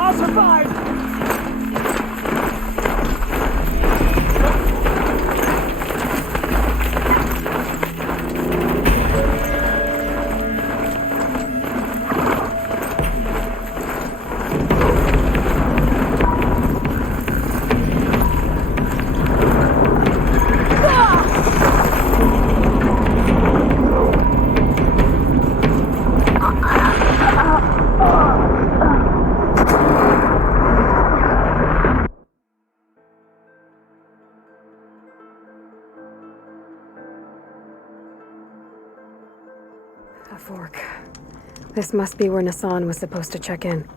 I'll survive! A fork. This must be where Nassan was supposed to check in.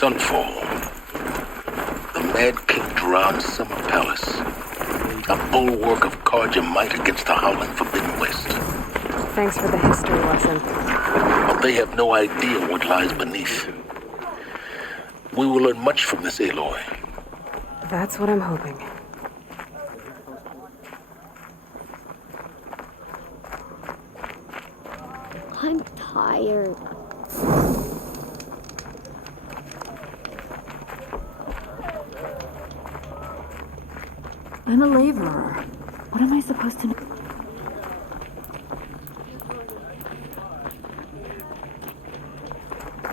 Sunfall. The Mad King Duran's summer palace. A bulwark of Carja might against the howling Forbidden West. Thanks for the history lesson. But they have no idea what lies beneath. We will learn much from this Aloy. That's what I'm hoping. I'm tired. I'm a laborer. What am I supposed to know?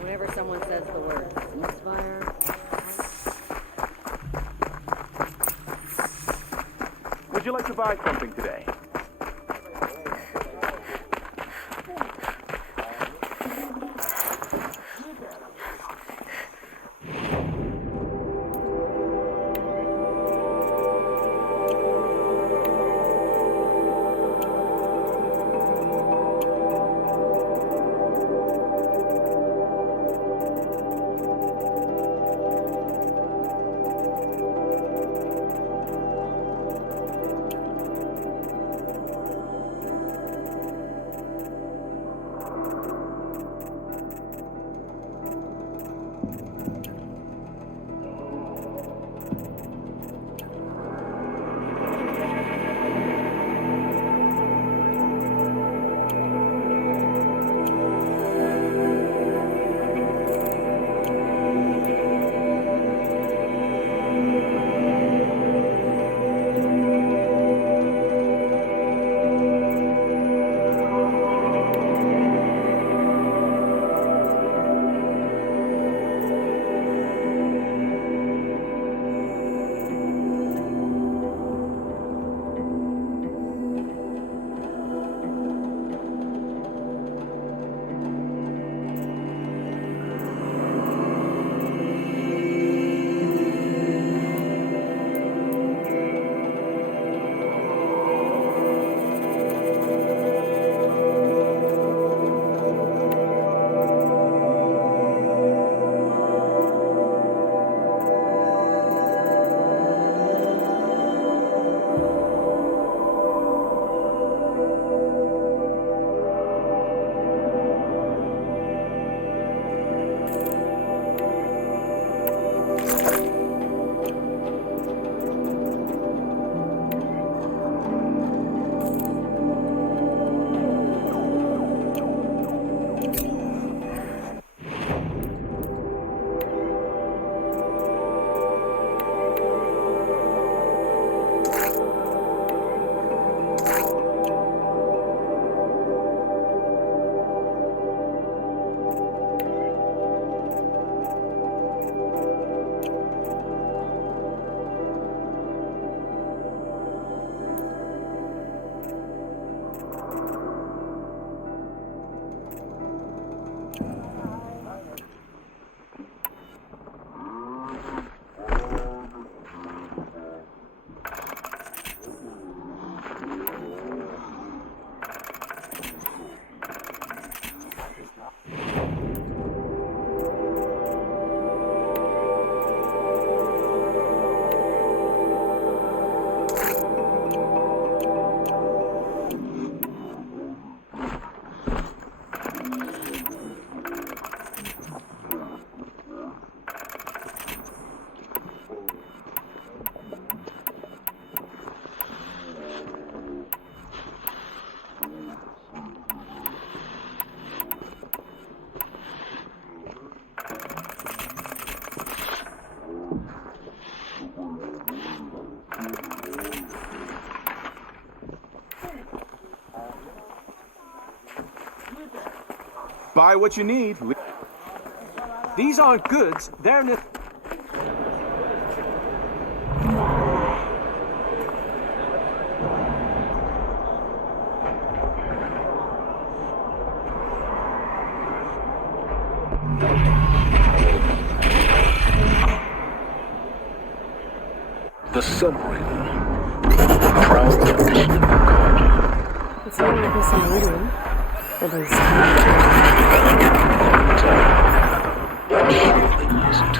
Whenever someone says the word ceasefire, Would you like to buy something today? buy what you need. These aren't goods, they're The submarine. Proud tradition of the Carja. It's not like this in Iridium. At least. Surely isn't.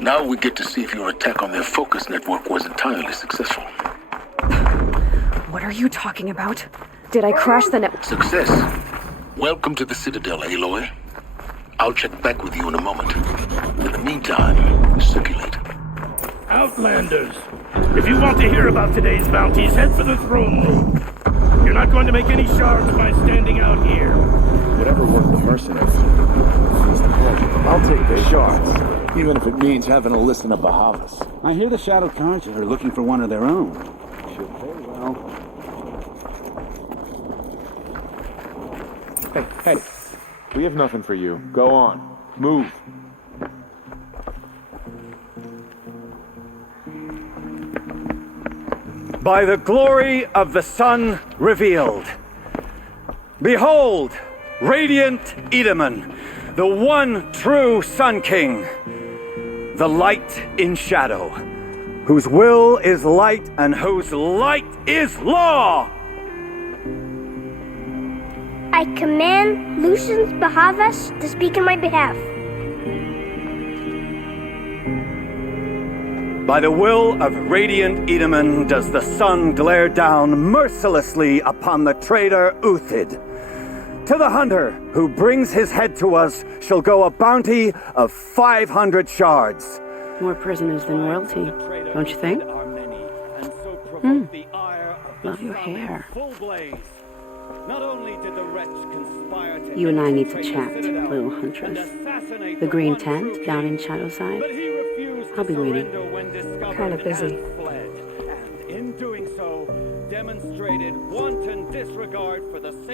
Now we get to see if your attack on their focus network was entirely successful. What are you talking about? Did I crash the network? Success. Welcome to the Citadel, Aloy. I'll check back with you in a moment. In the meantime, circulate. Outlanders, if you want to hear about today's bounties, head for the throne room. You're not going to make any shards by standing out here. whatever work the mercenaries do. I'll take their shards, even if it means having to listen to Bahavas. I hear the Shadow Carja are looking for one of their own. Should pay well. Hey, we have nothing for you. Go on. Move. By the glory of the sun revealed. Behold, radiant Edaman, the one true Sun King, the light in shadow, whose will is light and whose light is law. I command Lucius Bahavas to speak in my behalf. By the will of radiant Edaman does the sun glare down mercilessly upon the traitor Uthid. To the hunter who brings his head to us shall go a bounty of 500 shards. More prisoners than royalty, don't you think? Love your hair. You and I need to chat, little huntress. The green tent down in Shadowside. I'll be waiting. Kind of busy.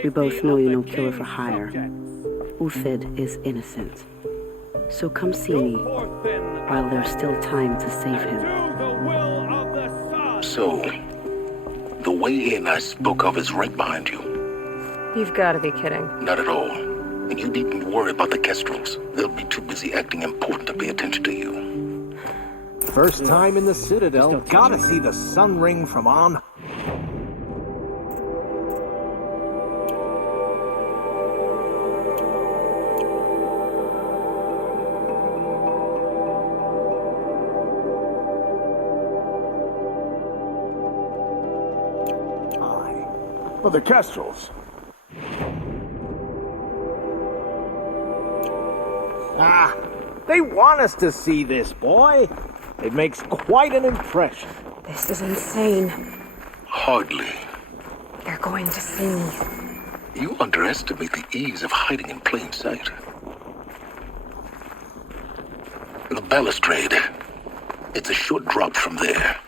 We both know you're no killer for hire. Uthid is innocent. So come see me while there's still time to save him. So, the way in I spoke of is right behind you. You've got to be kidding. Not at all. And you needn't worry about the Kestrels. They'll be too busy acting important to pay attention to you. First time in the Citadel, gotta see the sun ring from on. Well, the Kestrels. Ah, they want us to see this, boy. It makes quite an impression. This is insane. Hardly. They're going to see me. You underestimate the ease of hiding in plain sight. The balustrade. It's a short drop from there.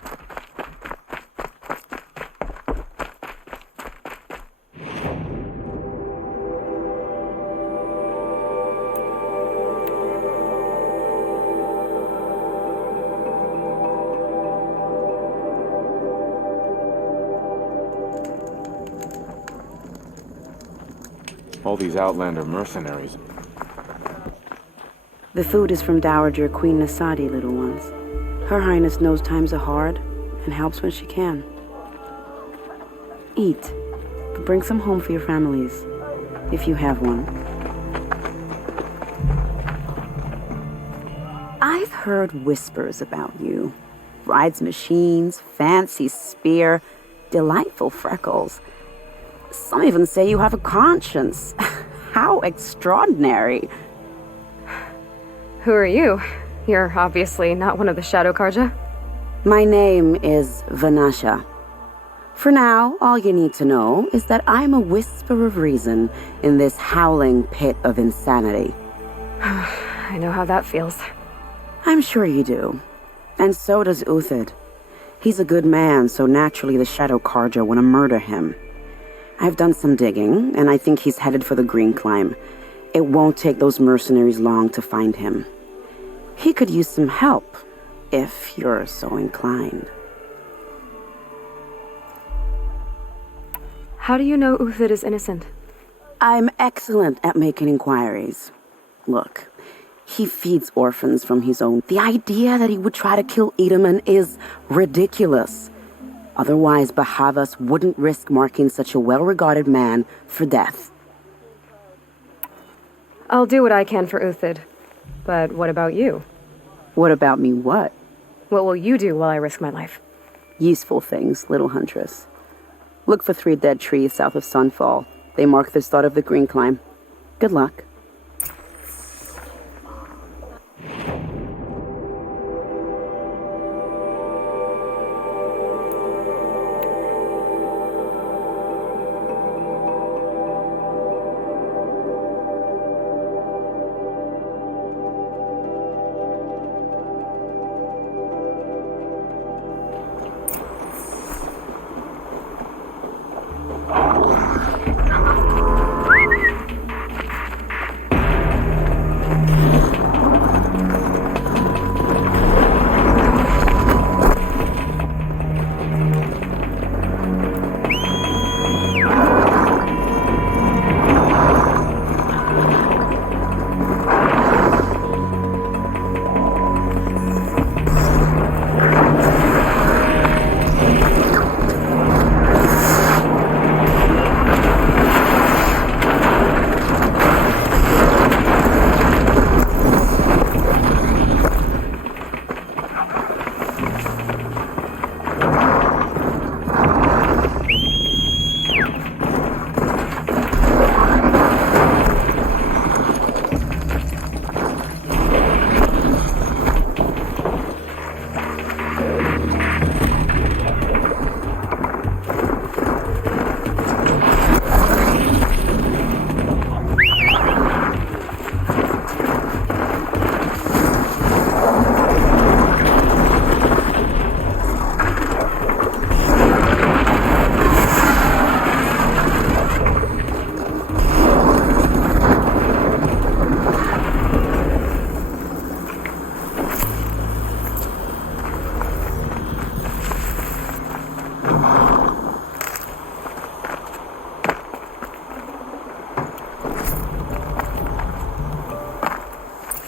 All these Outlander mercenaries. The food is from Dowager Queen Nasadi, little ones. Her Highness knows times are hard and helps when she can. Eat, but bring some home for your families, if you have one. heard whispers about you. Rides machines, fancy spear, delightful freckles. Some even say you have a conscience. How extraordinary. Who are you? You're obviously not one of the Shadow Karja. My name is Vanasha. For now, all you need to know is that I'm a whisper of reason in this howling pit of insanity. I know how that feels. I'm sure you do. And so does Uthid. He's a good man, so naturally the Shadow Karja want to murder him. I've done some digging, and I think he's headed for the Green Climb. It won't take those mercenaries long to find him. He could use some help, if you're so inclined. How do you know Uthid is innocent? I'm excellent at making inquiries. Look, he feeds orphans from his own. The idea that he would try to kill Edaman is ridiculous. Otherwise, Bahavas wouldn't risk marking such a well-regarded man for death. I'll do what I can for Uthid. But what about you? What about me what? What will you do while I risk my life? Useful things, little huntress. Look for 3 dead trees south of Sunfall. They mark the start of the Green Climb. Good luck.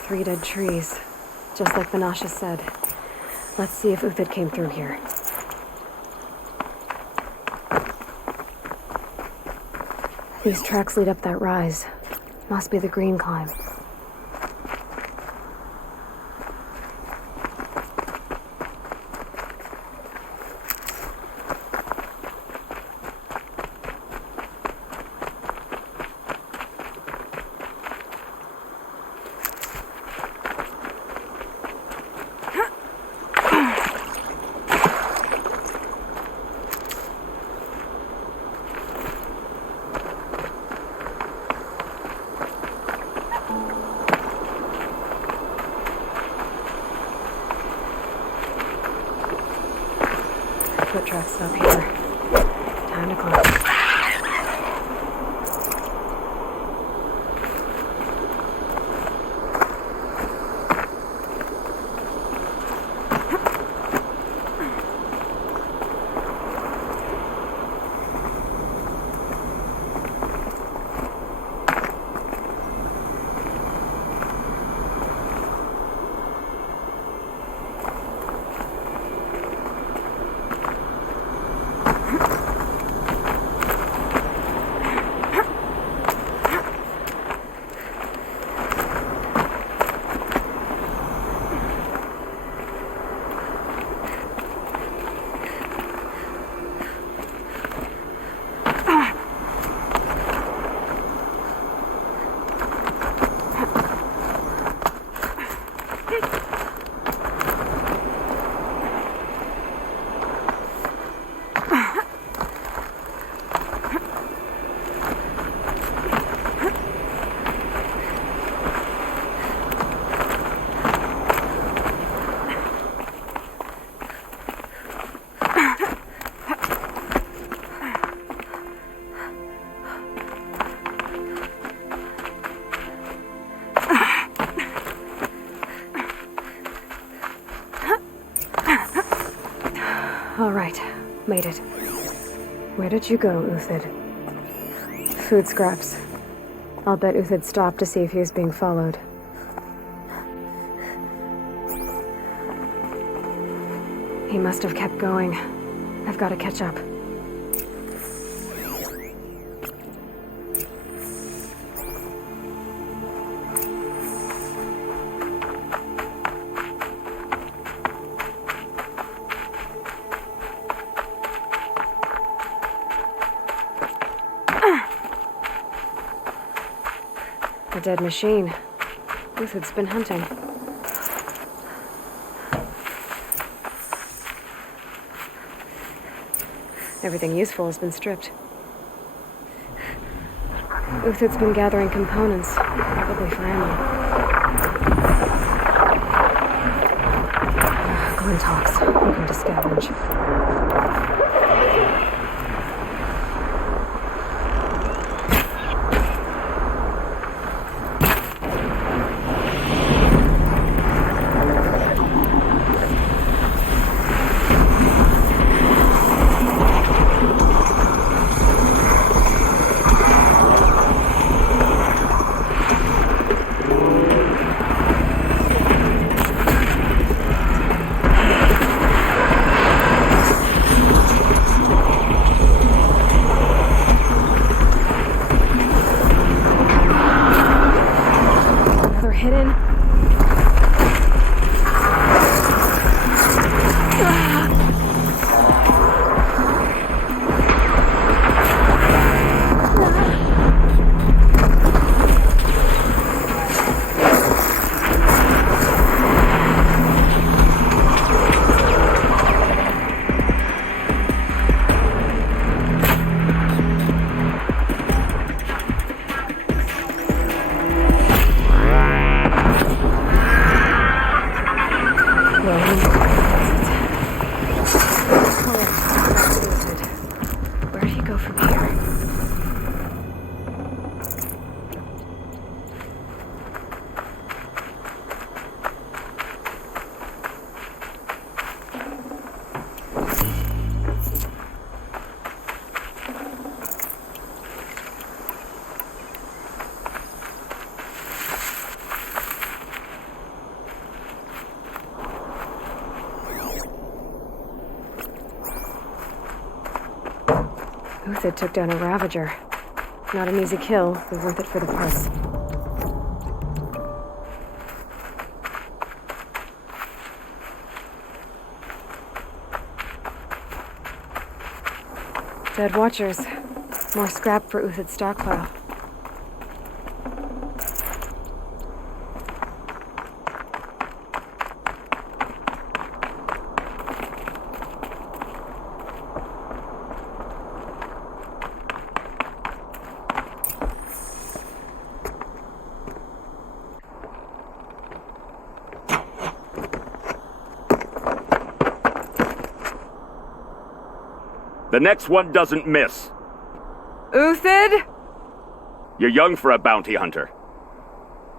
Three dead trees, just like Vanasha said. Let's see if Uthid came through here. These tracks lead up that rise. Must be the Green Climb. Foot tracks stop here. Time to climb. All right. Made it. Where did you go, Uthid? Food scraps. I'll bet Uthid stopped to see if he was being followed. He must have kept going. I've got to catch up. A dead machine. Uthid's been hunting. Everything useful has been stripped. Uthid's been gathering components, probably for ammo. Glenn talks. Looking to scavenge. Uthid took down a Ravager. Not an easy kill, but worth it for the price. Dead Watchers. More scrap for Uthid's stockpile. The next one doesn't miss. Uthid? You're young for a bounty hunter.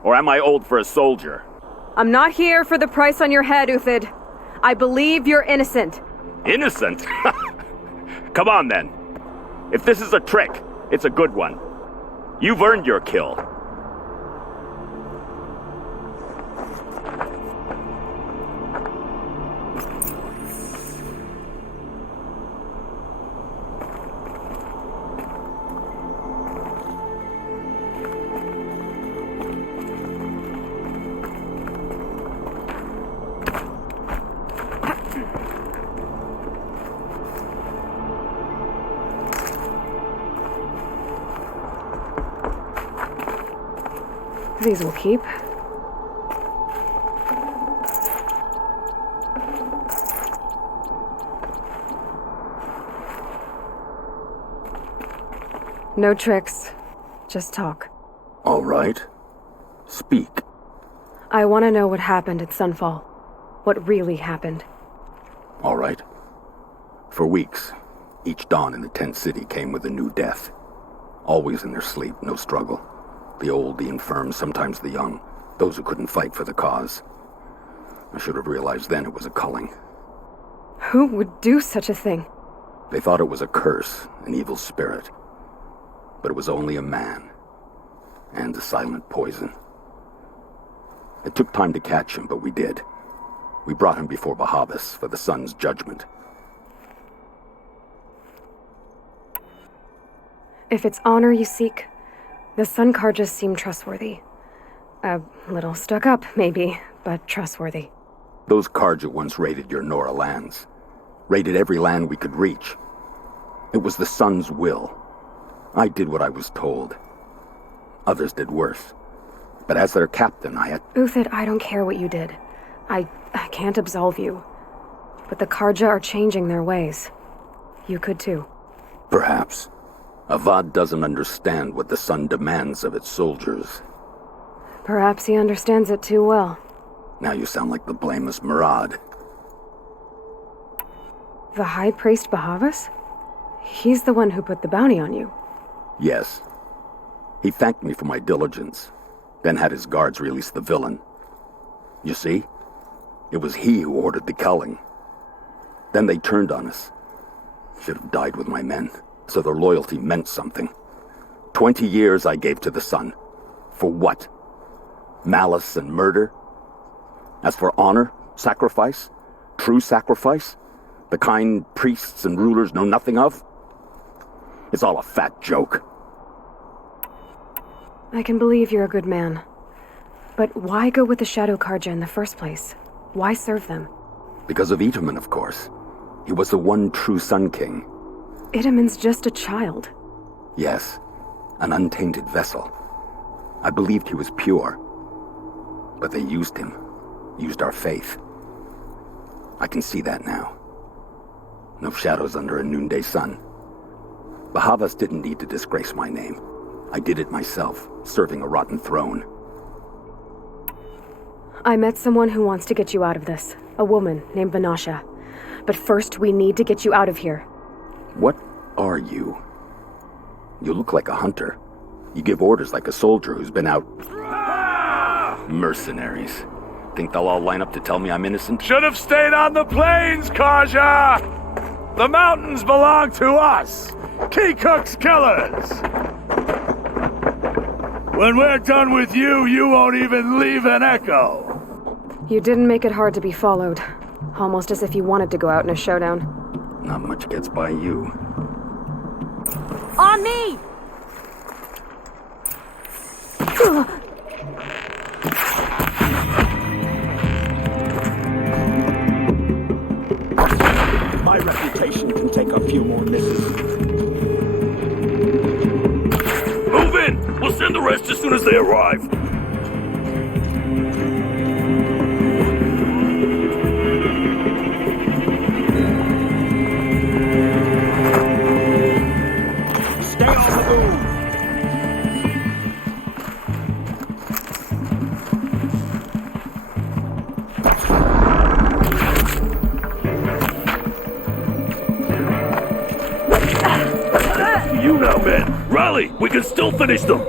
Or am I old for a soldier? I'm not here for the price on your head, Uthid. I believe you're innocent. Innocent? Come on, then. If this is a trick, it's a good one. You've earned your kill. These will keep. No tricks. Just talk. All right. Speak. I want to know what happened at Sunfall. What really happened. All right. For weeks, each dawn in the tent city came with a new death. Always in their sleep, no struggle. The old, the infirm, sometimes the young. Those who couldn't fight for the cause. I should have realized then it was a culling. Who would do such a thing? They thought it was a curse, an evil spirit. But it was only a man. And a silent poison. It took time to catch him, but we did. We brought him before Bahavas for the sun's judgment. If it's honor you seek, the Sun Karjas seem trustworthy. A little stuck up, maybe, but trustworthy. Those Karja once raided your Nora lands. Raided every land we could reach. It was the sun's will. I did what I was told. Others did worse. But as their captain, I had... Uthid, I don't care what you did. I can't absolve you. But the Karja are changing their ways. You could too. Perhaps. Avad doesn't understand what the sun demands of its soldiers. Perhaps he understands it too well. Now you sound like the blameless Murad. The High Priest Bahavas? He's the one who put the bounty on you. Yes. He thanked me for my diligence, then had his guards release the villain. You see? It was he who ordered the culling. Then they turned on us. Should have died with my men, so their loyalty meant something. 20 years I gave to the sun. For what? Malice and murder? As for honor, sacrifice, true sacrifice, the kind priests and rulers know nothing of? It's all a fat joke. I can believe you're a good man. But why go with the Shadow Karja in the first place? Why serve them? Because of Itaman, of course. He was the one true Sun King. Itaman's just a child. Yes, an untainted vessel. I believed he was pure. But they used him. Used our faith. I can see that now. No shadows under a noonday sun. Bahavas didn't need to disgrace my name. I did it myself, serving a rotten throne. I met someone who wants to get you out of this. A woman named Vanasha. But first, we need to get you out of here. What are you? You look like a hunter. You give orders like a soldier who's been out... Mercenaries. Think they'll all line up to tell me I'm innocent? Should have stayed on the plains, Karja! The mountains belong to us! Keycook's killers! When we're done with you, you won't even leave an echo! You didn't make it hard to be followed. Almost as if you wanted to go out in a showdown. Not much gets by you. On me! My reputation can take a few more misses. Move in! We'll send the rest as soon as they arrive. Stay on the move! You now, men! Rally! We can still finish them!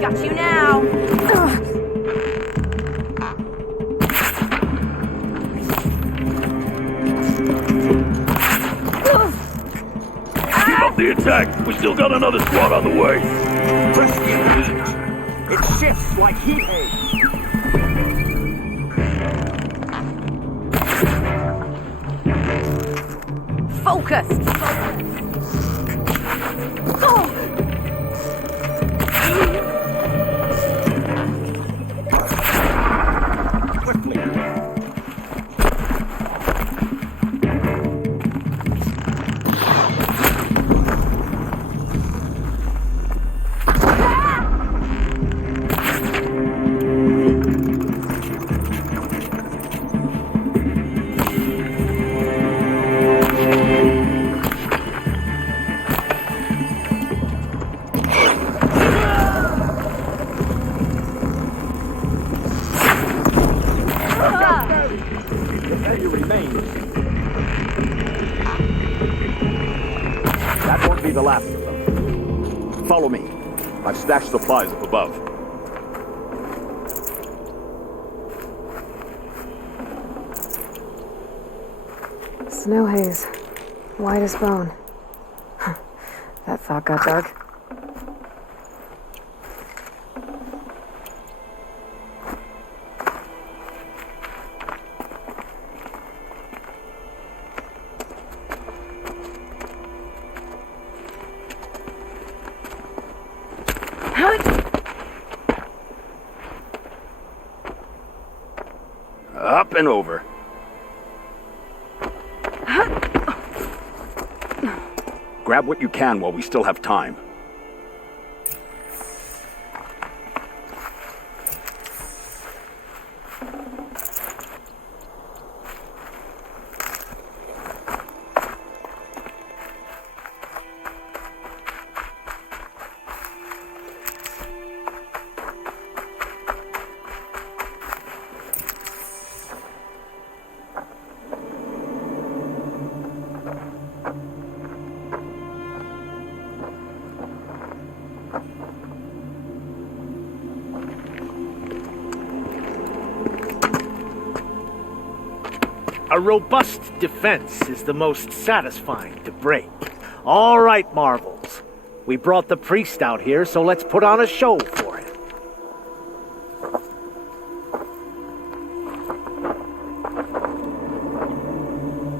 Got you now! Keep up the attack! We still got another squad on the way! Press the It shifts like heat haze! Focus! Quickly! be the last of them. Follow me. I've stashed supplies up above. Snow haze. White as bone. That thought got dark. Up and over. Grab what you can while we still have time. A robust defense is the most satisfying to break. All right, Marvels. We brought the priest out here, so let's put on a show for him.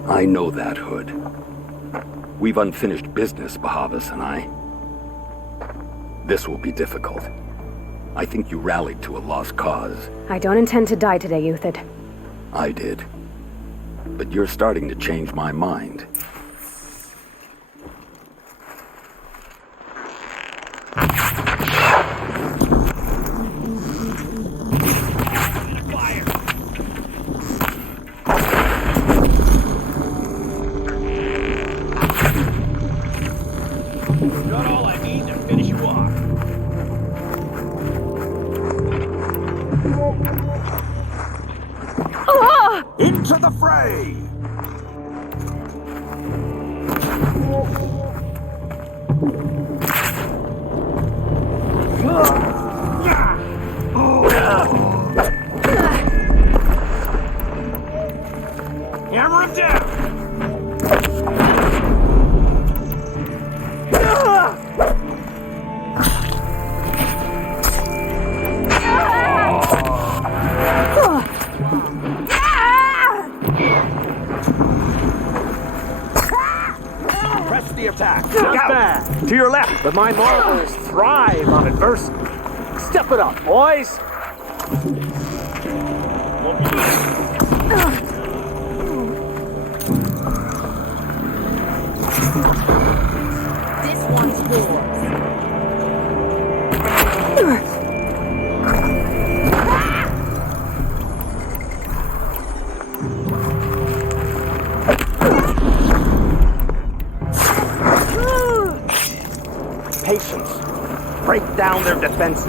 I know that, Hood. We've unfinished business, Bahavas and I. This will be difficult. I think you rallied to a lost cause. I don't intend to die today, Uthid. I did. But you're starting to change my mind. Got all I need to finish you off. Into the fray! Hammer him down! Press the attack. Look Not out! bad. To your left! But my Marvels thrive on adversity. Step it up, boys. This one's yours. Patience. Break down their defenses.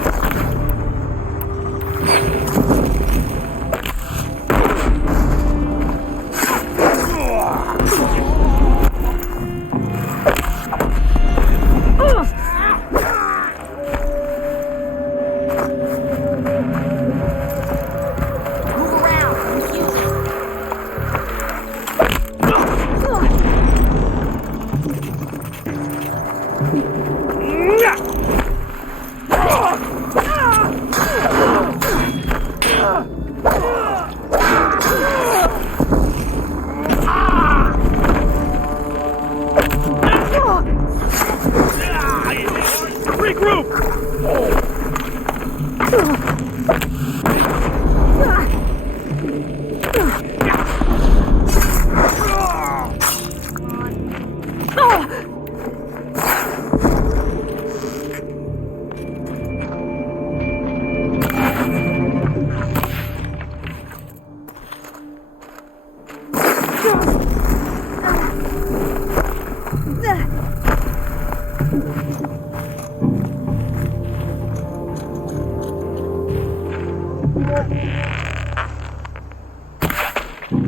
Move around. Confusing.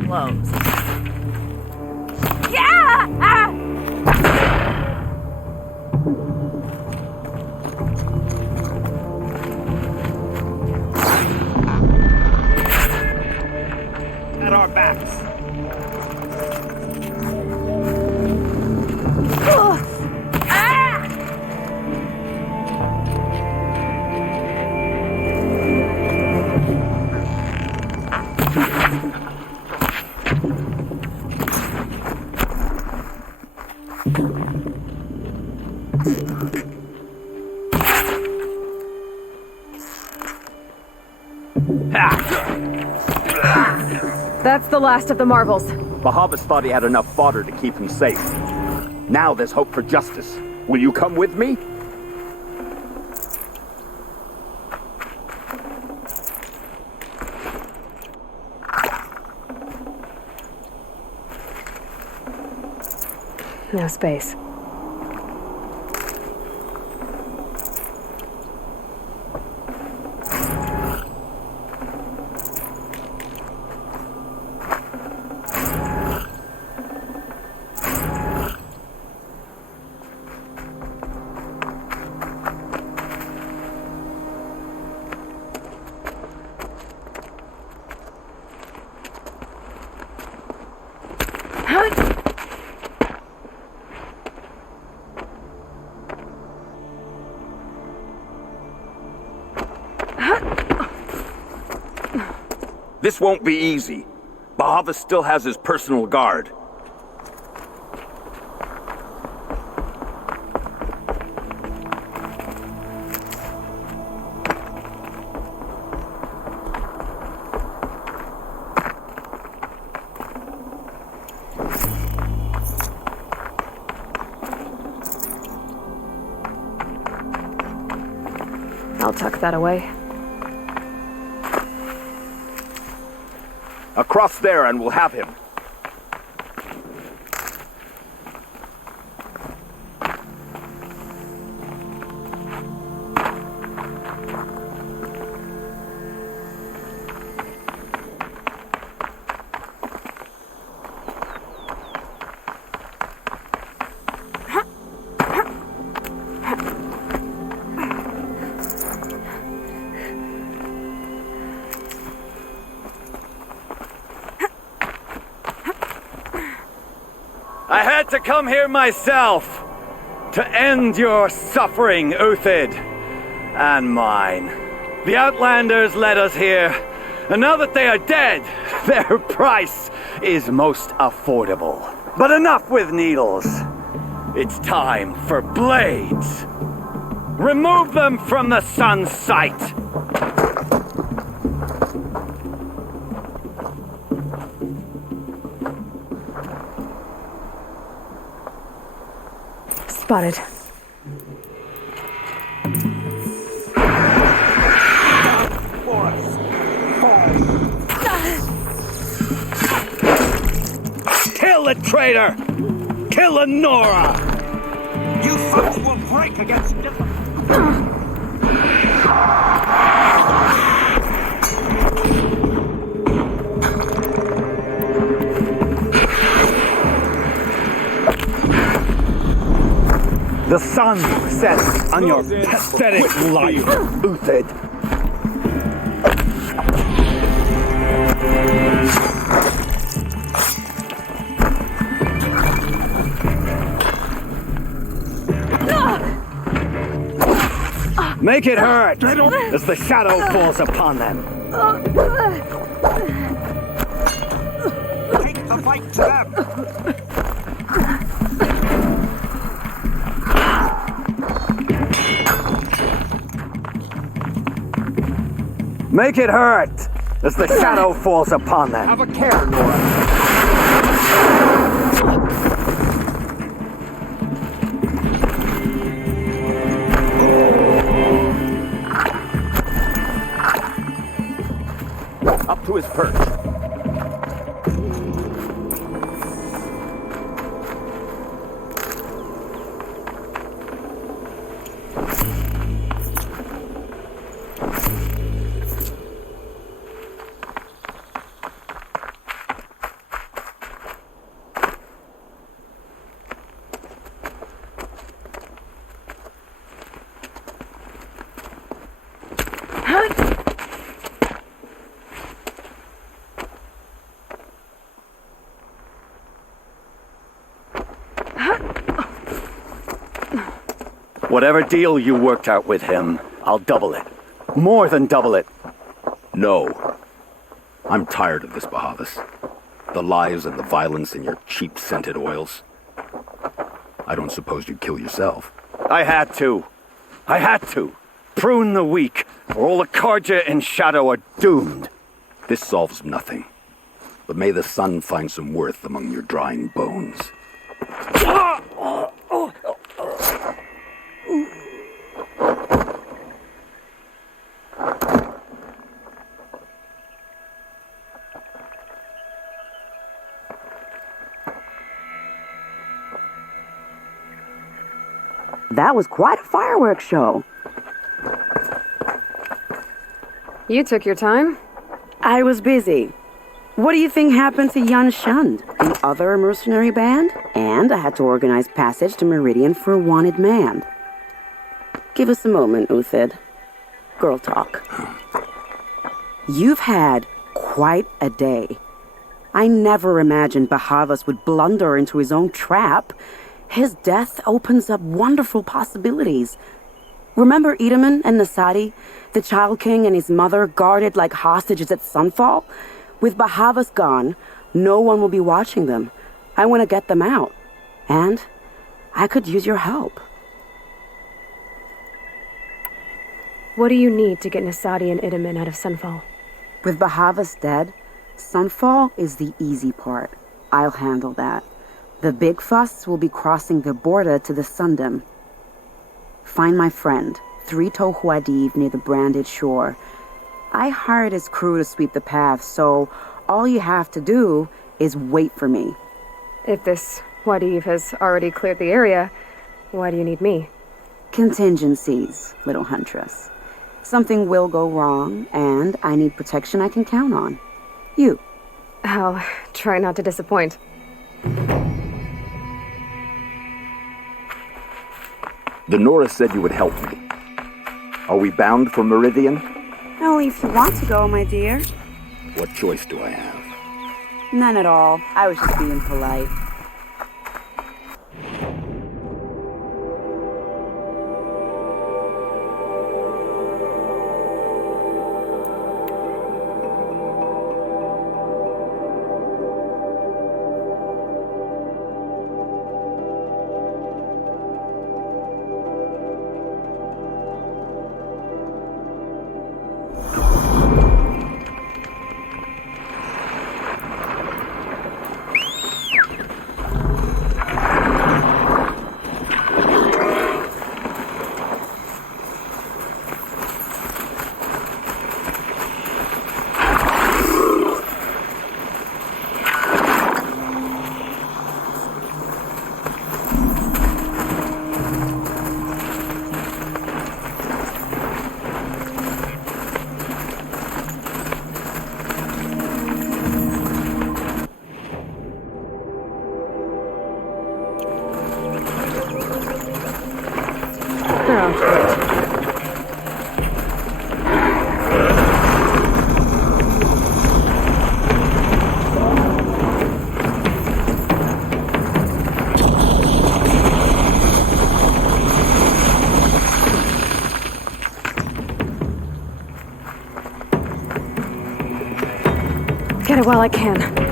Close. Yeah! at our backs. That's the last of the marvels. Bahavas thought he had enough fodder to keep him safe. Now there's hope for justice. Will you come with me? No space. This won't be easy. Bahavas still has his personal guard. I'll tuck that away. Across there and we'll have him. I had to come here myself to end your suffering, Uthid, and mine. The Outlanders led us here, and now that they are dead, their price is most affordable. But enough with needles. It's time for blades. Remove them from the sun's sight. Spotted. Kill the traitor! Kill the Nora! You folks will break against discipline. The sun sets on your pathetic life, Uthid. Make it hurt as the shadow falls upon them. Take the fight to them. Make it hurt as the shadow falls upon them. Have a care, Nora. Up to his perch. Whatever deal you worked out with him, I'll double it. More than double it. No. I'm tired of this, Bahavas. The lies and the violence and your cheap scented oils. I don't suppose you'd kill yourself. I had to. Prune the weak, or all the Karja in Shadow are doomed. This solves nothing. But may the sun find some worth among your drying bones. That was quite a fireworks show. You took your time. I was busy. What do you think happened to Yun Shund, the other mercenary band? And I had to organize passage to Meridian for a wanted man. Give us a moment, Uthid. Girl talk. You've had quite a day. I never imagined Bahavas would blunder into his own trap. His death opens up wonderful possibilities. Remember Edaman and Nasadi, the Child King and his mother guarded like hostages at Sunfall? With Bahavas gone, no one will be watching them. I want to get them out. And I could use your help. What do you need to get Nasadi and Idaman out of Sunfall? With Bahavas dead, Sunfall is the easy part. I'll handle that. The big fuss will be crossing the border to the Sundom. Find my friend, Three-Toe Huadiv, near the branded shore. I hired his crew to sweep the path, so all you have to do is wait for me. If this Huadiv has already cleared the area, why do you need me? Contingencies, little huntress. Something will go wrong, and I need protection I can count on. You. I'll try not to disappoint. The Nora said you would help me. Are we bound for Meridian? Only if you want to go, my dear. What choice do I have? None at all. I was just being polite. Get it while I can.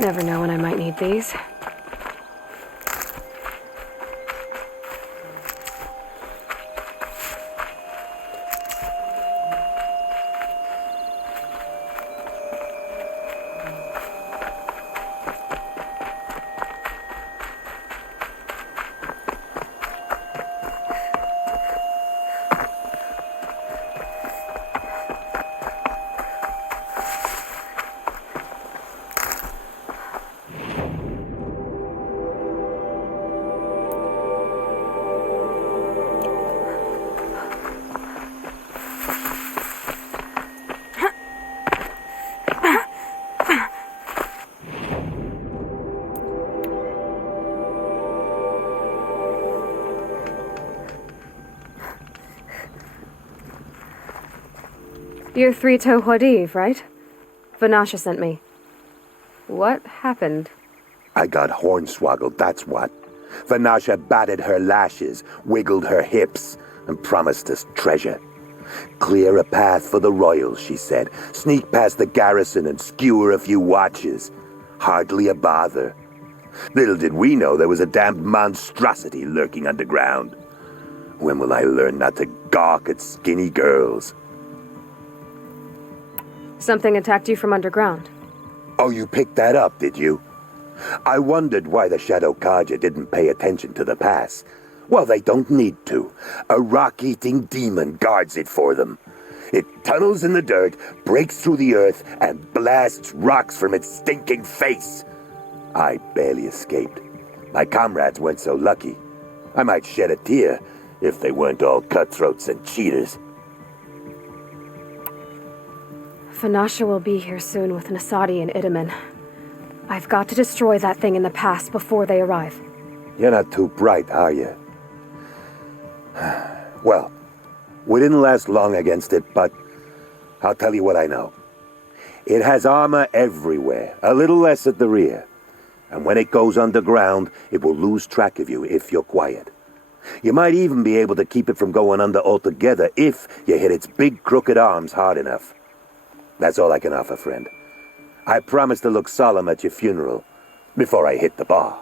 Never know when I might need these. You're Three-Toe Huadiv, right? Vanasha sent me. What happened? I got hornswoggled, that's what. Vanasha batted her lashes, wiggled her hips, and promised us treasure. Clear a path for the royals, she said. Sneak past the garrison and skewer a few watches. Hardly a bother. Little did we know there was a damned monstrosity lurking underground. When will I learn not to gawk at skinny girls? Something attacked you from underground. Oh, you picked that up, did you? I wondered why the Shadow Carja didn't pay attention to the pass. Well, they don't need to. A rock-eating demon guards it for them. It tunnels in the dirt, breaks through the earth, and blasts rocks from its stinking face. I barely escaped. My comrades weren't so lucky. I might shed a tear if they weren't all cutthroats and cheaters. Vanasha will be here soon with Nasadi and Idaman. I've got to destroy that thing in the pass before they arrive. You're not too bright, are you? Well, we didn't last long against it, but I'll tell you what I know. It has armor everywhere, a little less at the rear. And when it goes underground, it will lose track of you if you're quiet. You might even be able to keep it from going under altogether if you hit its big crooked arms hard enough. That's all I can offer, friend. I promise to look solemn at your funeral before I hit the bar.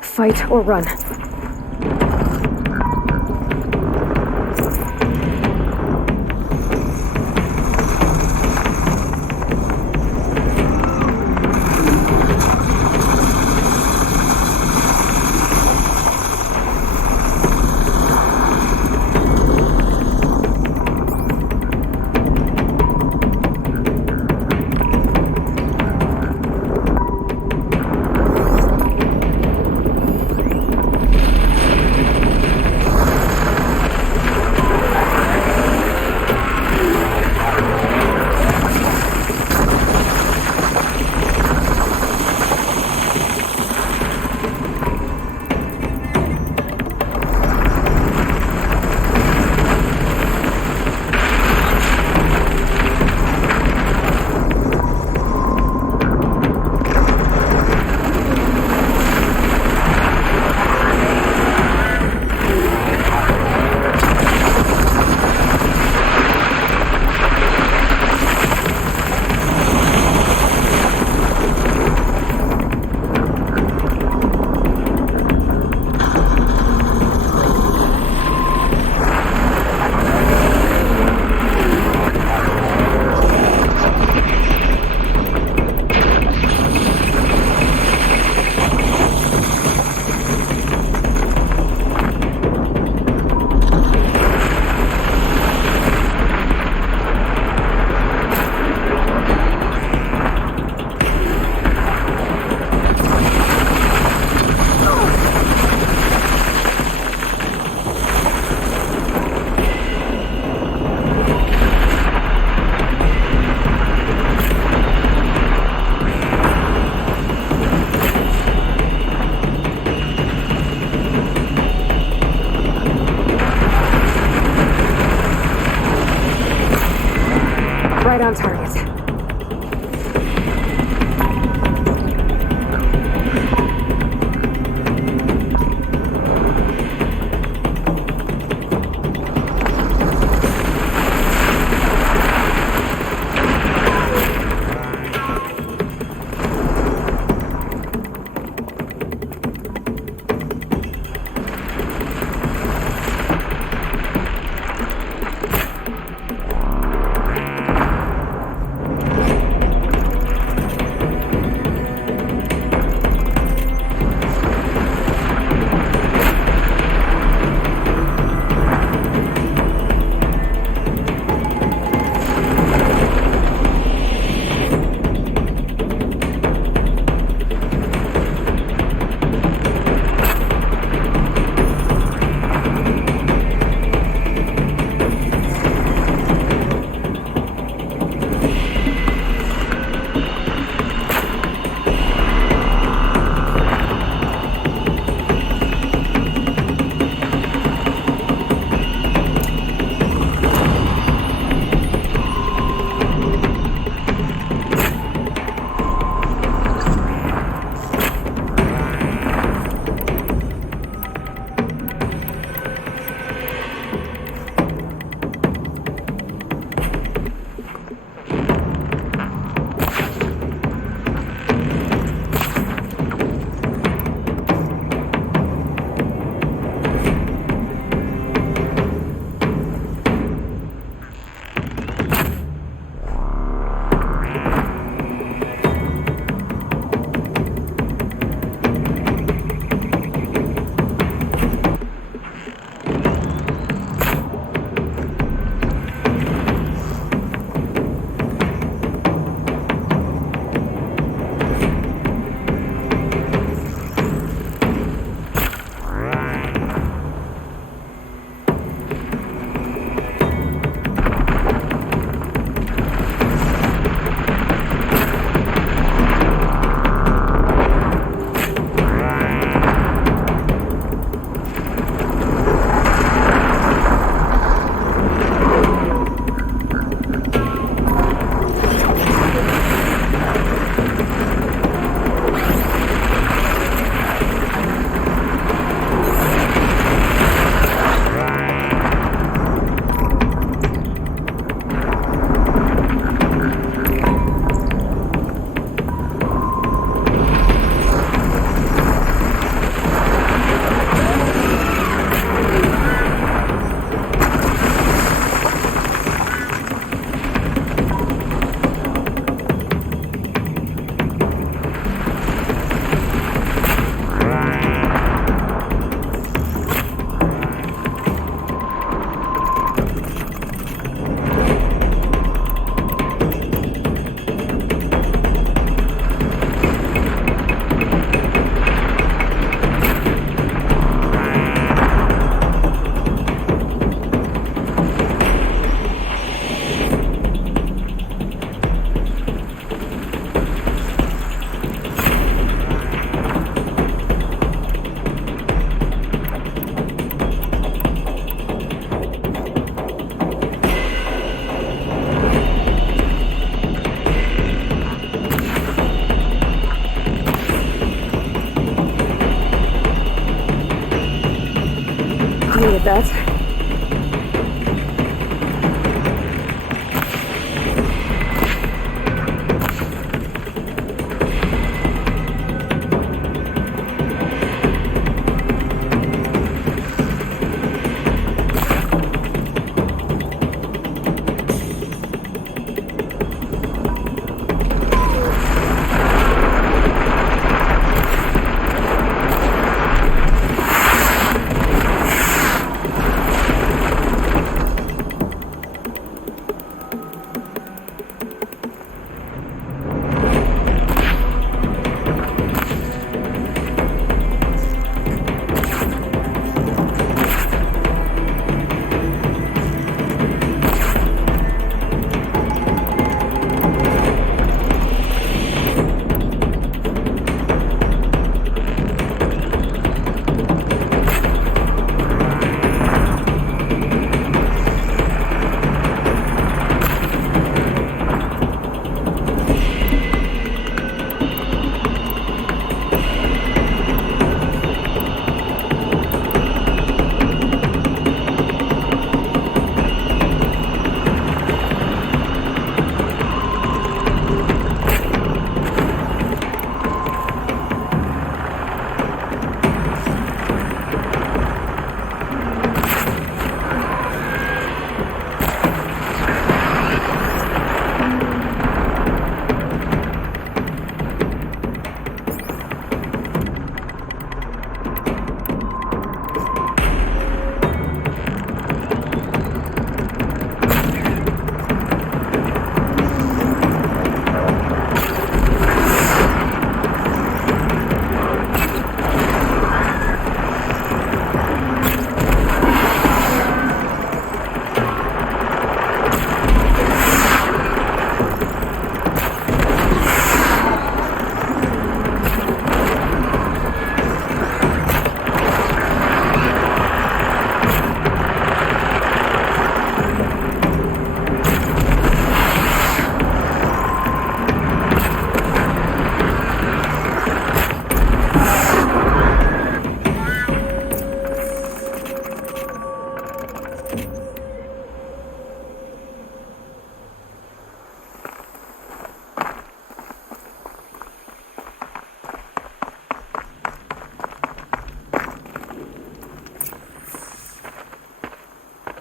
Fight or run. like that.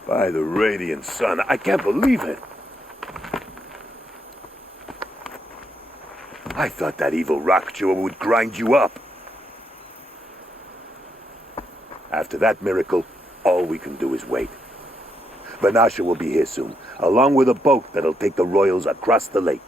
By the radiant sun, I can't believe it. I thought that evil rock chewer would grind you up. After that miracle, all we can do is wait. Vanasha will be here soon, along with a boat that'll take the royals across the lake.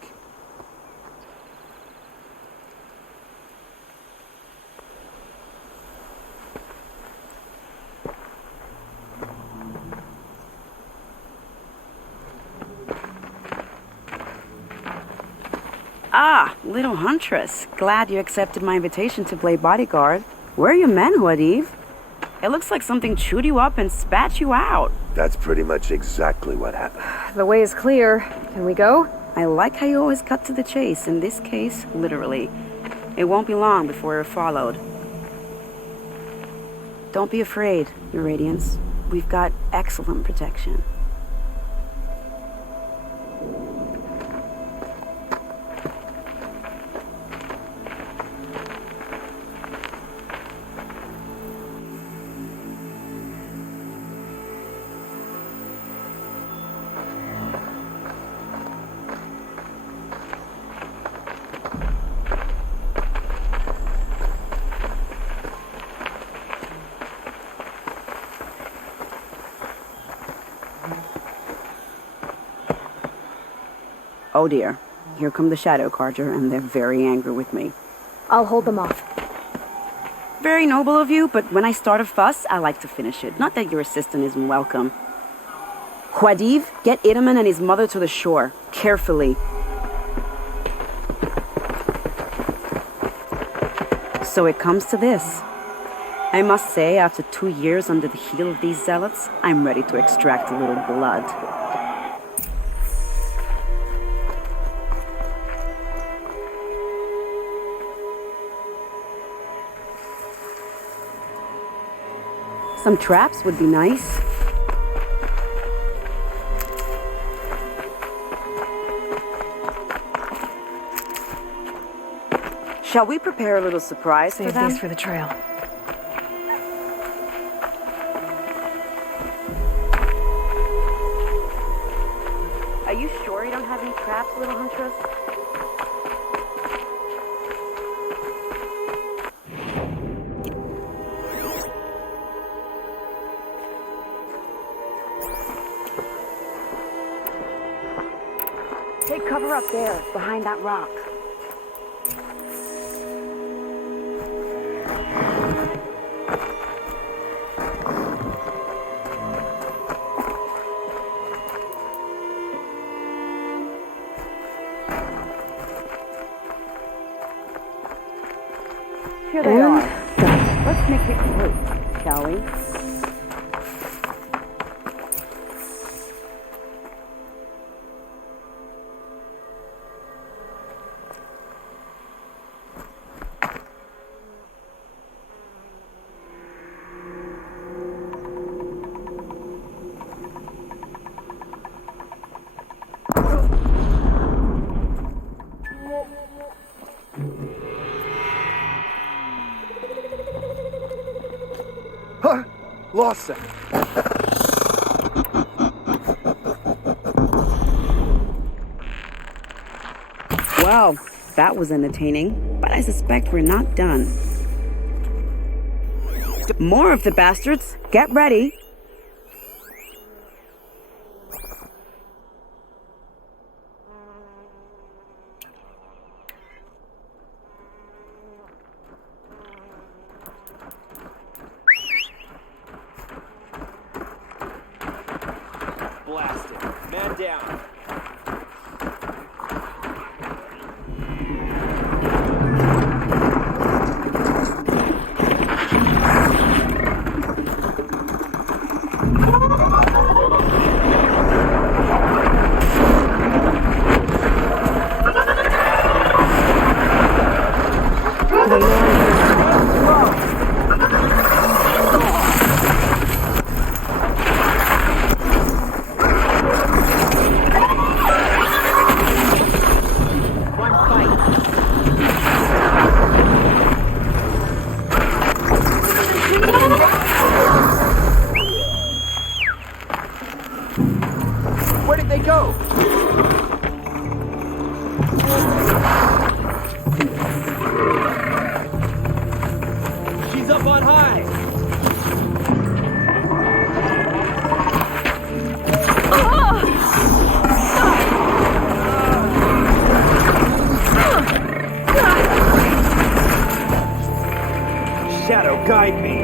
Ah, little huntress. Glad you accepted my invitation to play bodyguard. Where are your men, Huadiv? It looks like something chewed you up and spat you out. That's pretty much exactly what happened. The way is clear. Can we go? I like how you always cut to the chase. In this case, literally. It won't be long before we're followed. Don't be afraid, Your Radiance. We've got excellent protection. Oh dear, here come the Shadow Carja, and they're very angry with me. I'll hold them off. Very noble of you, but when I start a fuss, I like to finish it. Not that your assistant isn't welcome. Huadiv, get Itaman and his mother to the shore. Carefully. So it comes to this. I must say, after 2 years under the heel of these zealots, I'm ready to extract a little blood. Some traps would be nice. Shall we prepare a little surprise for Save them? these for the trail. Are you sure you don't have any traps, little huntress? Take cover up there, behind that rock. Here they are. Let's make it quick, shall we? Lost it. Well, that was entertaining, but I suspect we're not done. More of the bastards! Get ready! Blasted. Man down. Where did they go? She's up on high. Shadow, guide me.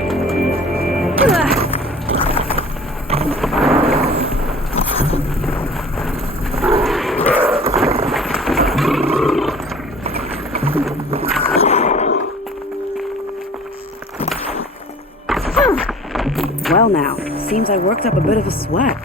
Well now, seems I worked up a bit of a sweat.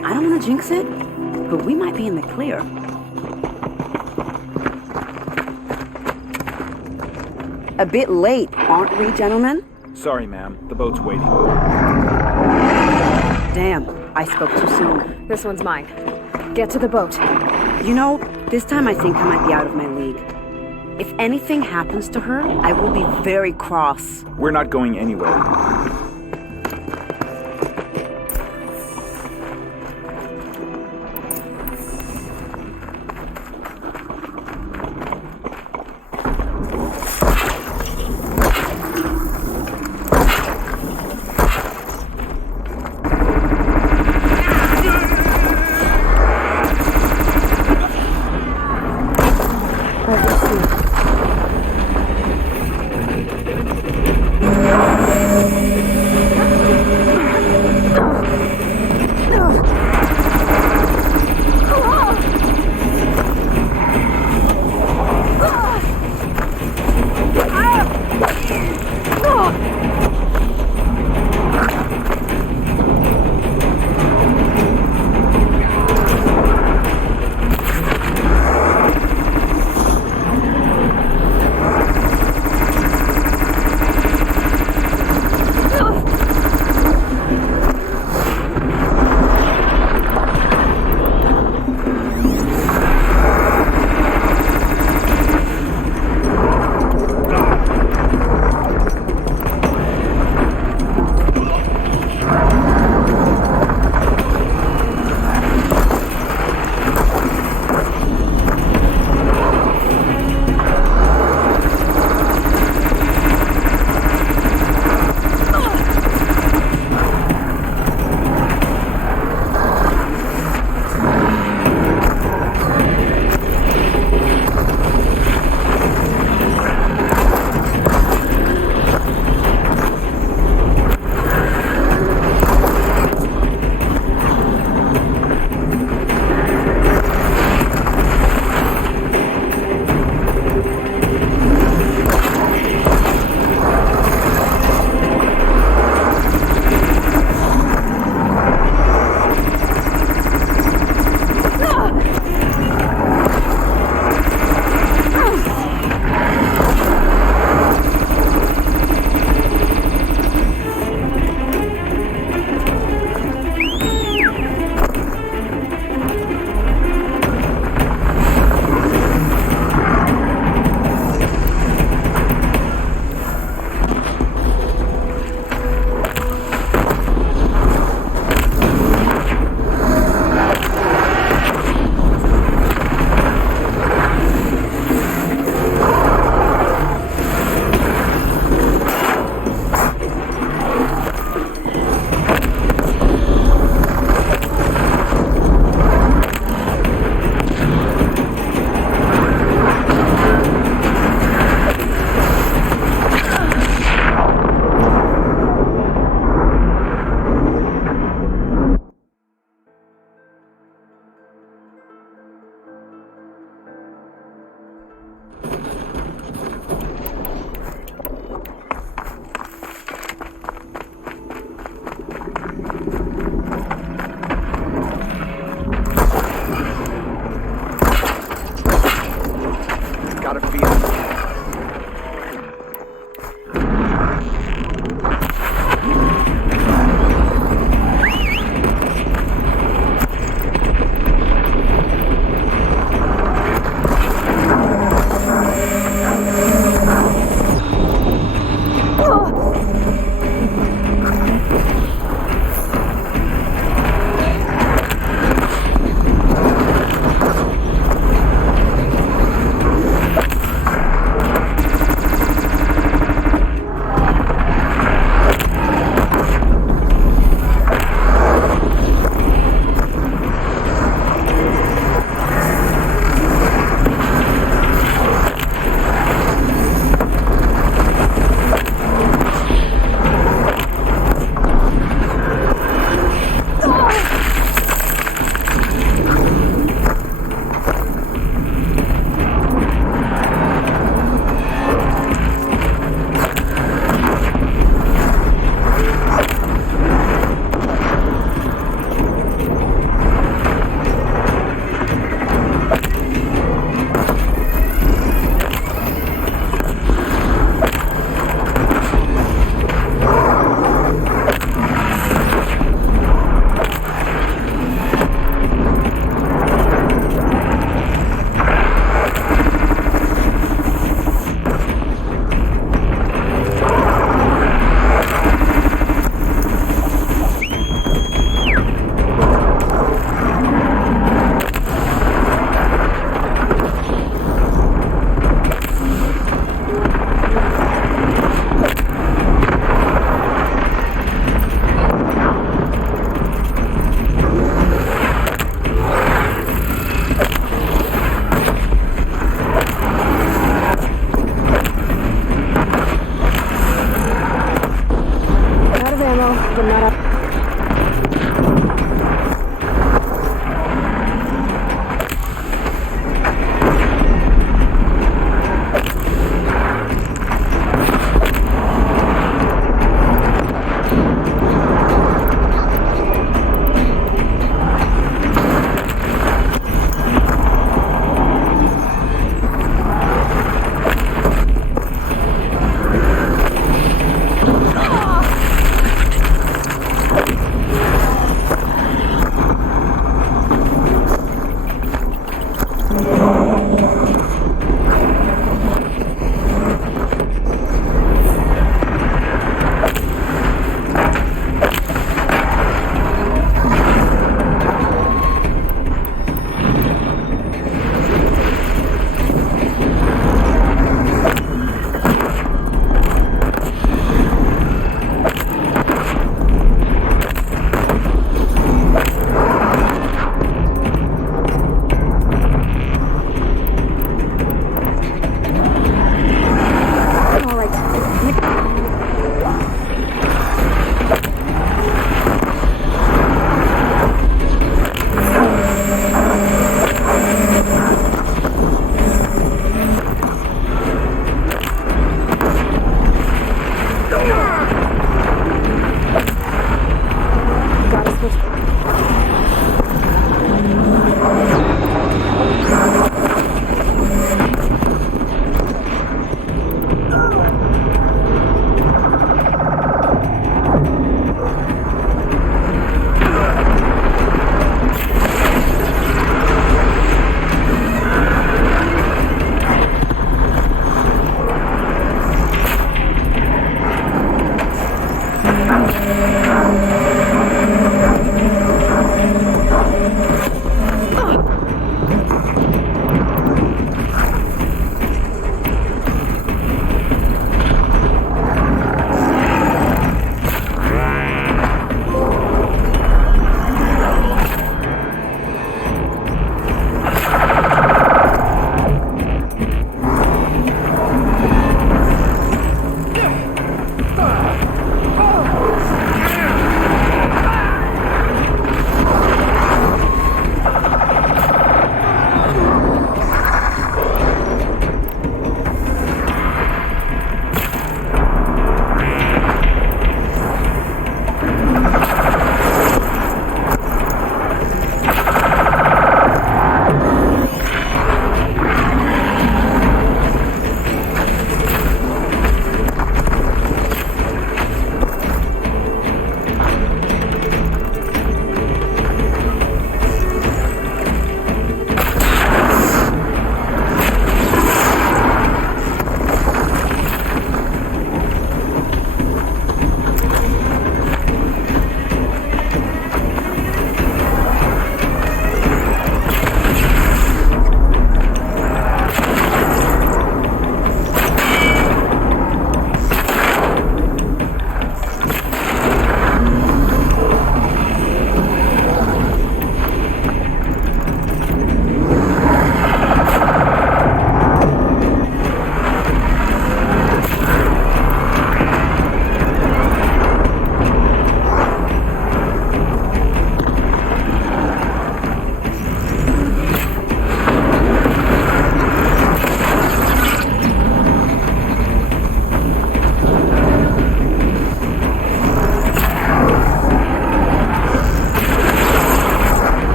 I don't want to jinx it, but we might be in the clear. A bit late, aren't we, gentlemen? Sorry, ma'am. The boat's waiting. Damn, I spoke too soon. This one's mine. Get to the boat. You know, this time I think I might be out of my league. If anything happens to her, I will be very cross. We're not going anywhere.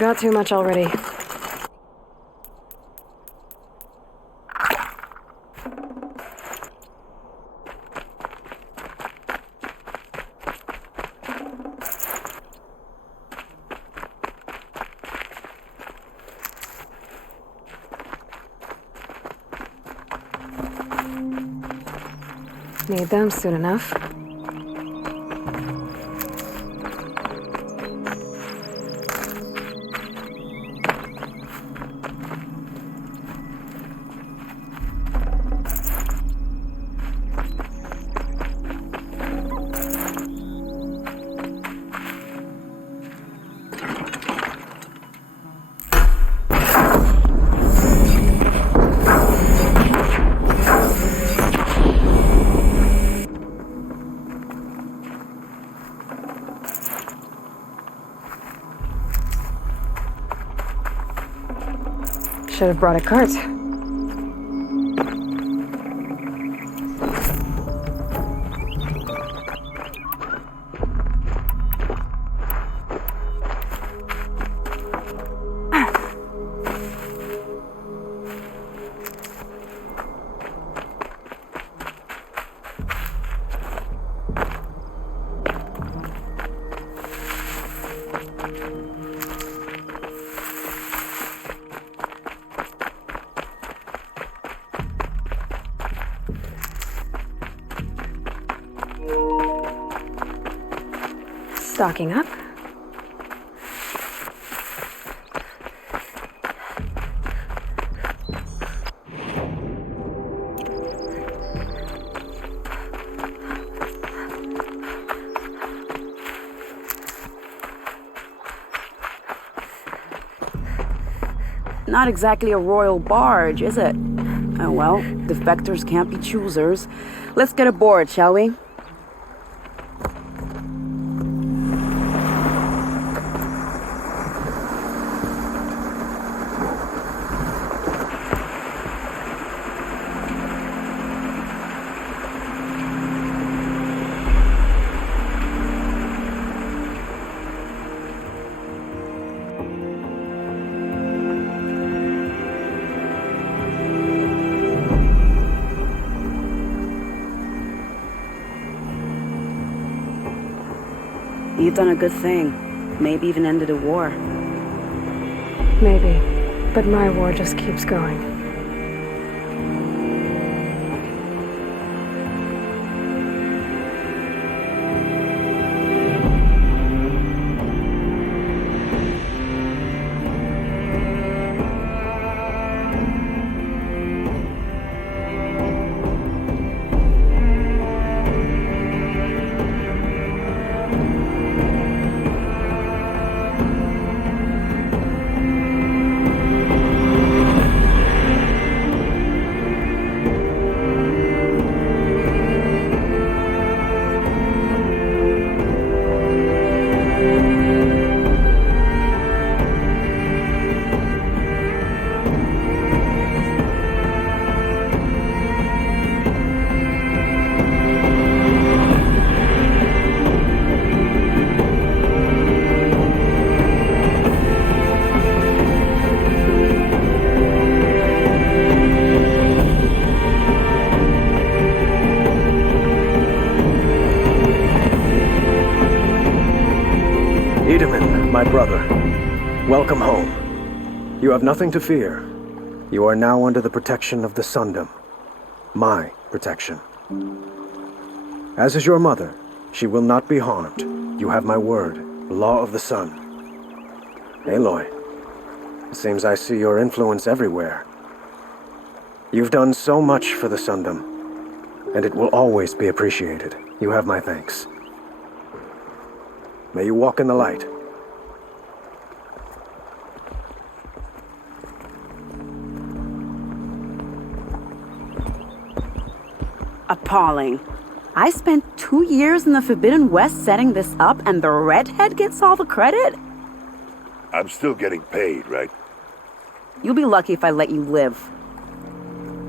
Got too much already. Need them soon enough. Should have brought a cart. Stocking up. Not exactly a royal barge, is it? Oh well, defectors can't be choosers. Let's get aboard, shall we? You've done a good thing. Maybe even ended a war. Maybe. But my war just keeps going. My brother, welcome home. You have nothing to fear. You are now under the protection of the Sundom. My protection. As is your mother, she will not be harmed. You have my word, law of the sun. Aloy, it seems I see your influence everywhere. You've done so much for the Sundom, and it will always be appreciated. You have my thanks. May you walk in the light. Appalling. I spent 2 years in the Forbidden West setting this up, and the redhead gets all the credit? I'm still getting paid, right? You'll be lucky if I let you live.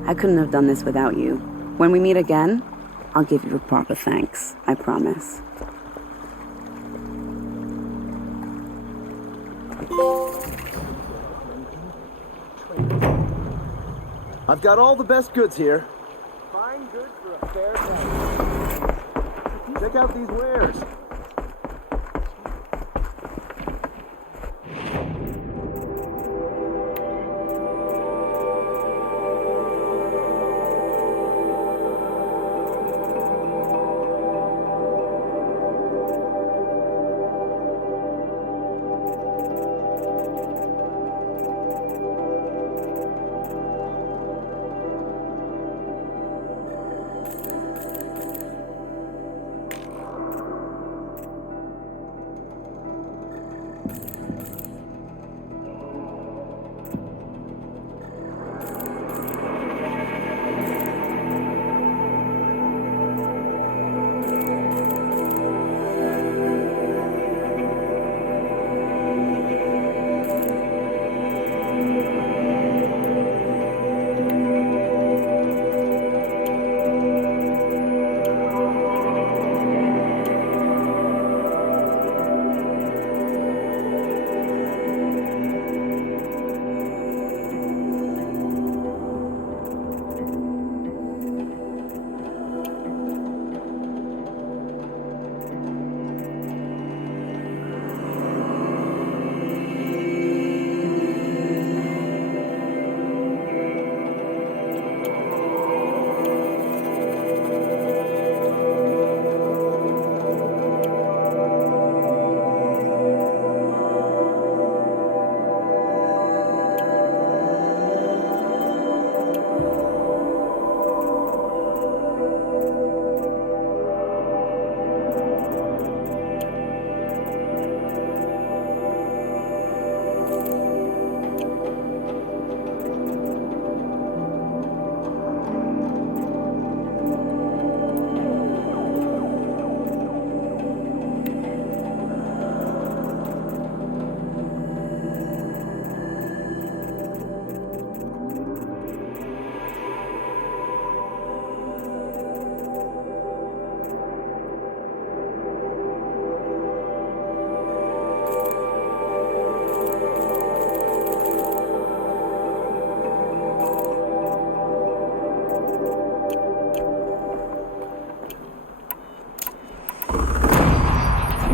I couldn't have done this without you. When we meet again, I'll give you a proper thanks. I promise. I've got all the best goods here. Fine goods for a fair price. Check out these wares.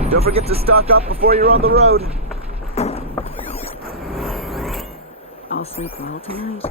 Don't forget to stock up before you're on the road. I'll sleep well tonight.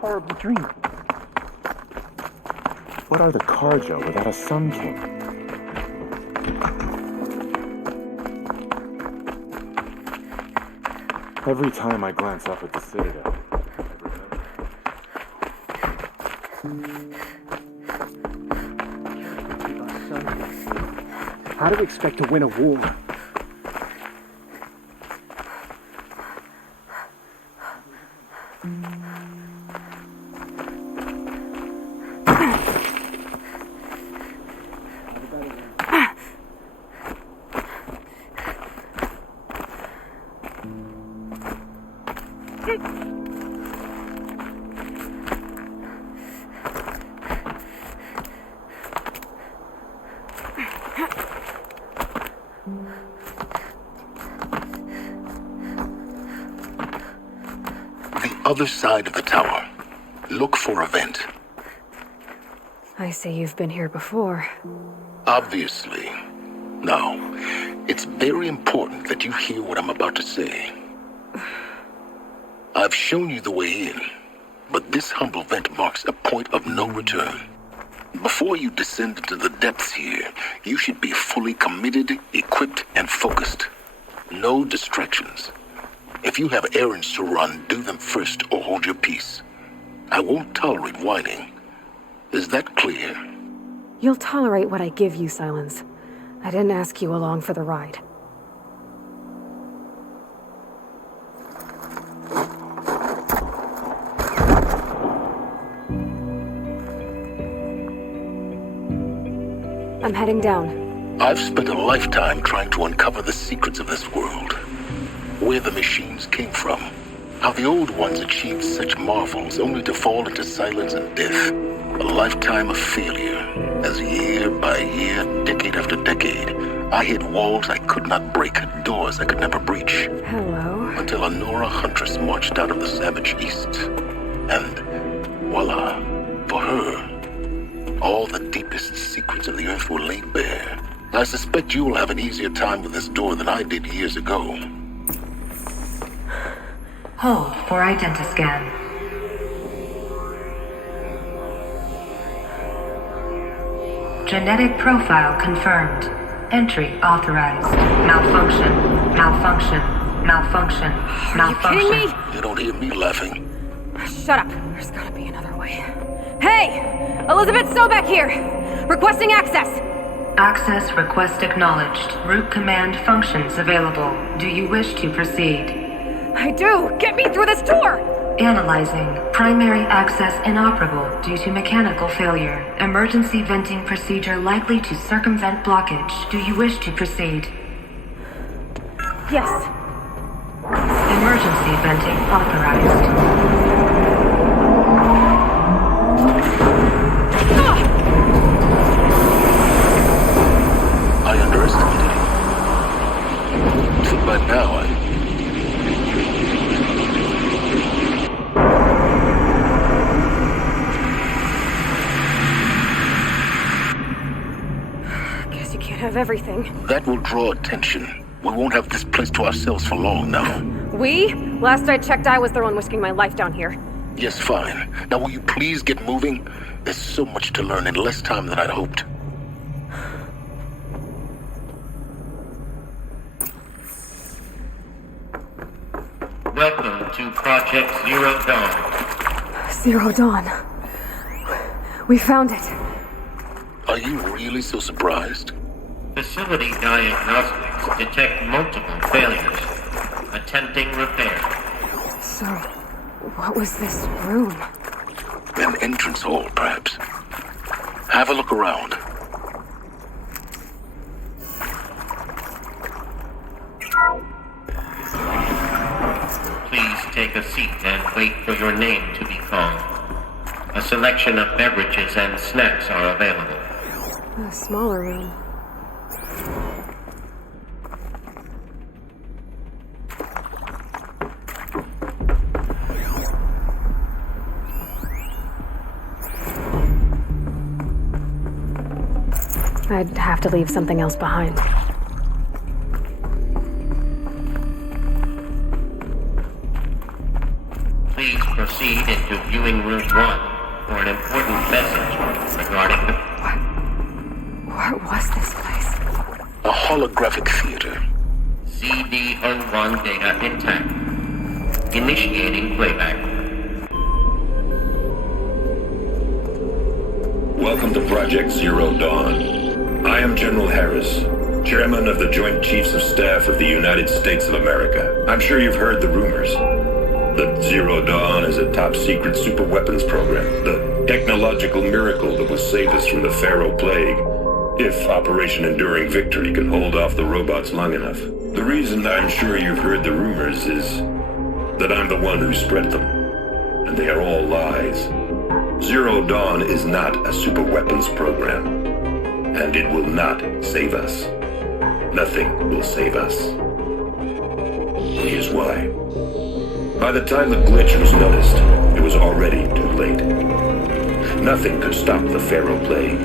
Horrible dream. What are the Carja without a Sun King? Every time I glance up at the Citadel, How do we expect to win a war? Other side of the tower. Look for a vent. I see you've been here before. Obviously. Now, it's very important that you hear what I'm about to say. I've shown you the way in, but this humble vent marks a point of no return. Before you descend into the depths here, you should be fully committed, equipped, and focused. No distractions. If you have errands to run, do them first or hold your peace. I won't tolerate whining. Is that clear? You'll tolerate what I give you, Silence. I didn't ask you along for the ride. I'm heading down. I've spent a lifetime trying to uncover the secrets of this world. Where the machines came from. How the old ones achieved such marvels only to fall into silence and death. A lifetime of failure, as year by year, decade after decade, I hit walls I could not break, doors I could never breach. Hello. Until a Nora huntress marched out of the savage east. And voila, for her, all the deepest secrets of the earth were laid bare. I suspect you will have an easier time with this door than I did years ago. Hold for identiscan. Genetic profile confirmed. Entry authorized. Malfunction. Malfunction. Malfunction. Malfunction. Are you kidding me? You don't hear me laughing. Shut up. There's gotta be another way. Hey! Elizabeth Sobek here! Requesting access! Access request acknowledged. Root command functions available. Do you wish to proceed? I do! Get me through this door! Analyzing. Primary access inoperable due to mechanical failure. Emergency venting procedure likely to circumvent blockage. Do you wish to proceed? Yes. Emergency venting authorized. I underestimated him. Too bad now Guess you can't have everything. That will draw attention. We won't have this place to ourselves for long now. We? Last I checked, I was the one whisking my life down here. Yes, fine. Now will you please get moving? There's so much to learn in less time than I'd hoped. Welcome to Project Zero Dawn. Zero Dawn. We found it. Are you really so surprised? Facility diagnostics detect multiple failures. Attempting repair. So, what was this room? An entrance hall, perhaps. Have a look around. Please take a seat and wait for your name to be called. A selection of beverages and snacks are available. A smaller room. I'd have to leave something else behind. Please proceed into viewing room 1 for an important message regarding the... What was this place? A holographic theater. CD01 data intact. Initiating playback. Welcome to Project Zero Dawn. I am General Harris, Chairman of the Joint Chiefs of Staff of the United States of America. I'm sure you've heard the rumors. The Zero Dawn is a top-secret superweapons program, the technological miracle that will save us from the Pharaoh Plague, if Operation Enduring Victory can hold off the robots long enough. The reason I'm sure you've heard the rumors is that I'm the one who spread them, and they are all lies. Zero Dawn is not a superweapons program, and it will not save us. Nothing will save us. Here's why. By the time the glitch was noticed, it was already too late. Nothing could stop the Pharaoh Plague.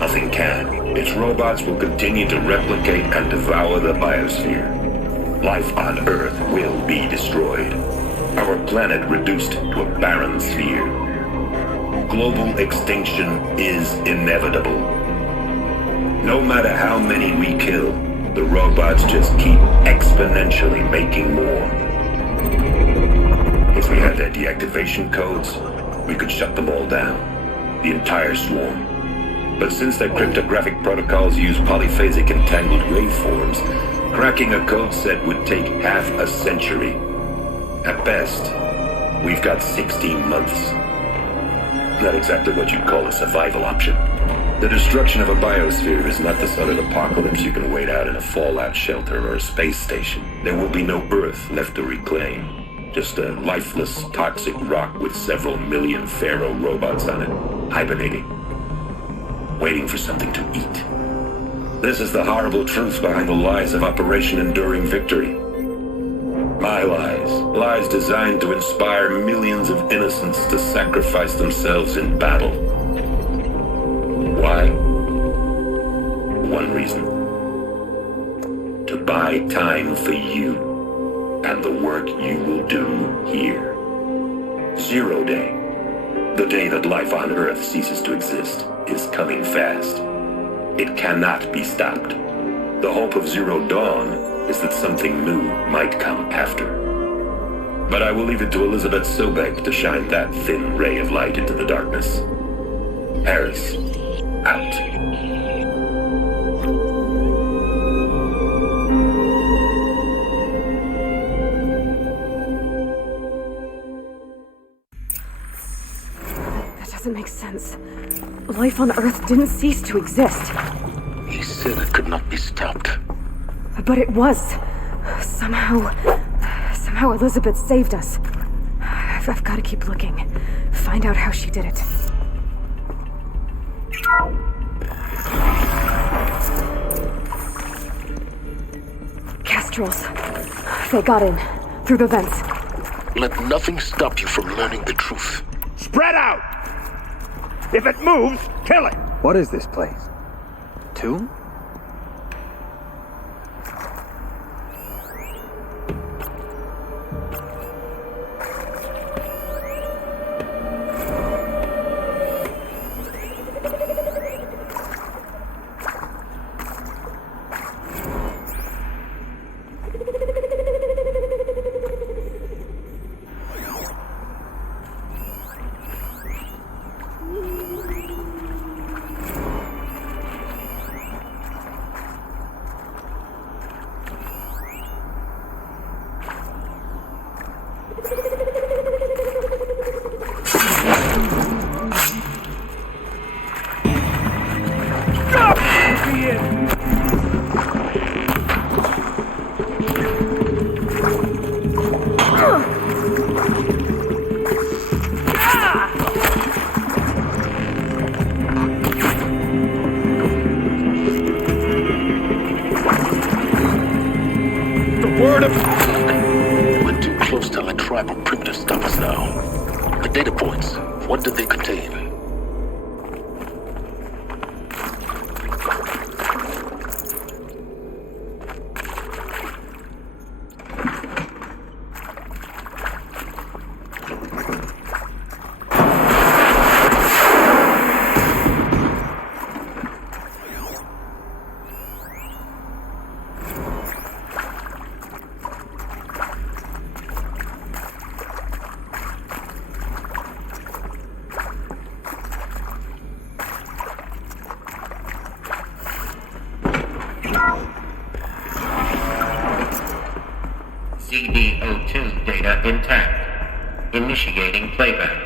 Nothing can. Its robots will continue to replicate and devour the biosphere. Life on Earth will be destroyed. Our planet reduced to a barren sphere. Global extinction is inevitable. No matter how many we kill, the robots just keep exponentially making more. If we had their deactivation codes, we could shut them all down. The entire swarm. But since their cryptographic protocols use polyphasic entangled waveforms, cracking a code set would take half a century. At best, we've got 16 months. Not exactly what you'd call a survival option. The destruction of a biosphere is not the sudden apocalypse you can wait out in a fallout shelter or a space station. There will be no Earth left to reclaim. Just a lifeless, toxic rock with several million Pharaoh robots on it. hibernating, waiting for something to eat. This is the horrible truth behind the lies of Operation Enduring Victory. My lies. Lies designed to inspire millions of innocents to sacrifice themselves in battle. Why? One reason. To buy time for you and the work you will do here. Zero Day, the day that life on Earth ceases to exist, is coming fast. It cannot be stopped. The hope of Zero Dawn is that something new might come after. But I will leave it to Elizabeth Sobek to shine that thin ray of light into the darkness. Harris, out. That doesn't make sense. Life on Earth didn't cease to exist. He said it could not be stopped. But it was. Somehow Elizabeth saved us. I've got to keep looking. Find out how she did it. Kestrels. They got in. Through the vents. Let nothing stop you from learning the truth. Spread out! If it moves, kill it! What is this place? Tomb? We're too close to let tribal primitives stop us now. The data points, what did they contain? CD02 data intact. Initiating playback.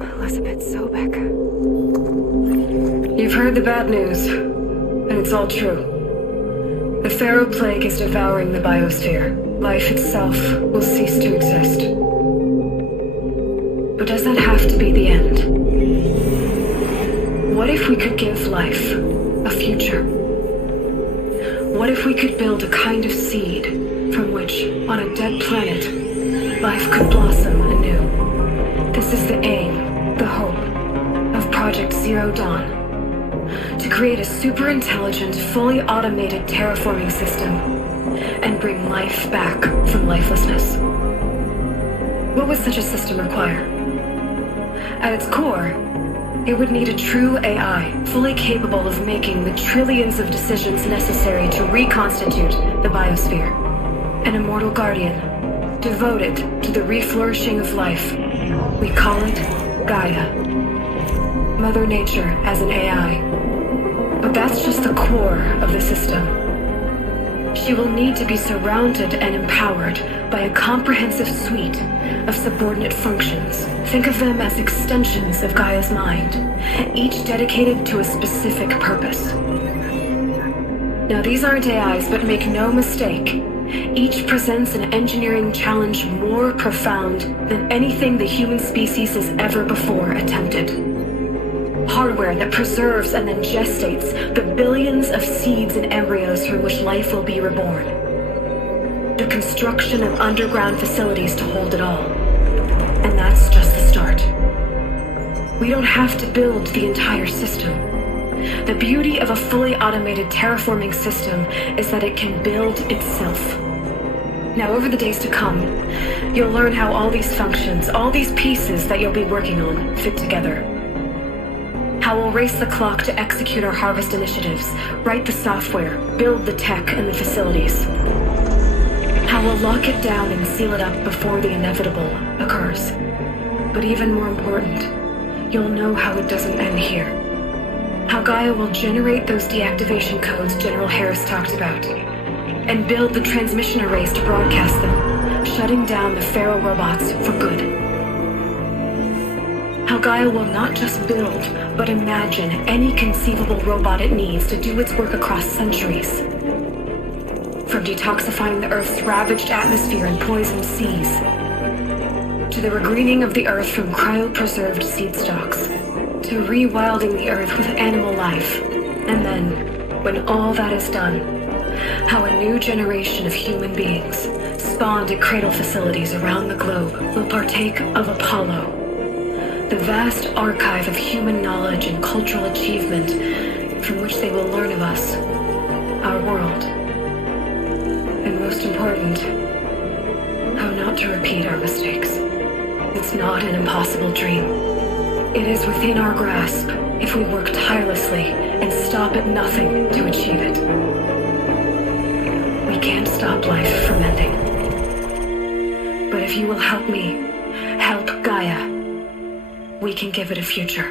Elizabeth Sobek. You've heard the bad news, and it's all true. The Pharaoh Plague is devouring the biosphere. Life itself will cease to exist. But does that have to be the end? What if we could give life a future? What if we could build a kind of seed from which, on a dead planet, life could blossom anew? This is the aim, the hope, of Project Zero Dawn. To create a super intelligent, fully automated terraforming system and bring life back from lifelessness. What would such a system require? At its core, it would need a true AI, fully capable of making the trillions of decisions necessary to reconstitute the biosphere. An immortal guardian, devoted to the reflourishing of life. We call it Gaia. Mother Nature as an AI. But that's just the core of the system. She will need to be surrounded and empowered by a comprehensive suite of subordinate functions. Think of them as extensions of Gaia's mind, each dedicated to a specific purpose. Now these aren't AIs, but make no mistake, Each presents an engineering challenge more profound than anything the human species has ever before attempted. Hardware that preserves and then gestates the billions of seeds and embryos from which life will be reborn. The construction of underground facilities to hold it all. And that's just the start. We don't have to build the entire system. The beauty of a fully automated terraforming system is that it can build itself. Now, over the days to come, you'll learn how all these functions, all these pieces that you'll be working on, fit together. How we'll race the clock to execute our harvest initiatives, write the software, build the tech and the facilities. How we'll lock it down and seal it up before the inevitable occurs. But even more important, you'll know how it doesn't end here. How Gaia will generate those deactivation codes General Harris talked about, and build the transmission arrays to broadcast them, shutting down the Pharaoh robots for good. How Gaia will not just build, but imagine any conceivable robot it needs to do its work across centuries. From detoxifying the Earth's ravaged atmosphere and poisoned seas, to the regreening of the Earth from cryopreserved seed stocks, to rewilding the Earth with animal life. And then, when all that is done, how a new generation of human beings, spawned at cradle facilities around the globe, will partake of Apollo, the vast archive of human knowledge and cultural achievement from which they will learn of us, our world, and most important, how not to repeat our mistakes. It's not an impossible dream. It is within our grasp if we work tirelessly and stop at nothing to achieve it. We can't stop life from ending. But if you will help me, help Gaia, we can give it a future.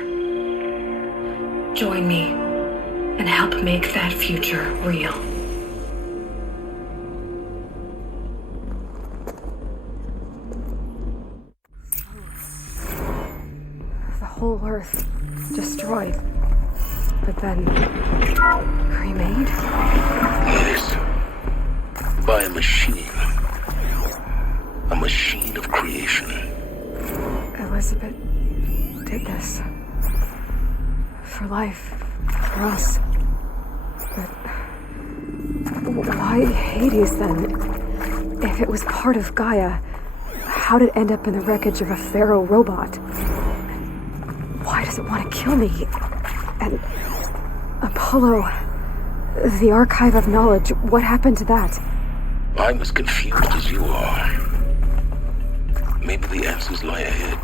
Join me and help make that future real. The whole Earth destroyed, but then remade? Yes. By a machine. A machine of creation. Elizabeth did this. For life. For us. But why Hades then? If it was part of Gaia, how did it end up in the wreckage of a Pharaoh robot? Why does it want to kill me? And Apollo, the archive of knowledge, what happened to that? I'm as confused as you are. Maybe the answers lie ahead.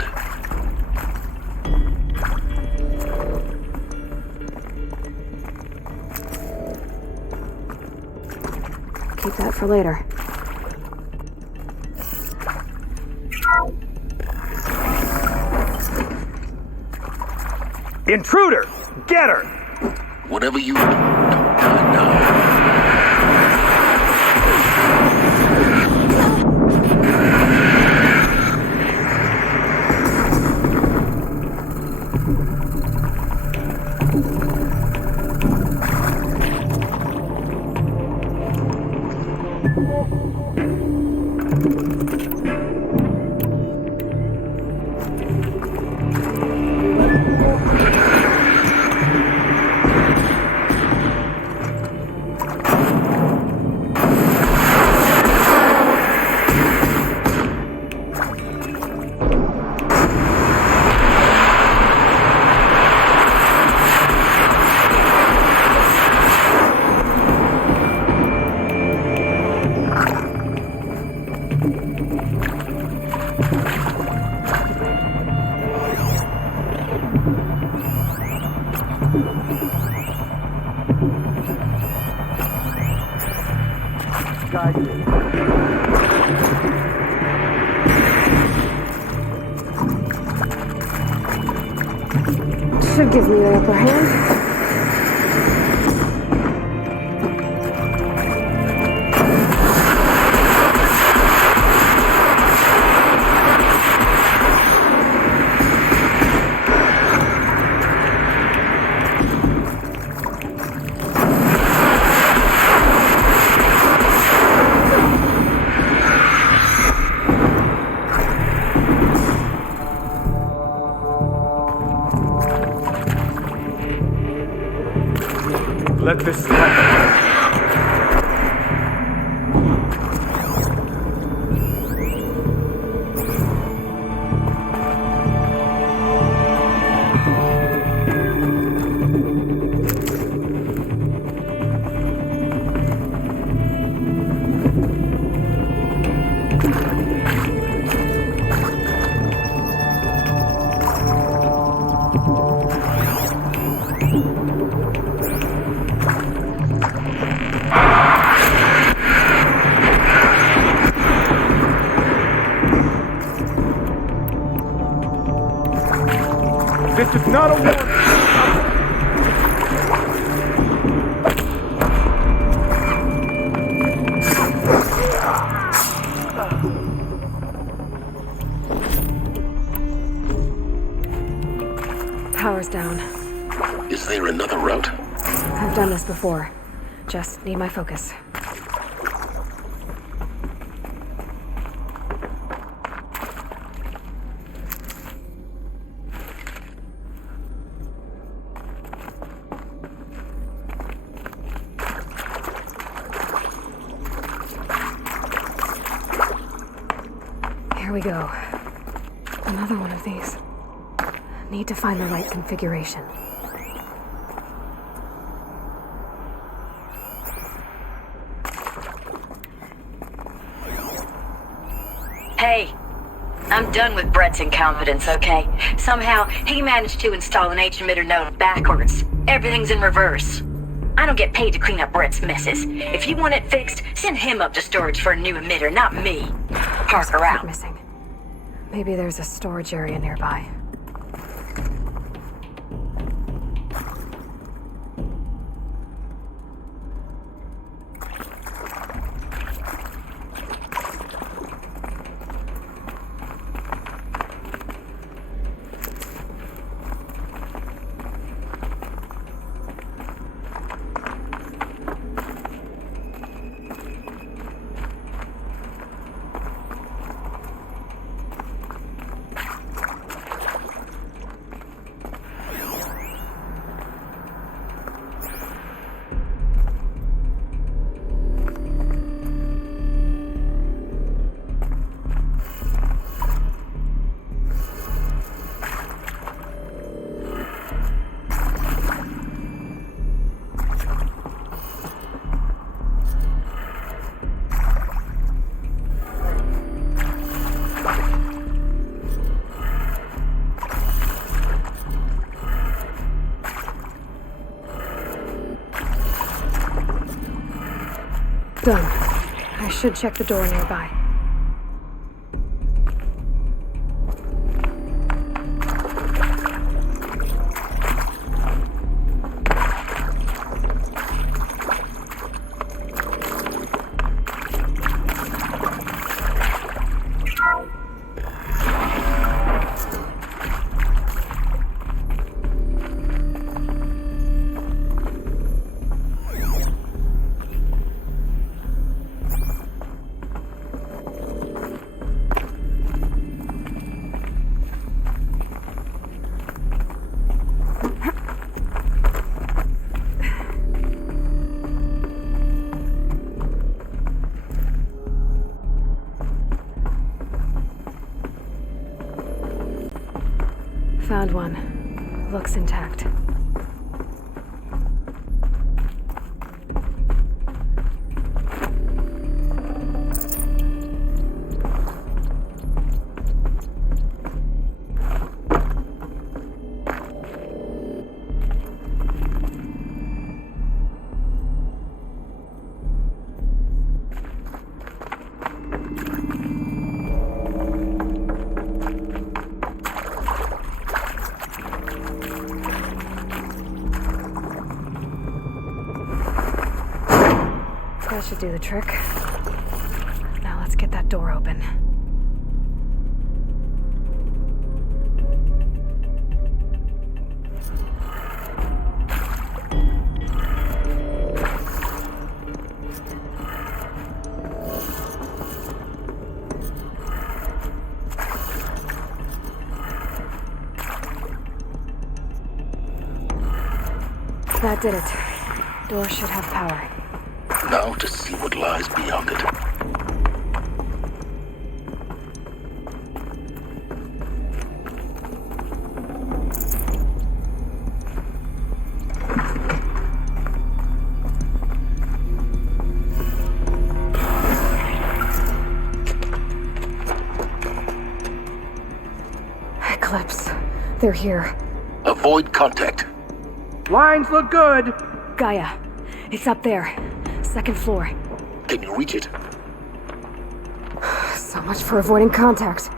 Keep that for later. Intruder! Get her! Whatever you do, don't do it now. Should give me the upper hand. let this happen. This is not a warning. Power's down. Is there another route? I've done this before. Just need my focus. Here we go. Another one of these. Need to find the right configuration. Hey, I'm done with Brett's incompetence, okay? Somehow, he managed to install an H-emitter node backwards. Everything's in reverse. I don't get paid to clean up Brett's messes. If you want it fixed, send him up to storage for a new emitter, not me. Parker out. Missing. Maybe there's a storage area nearby. Done. I should check the door nearby. Found one. Looks intact. That should do the trick. Now let's get that door open. That did it. Door should have power. Now to see what lies beyond it. Eclipse. They're here. Avoid contact. Lines look good. Gaia. It's up there. Second floor. Can you reach it? So much for avoiding contact.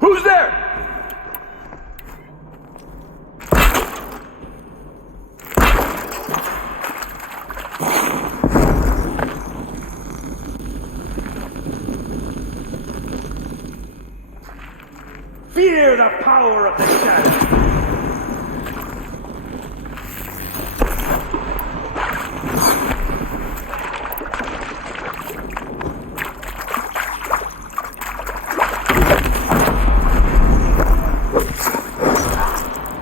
Who's there? Fear the power of the shadow!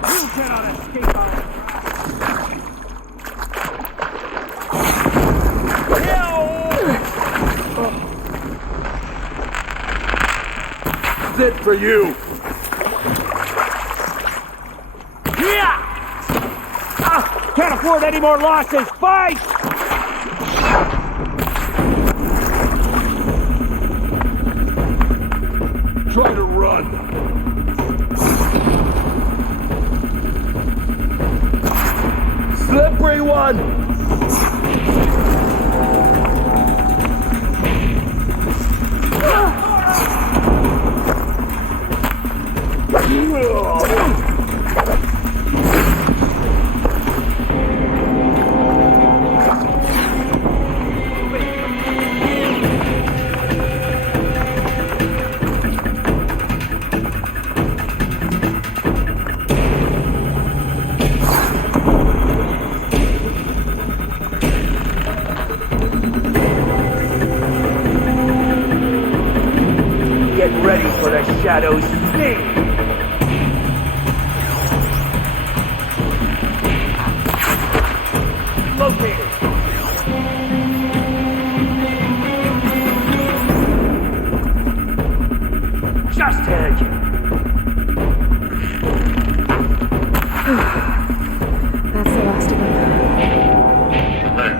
You cannot it for you. Yeah! Can't afford any more losses. Fight! Try to run. Slippery one! Get ready for the Shadow's sting! Located! Just ahead. That's the last of them. Alert.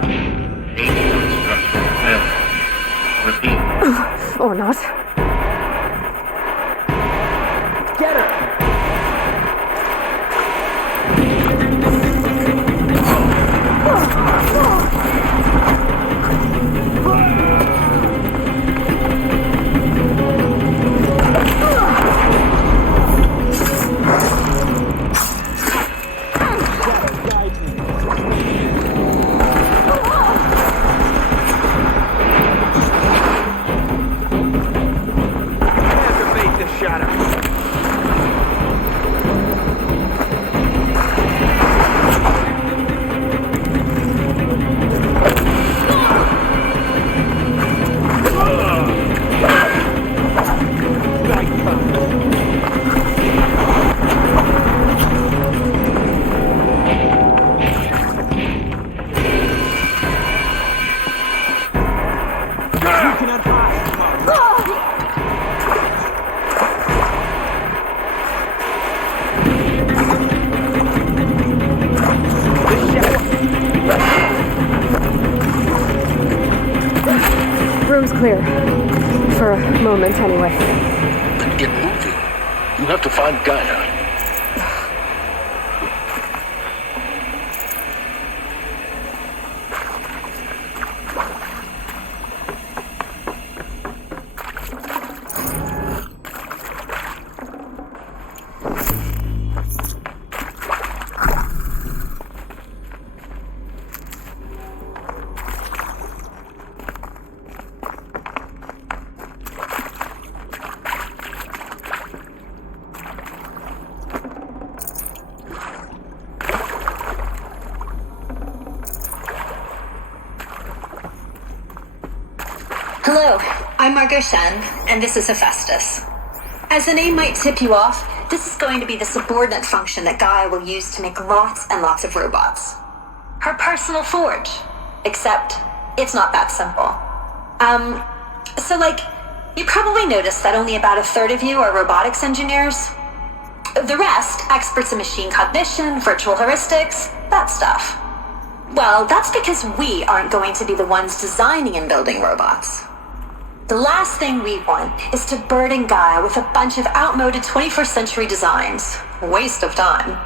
Atrium structure failure. Repeat. Or not. Get her! Activate the shadow. Room's clear. For a moment, anyway. Then get moving. You have to find Gaia. Hello, I'm Margot Shen, and this is Hephaestus. As the name might tip you off, this is going to be the subordinate function that Gaia will use to make lots and lots of robots. Her personal forge. Except, it's not that simple. You probably noticed that only about a third of you are robotics engineers. The rest, experts in machine cognition, virtual heuristics, that stuff. Well, that's because we aren't going to be the ones designing and building robots. The last thing we want is to burden Gaia with a bunch of outmoded 21st century designs. Waste of time.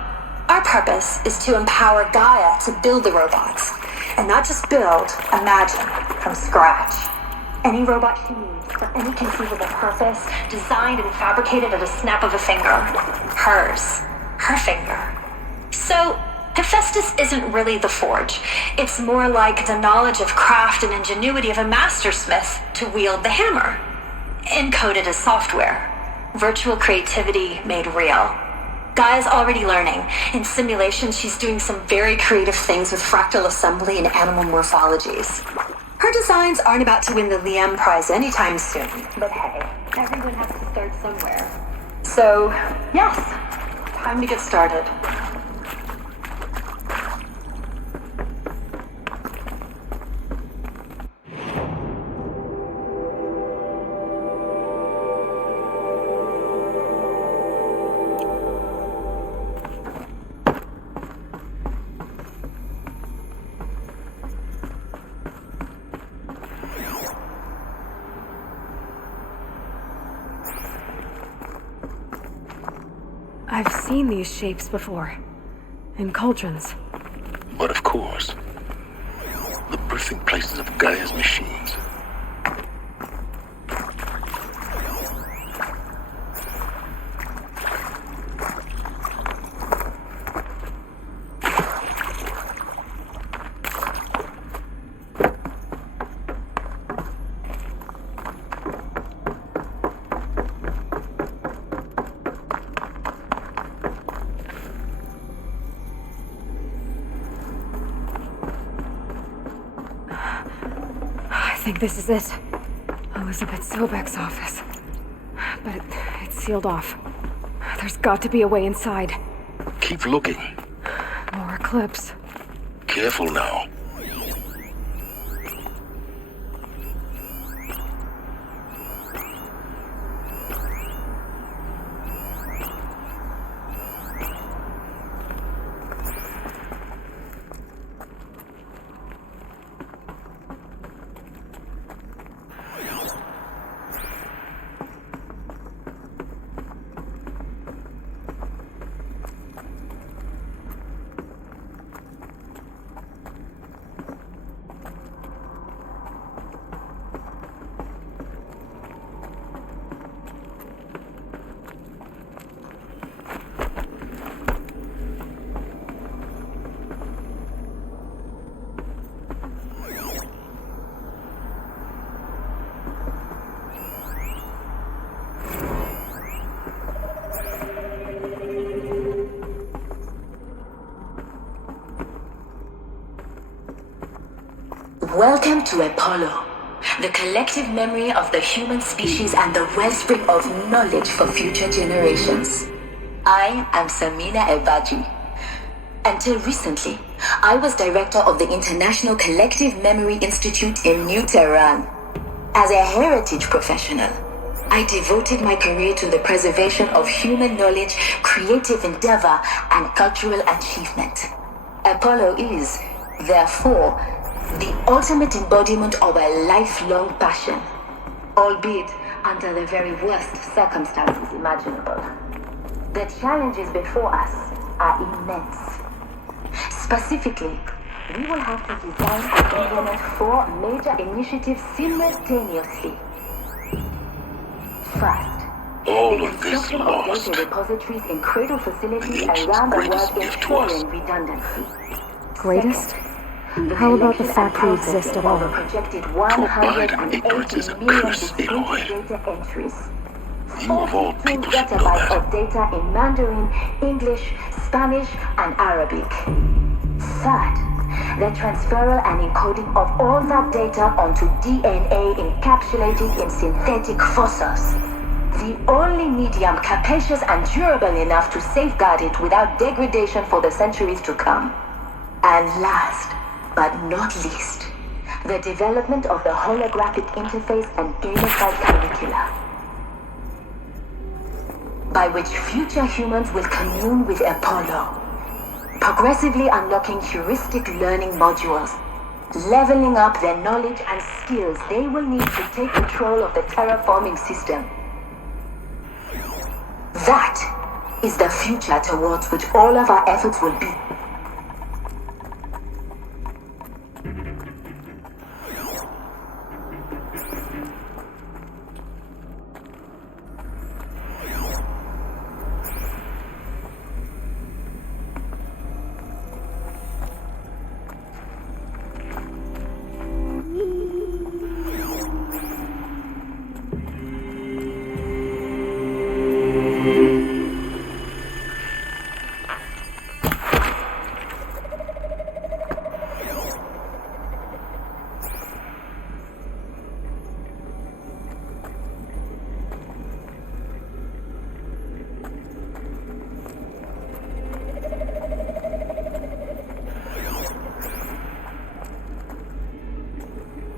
Our purpose is to empower Gaia to build the robots. And not just build, imagine, from scratch. Any robot she needs for any conceivable purpose, designed and fabricated at a snap of a finger. Hers. Her finger. So, Hephaestus isn't really the forge. It's more like the knowledge of craft and ingenuity of a mastersmith to wield the hammer. Encoded as software. Virtual creativity made real. Gaia's already learning. In simulations, she's doing some very creative things with fractal assembly and animal morphologies. Her designs aren't about to win the Liam Prize anytime soon. But hey, everyone has to start somewhere. So, yes, time to get started. I've seen these shapes before. In cauldrons. But of course, the birthing places of Gaia's machines. I think this is it. Elizabeth Sobek's office. But it's sealed off. There's got to be a way inside. Keep looking. More eclipse. Careful now. Welcome to Apollo, the collective memory of the human species and the wellspring of knowledge for future generations. I am Samina Ebaji. Until recently, I was director of the International Collective Memory Institute in New Tehran. As a heritage professional, I devoted my career to the preservation of human knowledge, creative endeavor, and cultural achievement. Apollo is, therefore, the ultimate embodiment of a lifelong passion, albeit under the very worst circumstances imaginable. The challenges before us are immense. Specifically, we will have to design and implement 4 major initiatives simultaneously. First, All the of this construction of lost. data repositories in cradle facilities The ancients' around the greatest world, gift was. ensuring redundancy. Greatest? The How about the collection fact and we exist at all? processing of a projected abide in ignorance is a 180 million curse, discrete Aloy. data entries. You of all 42 people should know zettabytes that. of data in Mandarin, English, Spanish, and Arabic. Third, the transferal and encoding of all that data onto DNA encapsulated in synthetic fossils. The only medium capacious and durable enough to safeguard it without degradation for the centuries to come. And last, but not least, the development of the holographic interface and gamified curricula, by which future humans will commune with Apollo, progressively unlocking heuristic learning modules, leveling up their knowledge and skills they will need to take control of the terraforming system. That is the future towards which all of our efforts will be.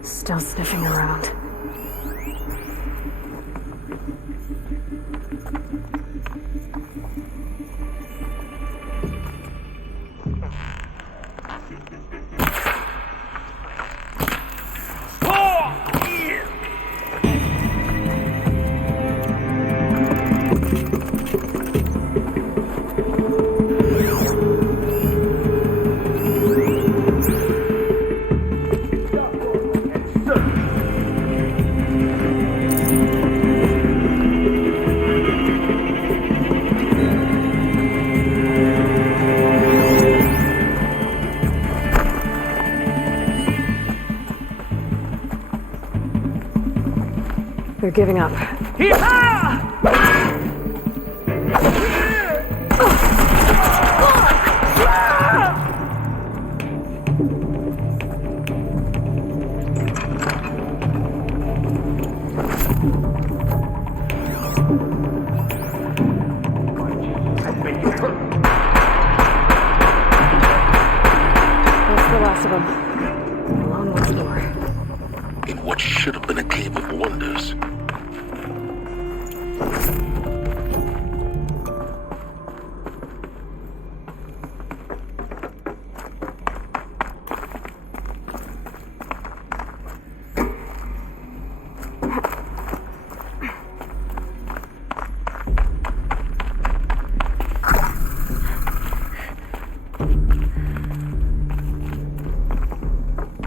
Still sniffing around. They're giving up. That's the last of them. Alone once more. In what should have been a cave of wonders.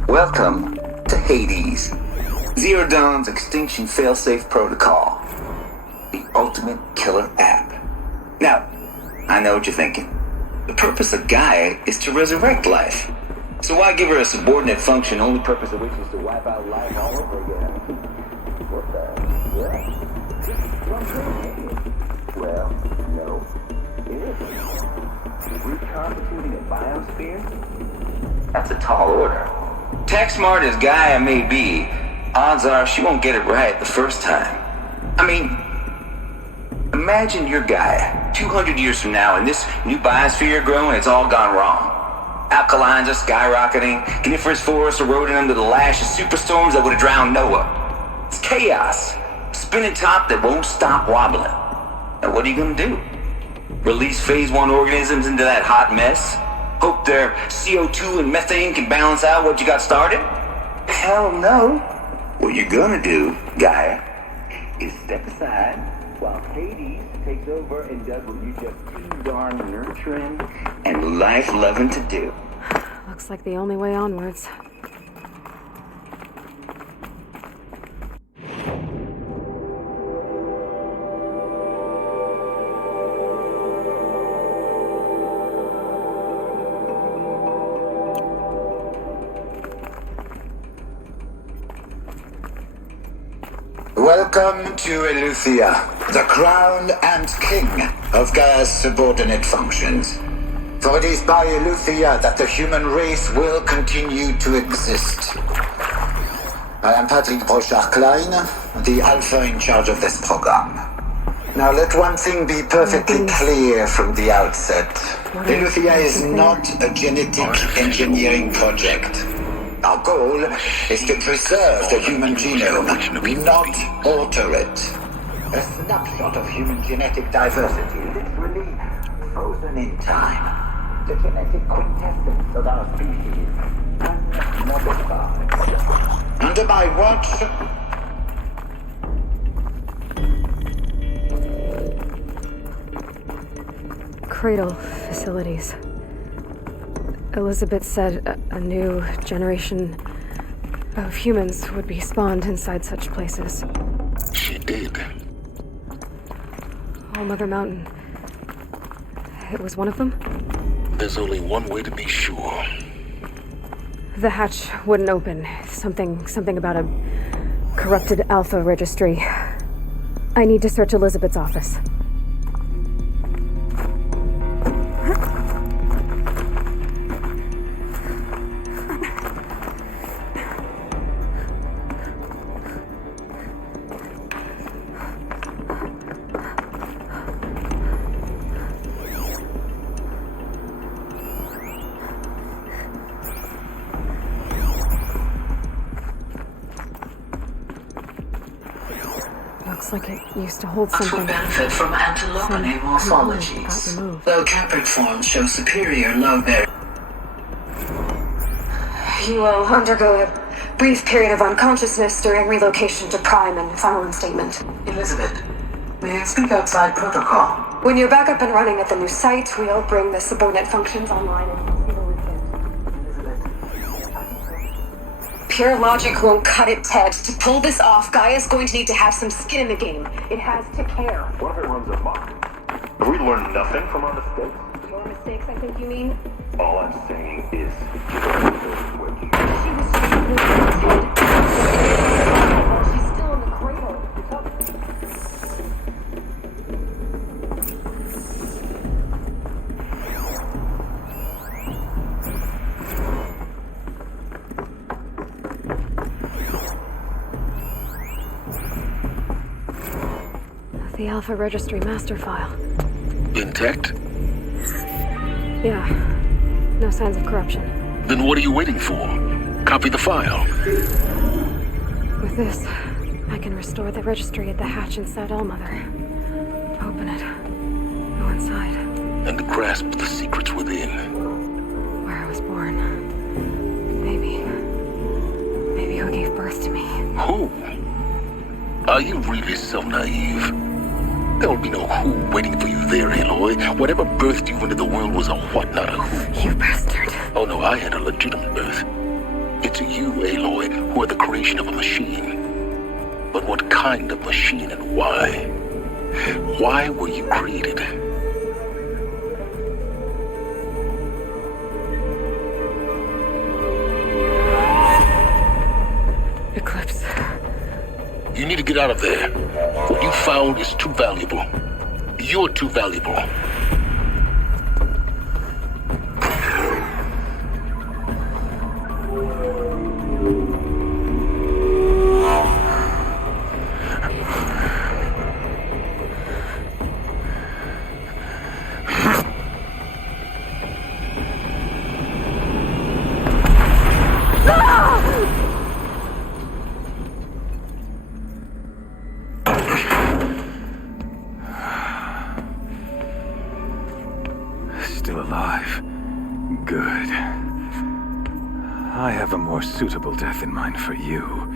Welcome to Hades, Zero Dawn's extinction failsafe protocol, the ultimate killer app. Now, I know what you're thinking. The purpose of Gaia is to resurrect life. So why give her a subordinate function, only purpose of which is to wipe out life all over again? What the? Yeah? Well, no. It isn't. Reconstituting a biosphere? That's a tall order. Tech smart as Gaia may be, odds are she won't get it right the first time. I mean, imagine you're Gaia, 200 years from now, and this new biosphere growing, it's all gone wrong. Alkalines are skyrocketing, coniferous forests eroding under the lash of superstorms that would have drowned Noah. It's chaos, a spinning top that won't stop wobbling. Now what are you gonna do? Release phase 1 organisms into that hot mess? Hope their CO2 and methane can balance out what you got started? Hell no. What you're gonna do, Gaia, is step aside while Hades takes over and does what you just too darn nurturing and life-loving to do. Looks like the only way onwards. Welcome to Eleuthia, the crown and king of Gaia's subordinate functions. For it is by Eleuthia that the human race will continue to exist. I am Patrick Brochard-Klein, the alpha in charge of this program. Now let one thing be perfectly clear from the outset. Eleuthia is not a genetic engineering project. Our goal is to preserve the human genome, not alter it. A snapshot of human genetic diversity, literally frozen in time. The genetic quintessence of our species, unmodified. Under my watch, Cradle facilities. Elizabeth said a new generation of humans would be spawned inside such places. She did. All Mother Mountain. It was one of them? There's only one way to be sure. The hatch wouldn't open. Something about a corrupted Alpha registry. I need to search Elizabeth's office. Looks like it used to hold something. Would benefit from antilopine morphologies, though Caprid forms show superior load bearing. You will undergo a brief period of unconsciousness during relocation to Prime and final instatement. Elizabeth, may I speak outside protocol? When you're back up and running at the new site, we'll bring the subordinate functions online and see where we can. Pure logic won't cut it, Ted. To pull this off, Gaia's going to need to have some skin in the game. It has to care. What if it runs amok? Have we learned nothing from our mistakes? Your mistakes, I think you mean? All I'm saying is, give her the switch. She was stupid, Ted. She's still in the cradle. The Alpha Registry master file. Intact? Yeah. No signs of corruption. Then what are you waiting for? Copy the file. With this, I can restore the registry at the hatch inside Allmother. Open it. Go inside. And grasp the secrets within. Where I was born. Maybe who gave birth to me. Who? Are you really so naive? There will be no who waiting for you there, Aloy. Whatever birthed you into the world was a what, not a who. You bastard. Oh no, I had a legitimate birth. It's you, Aloy, who are the creation of a machine. But what kind of machine and why? Why were you created? Eclipse. You need to get out of there. What you found is too valuable. You're too valuable. Still alive. Good. I have a more suitable death in mind for you,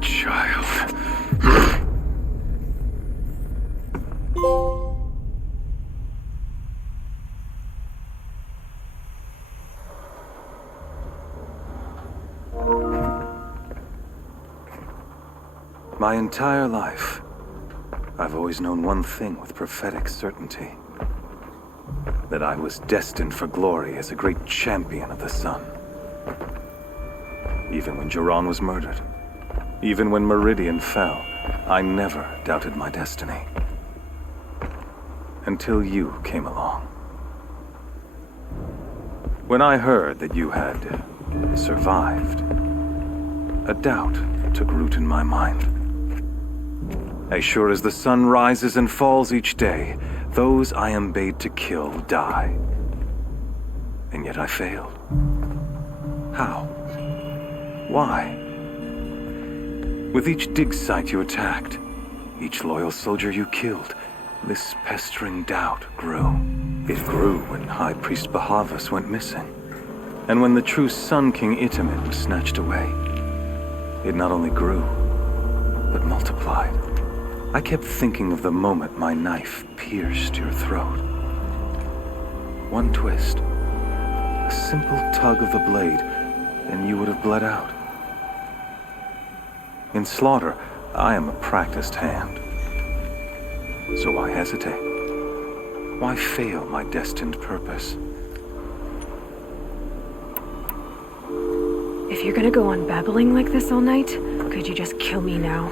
child. My entire life, I've always known one thing with prophetic certainty. That I was destined for glory as a great champion of the sun. Even when Jiran was murdered, even when Meridian fell, I never doubted my destiny. Until you came along. When I heard that you had survived, a doubt took root in my mind. As sure as the sun rises and falls each day, those I am bade to kill die. And yet I failed. How? Why? With each dig site you attacked, each loyal soldier you killed, this pestering doubt grew. It grew when High Priest Bahavas went missing, and when the true Sun King Itamen was snatched away. It not only grew, but multiplied. I kept thinking of the moment my knife pierced your throat. One twist, a simple tug of the blade, and you would have bled out. In slaughter, I am a practiced hand. So why hesitate? Why fail my destined purpose? If you're gonna go on babbling like this all night, could you just kill me now?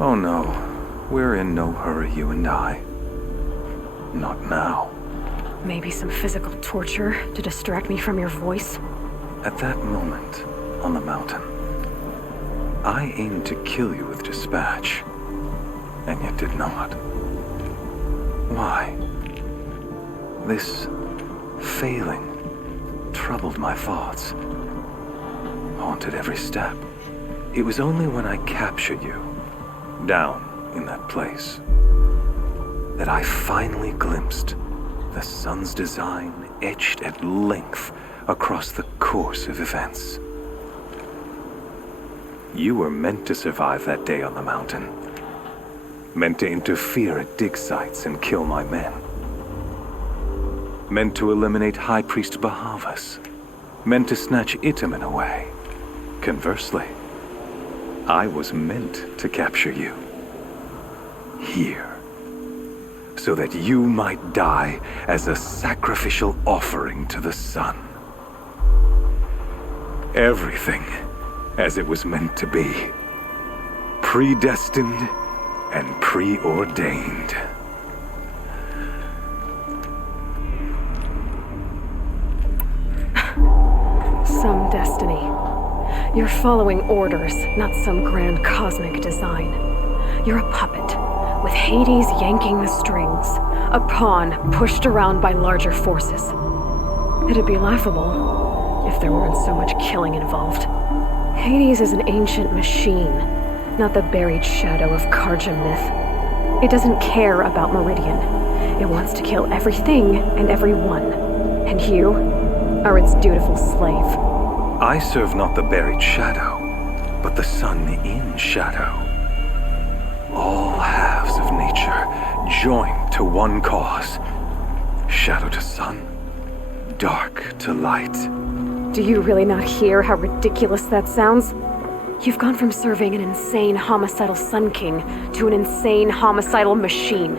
Oh no. We're in no hurry, you and I. Not now. Maybe some physical torture to distract me from your voice? At that moment, on the mountain, I aimed to kill you with dispatch, and yet did not. Why? This failing troubled my thoughts, haunted every step. It was only when I captured you, down in that place, that I finally glimpsed the sun's design etched at length across the course of events. You were meant to survive that day on the mountain, meant to interfere at dig sites and kill my men, meant to eliminate High Priest Bahavas, meant to snatch Itamen away. Conversely, I was meant to capture you. Here, so that you might die as a sacrificial offering to the sun. Everything as it was meant to be. Predestined and preordained. Some destiny. You're following orders, not some grand cosmic design. You're a puppet, with Hades yanking the strings, a pawn pushed around by larger forces. It'd be laughable if there weren't so much killing involved. Hades is an ancient machine, not the buried shadow of Karja myth. It doesn't care about Meridian. It wants to kill everything and everyone. And you are its dutiful slave. I serve not the buried shadow, but the sun in shadow. All halves of nature joined to one cause. Shadow to sun, dark to light. Do you really not hear how ridiculous that sounds? You've gone from serving an insane homicidal Sun King to an insane homicidal machine.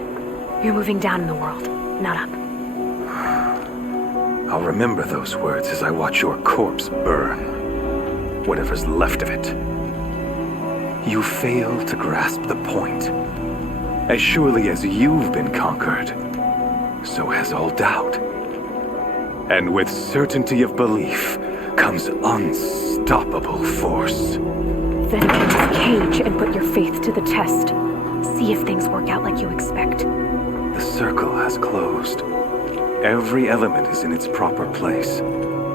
You're moving down in the world, not up. I'll remember those words as I watch your corpse burn. Whatever's left of it. You fail to grasp the point. As surely as you've been conquered, so has all doubt. And with certainty of belief comes unstoppable force. Then get this cage and put your faith to the test. See if things work out like you expect. The circle has closed. Every element is in its proper place,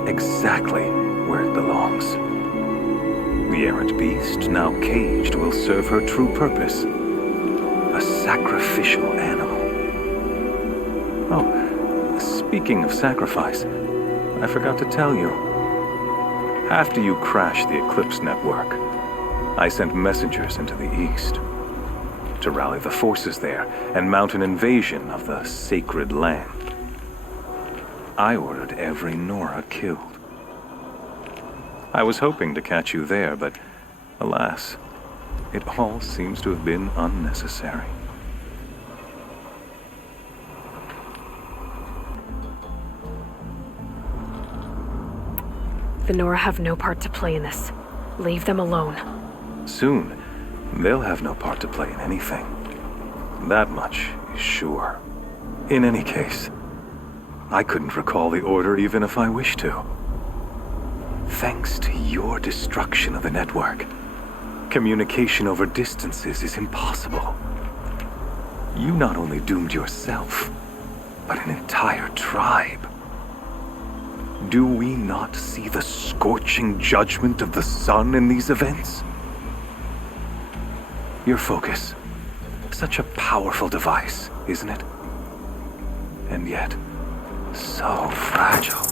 exactly where it belongs. The errant beast, now caged, will serve her true purpose. A sacrificial animal. Oh, speaking of sacrifice, I forgot to tell you. After you crashed the Eclipse network, I sent messengers into the east to rally the forces there and mount an invasion of the sacred land. I ordered every Nora killed. I was hoping to catch you there, but alas, it all seems to have been unnecessary. The Nora have no part to play in this. Leave them alone. Soon, they'll have no part to play in anything. That much is sure. In any case, I couldn't recall the order even if I wished to. Thanks to your destruction of the network, communication over distances is impossible. You not only doomed yourself, but an entire tribe. Do we not see the scorching judgment of the sun in these events? Your focus, such a powerful device, isn't it? And yet, so fragile.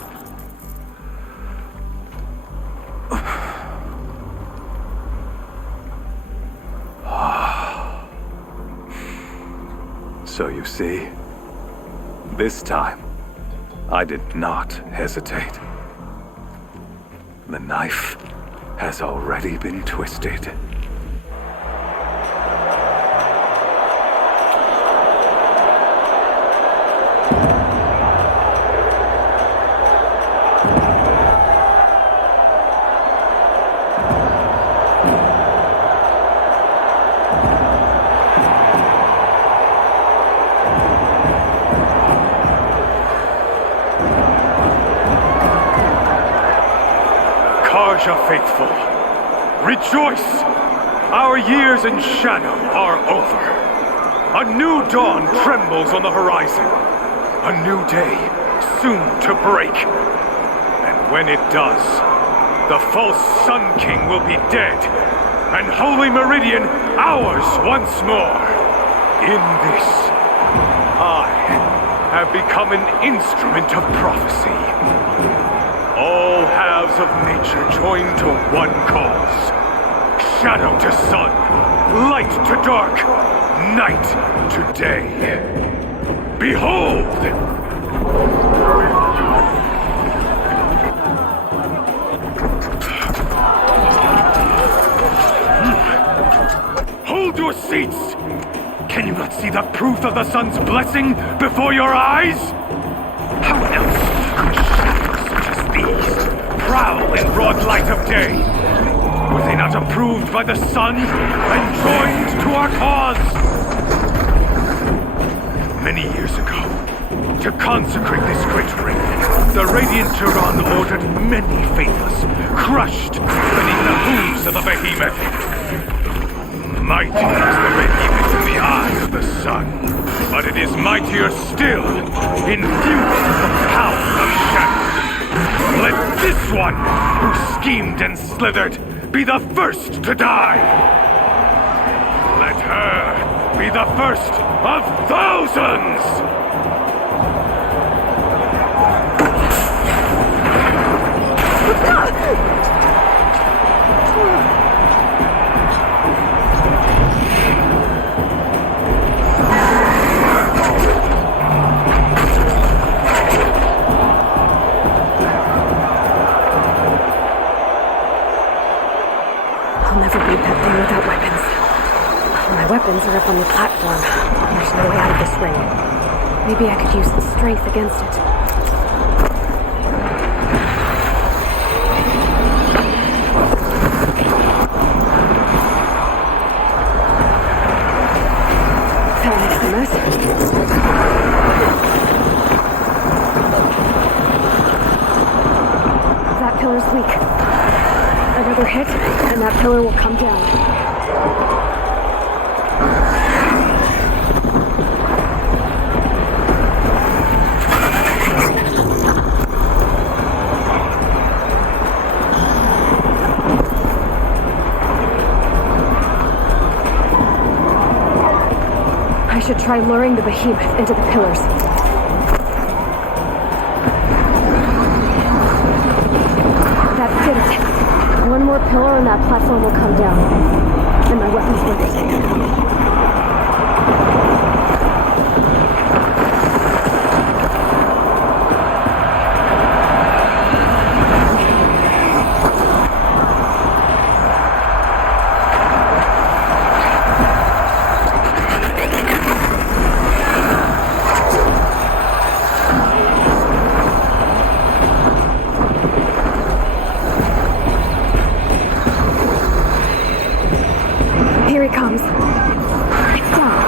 So you see, this time, I did not hesitate. The knife has already been twisted. Faithful, rejoice! Our years in shadow are over. A new dawn trembles on the horizon. A new day soon to break. And when it does, the false Sun King will be dead, and Holy Meridian ours once more. In this, I have become an instrument of prophecy. All halves of nature join to one cause. Shadow to sun, light to dark, night to day. Behold! Hold your seats! Can you not see the proof of the sun's blessing before your eyes? How else could prowl in broad light of day? Were they not approved by the sun and joined to our cause? Many years ago, to consecrate this great ring, the Radiant Turon ordered many faithless, crushed beneath the hooves of the behemoth. Mighty is the behemoth in the eye of the sun, but it is mightier still, infused with the power of shadow. Let this one, who schemed and slithered, be the first to die. Let her be the first of thousands! I'll never beat that thing without weapons. My weapons are up on the platform. There's no way out of this ring. Maybe I could use the strength against it. That makes a mess. That pillar's weak. Another hit, and that pillar will come down. I should try luring the behemoth into the pillars. That did it. One more pillar and that platform will come down. And my weapons will be safe. Here he comes. It's down.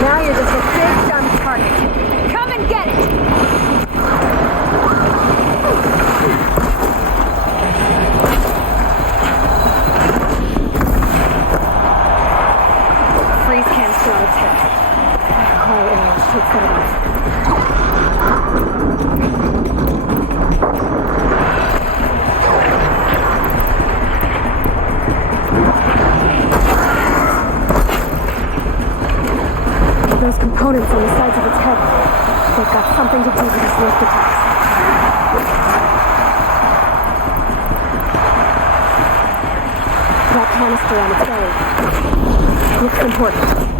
Now you're just a big dumb target. Come and get it! Freeze can's still on its hip. Quiet image should set it off. Those components on the sides of its head. They've got something to do with its lift attacks. That canister on its belly. Looks important.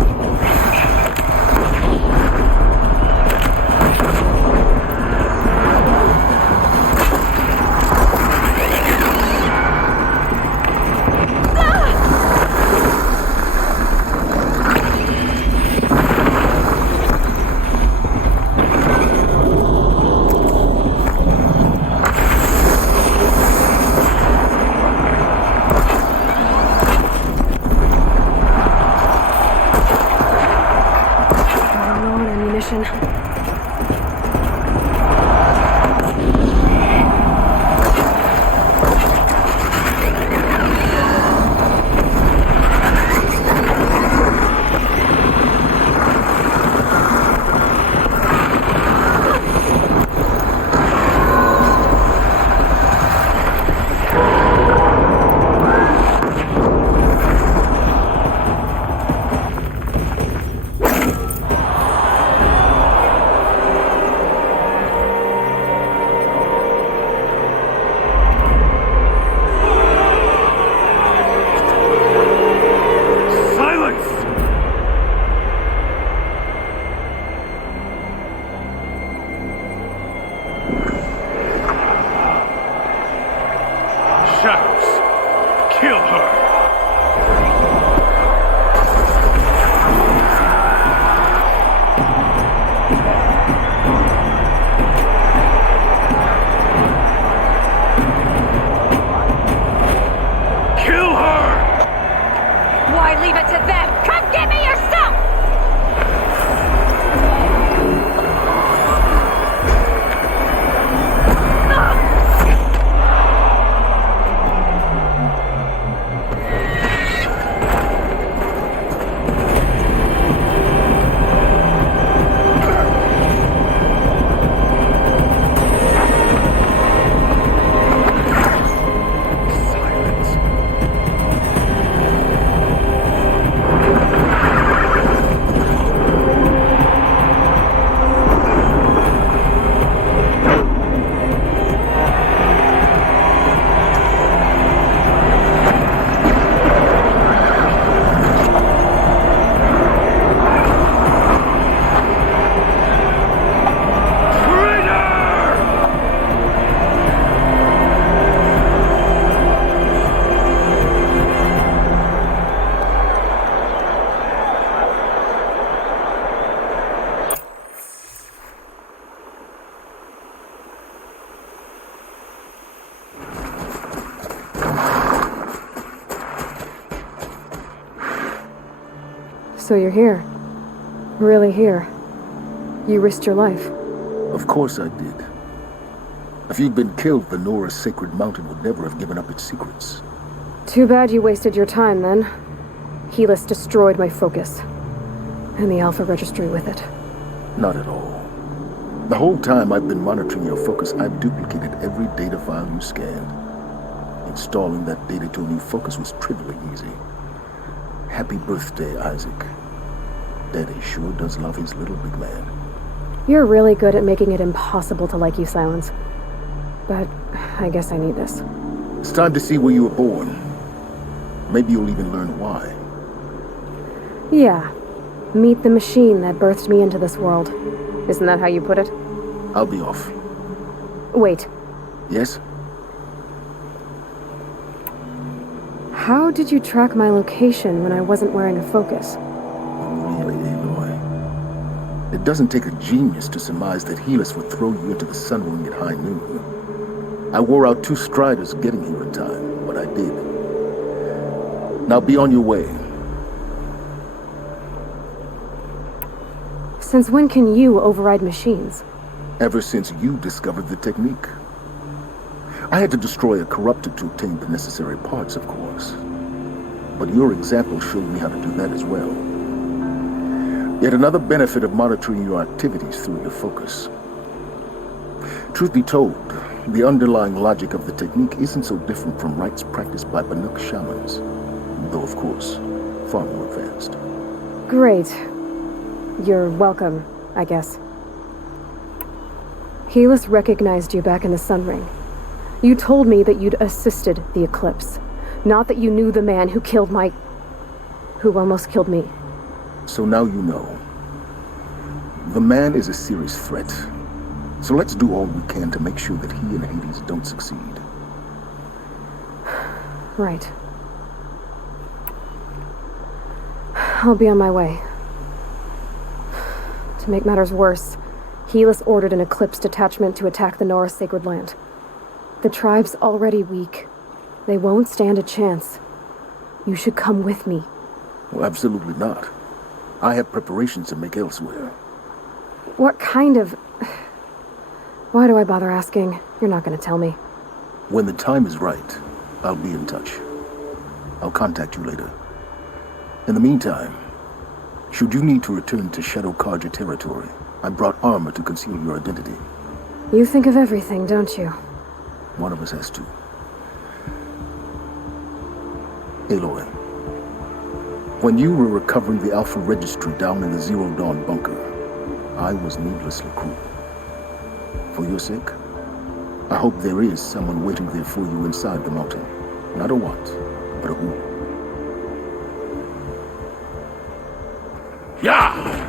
I leave it to them? Come get me yourself! So you're here. Really here. You risked your life. Of course I did. If you'd been killed, the Nora's sacred mountain would never have given up its secrets. Too bad you wasted your time, then. Helis destroyed my focus. And the Alpha Registry with it. Not at all. The whole time I've been monitoring your focus, I've duplicated every data file you scanned. Installing that data to a new focus was trivially easy. Happy birthday, Isaac. Daddy sure does love his little big man. You're really good at making it impossible to like you, Silence. But I guess I need this. It's time to see where you were born. Maybe you'll even learn why. Yeah. Meet the machine that birthed me into this world. Isn't that how you put it? I'll be off. Wait. Yes? How did you track my location when I wasn't wearing a focus? Really, Aloy? It doesn't take a genius to surmise that Helis would throw you into the sun ring at high noon. I wore out 2 striders getting here in time, but I did. Now be on your way. Since when can you override machines? Ever since you discovered the technique. I had to destroy a corruptor to obtain the necessary parts, of course. But your example showed me how to do that as well. Yet another benefit of monitoring your activities through your focus. Truth be told, the underlying logic of the technique isn't so different from rites practiced by Banuk shamans, though of course, far more advanced. Great. You're welcome, I guess. Helis recognized you back in the Sun Ring. You told me that you'd assisted the eclipse, not that you knew the man who almost killed me. So now you know. The man is a serious threat. So let's do all we can to make sure that he and Hades don't succeed. Right. I'll be on my way. To make matters worse, Helis ordered an eclipse detachment to attack the Nora Sacred Land. The tribe's already weak. They won't stand a chance. You should come with me. Well, absolutely not. I have preparations to make elsewhere. What kind of... Why do I bother asking? You're not going to tell me. When the time is right, I'll be in touch. I'll contact you later. In the meantime, should you need to return to Shadow Karja territory, I brought armor to conceal your identity. You think of everything, don't you? One of us has to. Aloy, when you were recovering the Alpha Registry down in the Zero Dawn bunker, I was needlessly cruel. For your sake, I hope there is someone waiting there for you inside the mountain. Not a what, but a who. Yeah!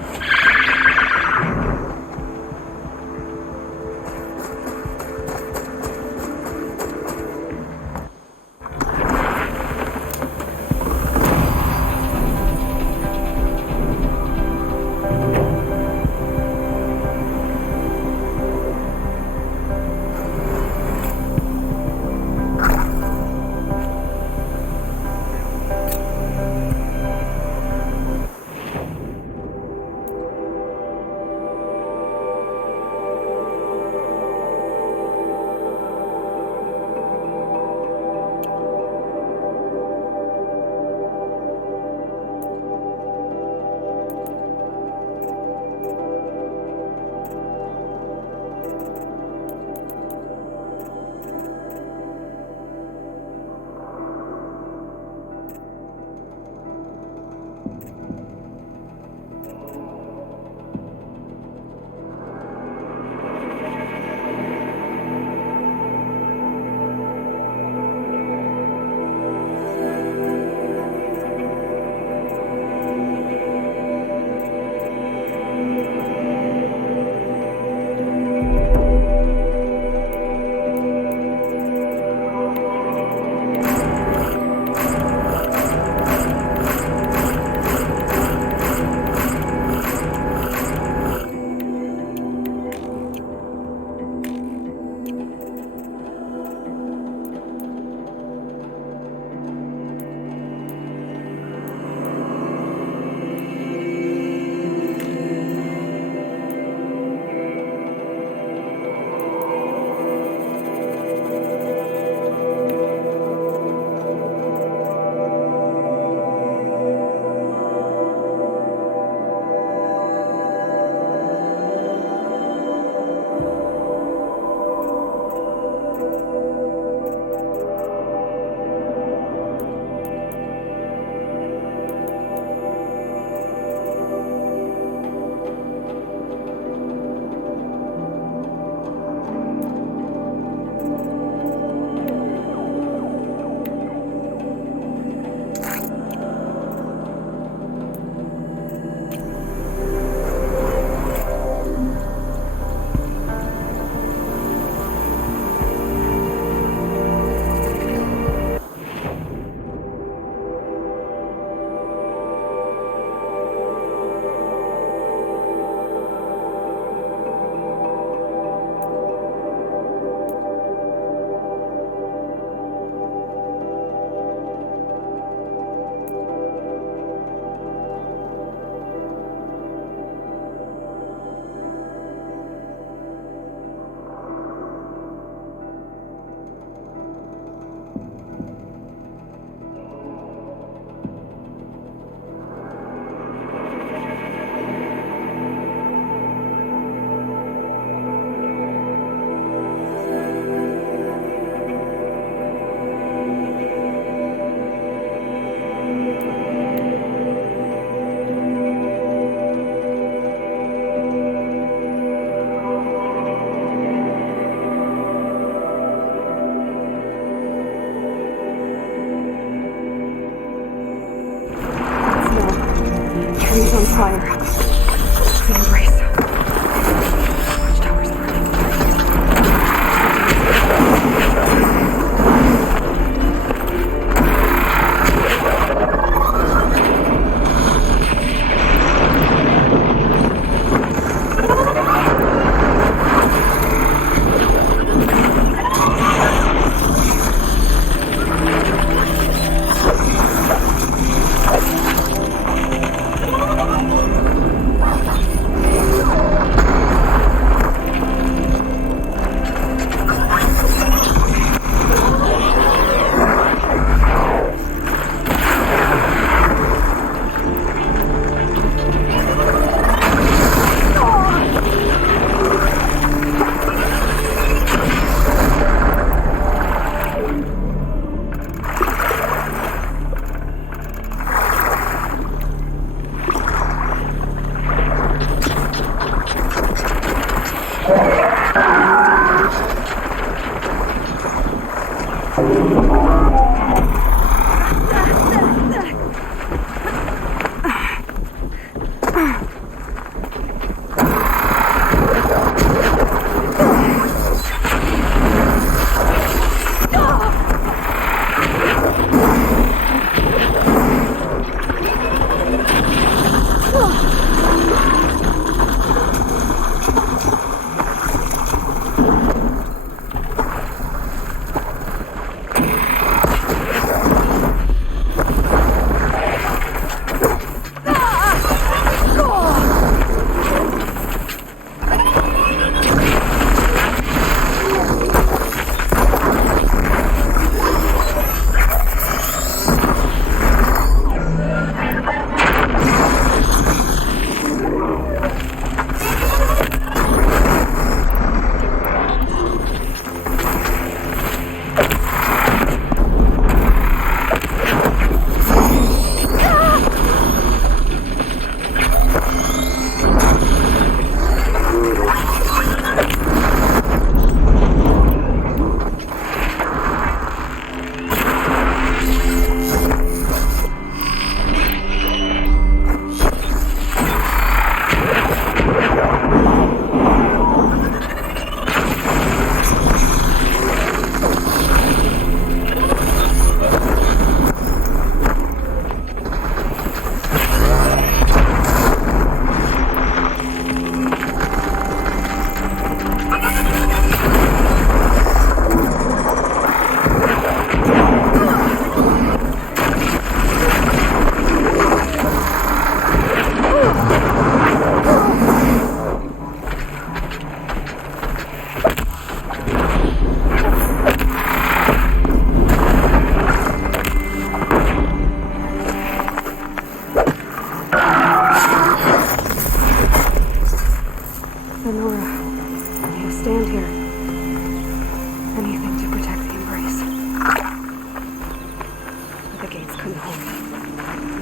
Everything's on fire. It's the embrace. Watchtower's burning.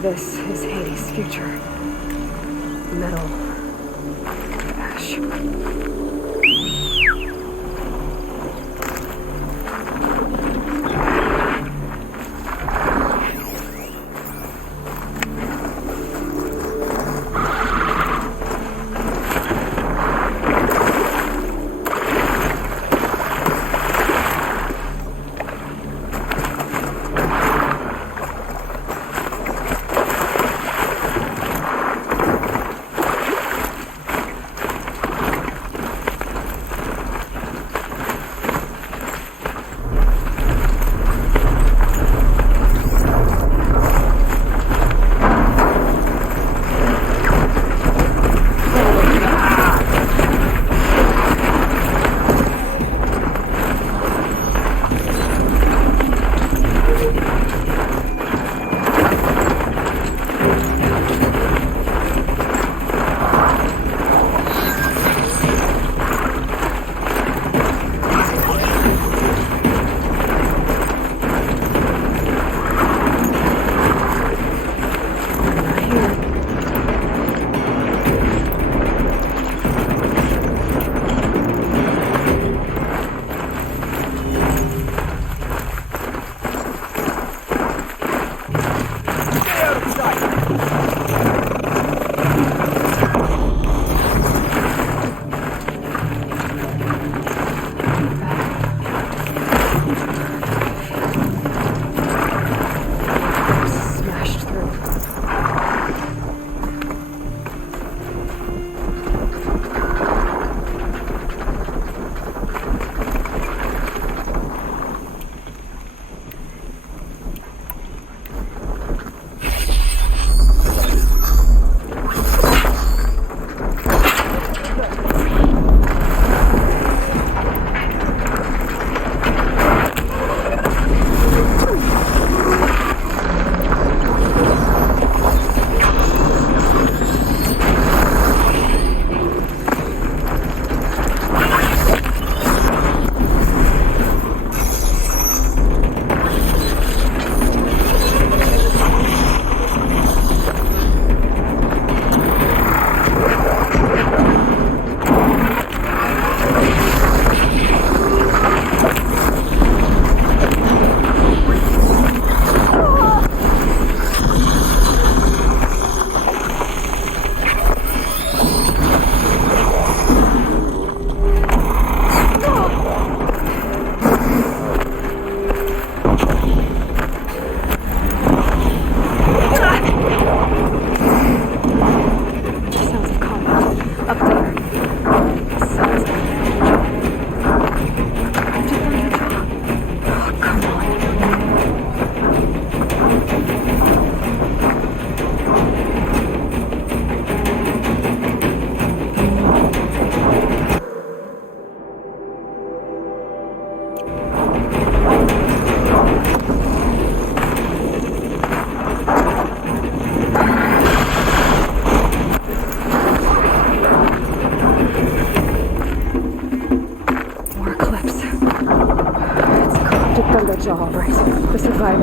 This is Hades' future. Metal. Ash.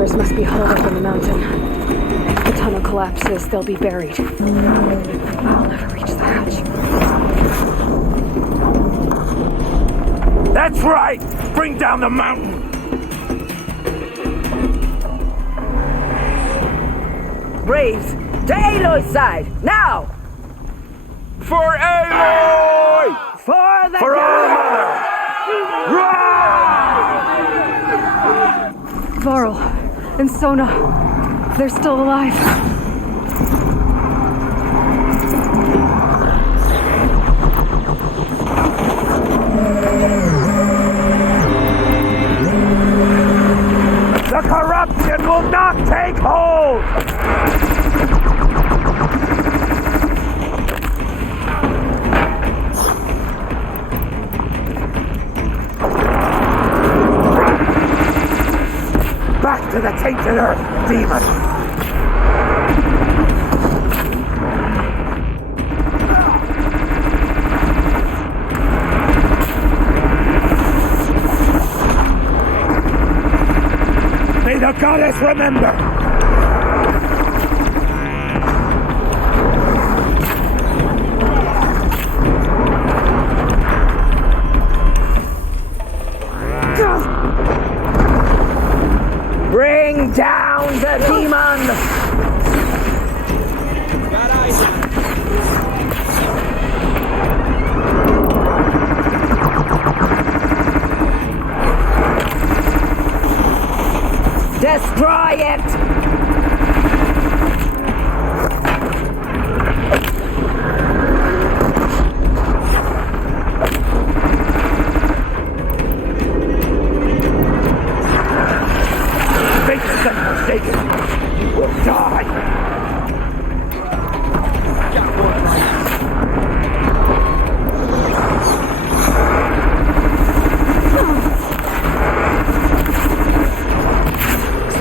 survivors must be holed up in the mountain. If the tunnel collapses, they'll be buried. I'll never reach the hatch. That's right! Bring down the mountain! Braves, to Aloy's side, now! For Aloy! For the For our mother! Varl and Sona, they're still alive. The corruption will not take hold! Back to the tainted earth, demon! May the goddess remember! Bring down the demon! Destroy it! Faithless and forsaken, you will die!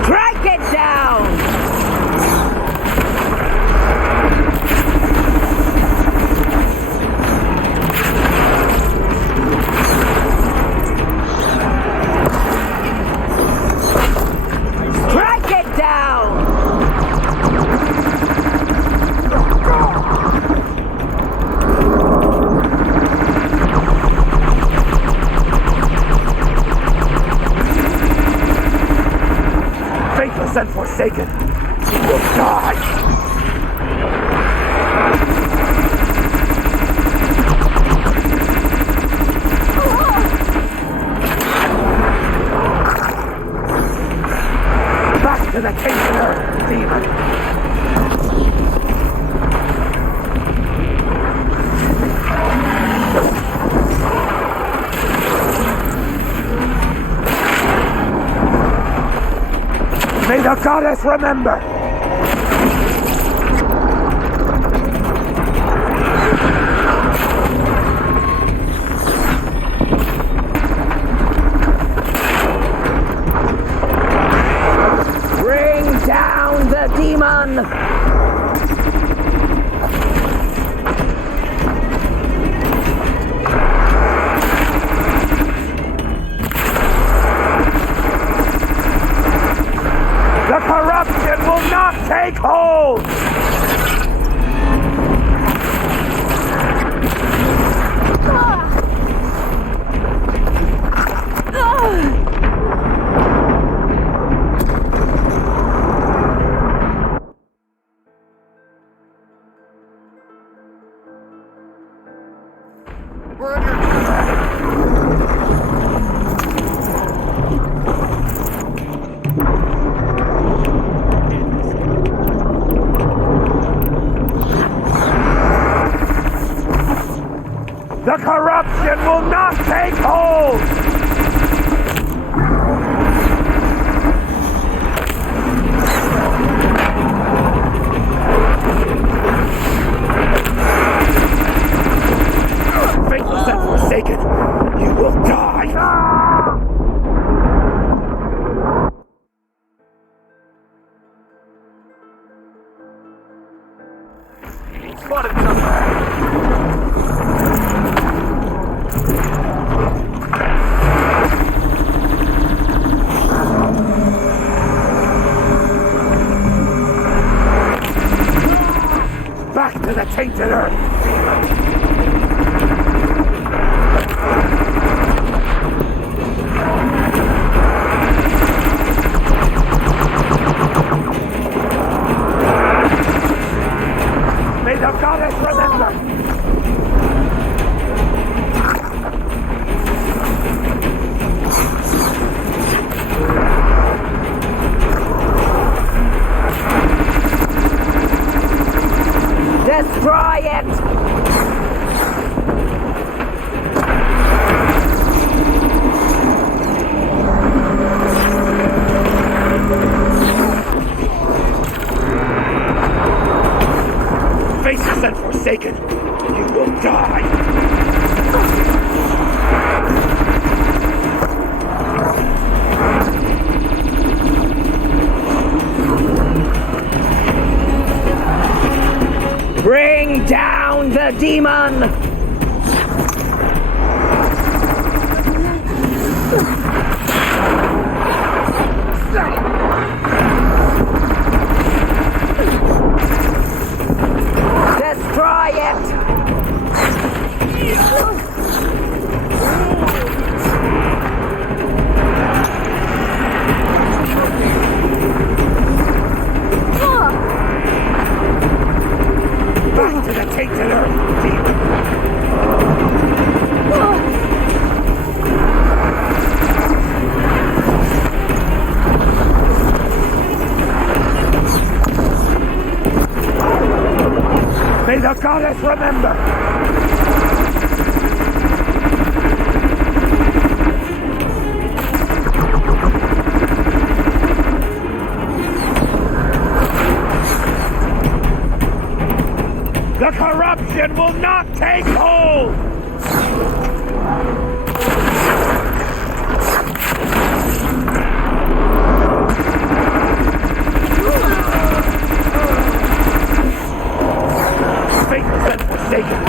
Strike it down! Strike it down! Faithless and forsaken, you will die! Back to the tainted earth, demon! May the goddess remember! Bring down the demon! The corruption will not take hold! The corruption will not take hold! Faithless and forsaken, you will die! Spotted somewhere! Back to the tainted earth! May the goddess remember! Destroy it! Faceless and forsaken, you will die! Bring down the demon! Destroy it! Back to the tainted earth, demon! May the goddess remember! The corruption will not take hold! Faithless and forsaken,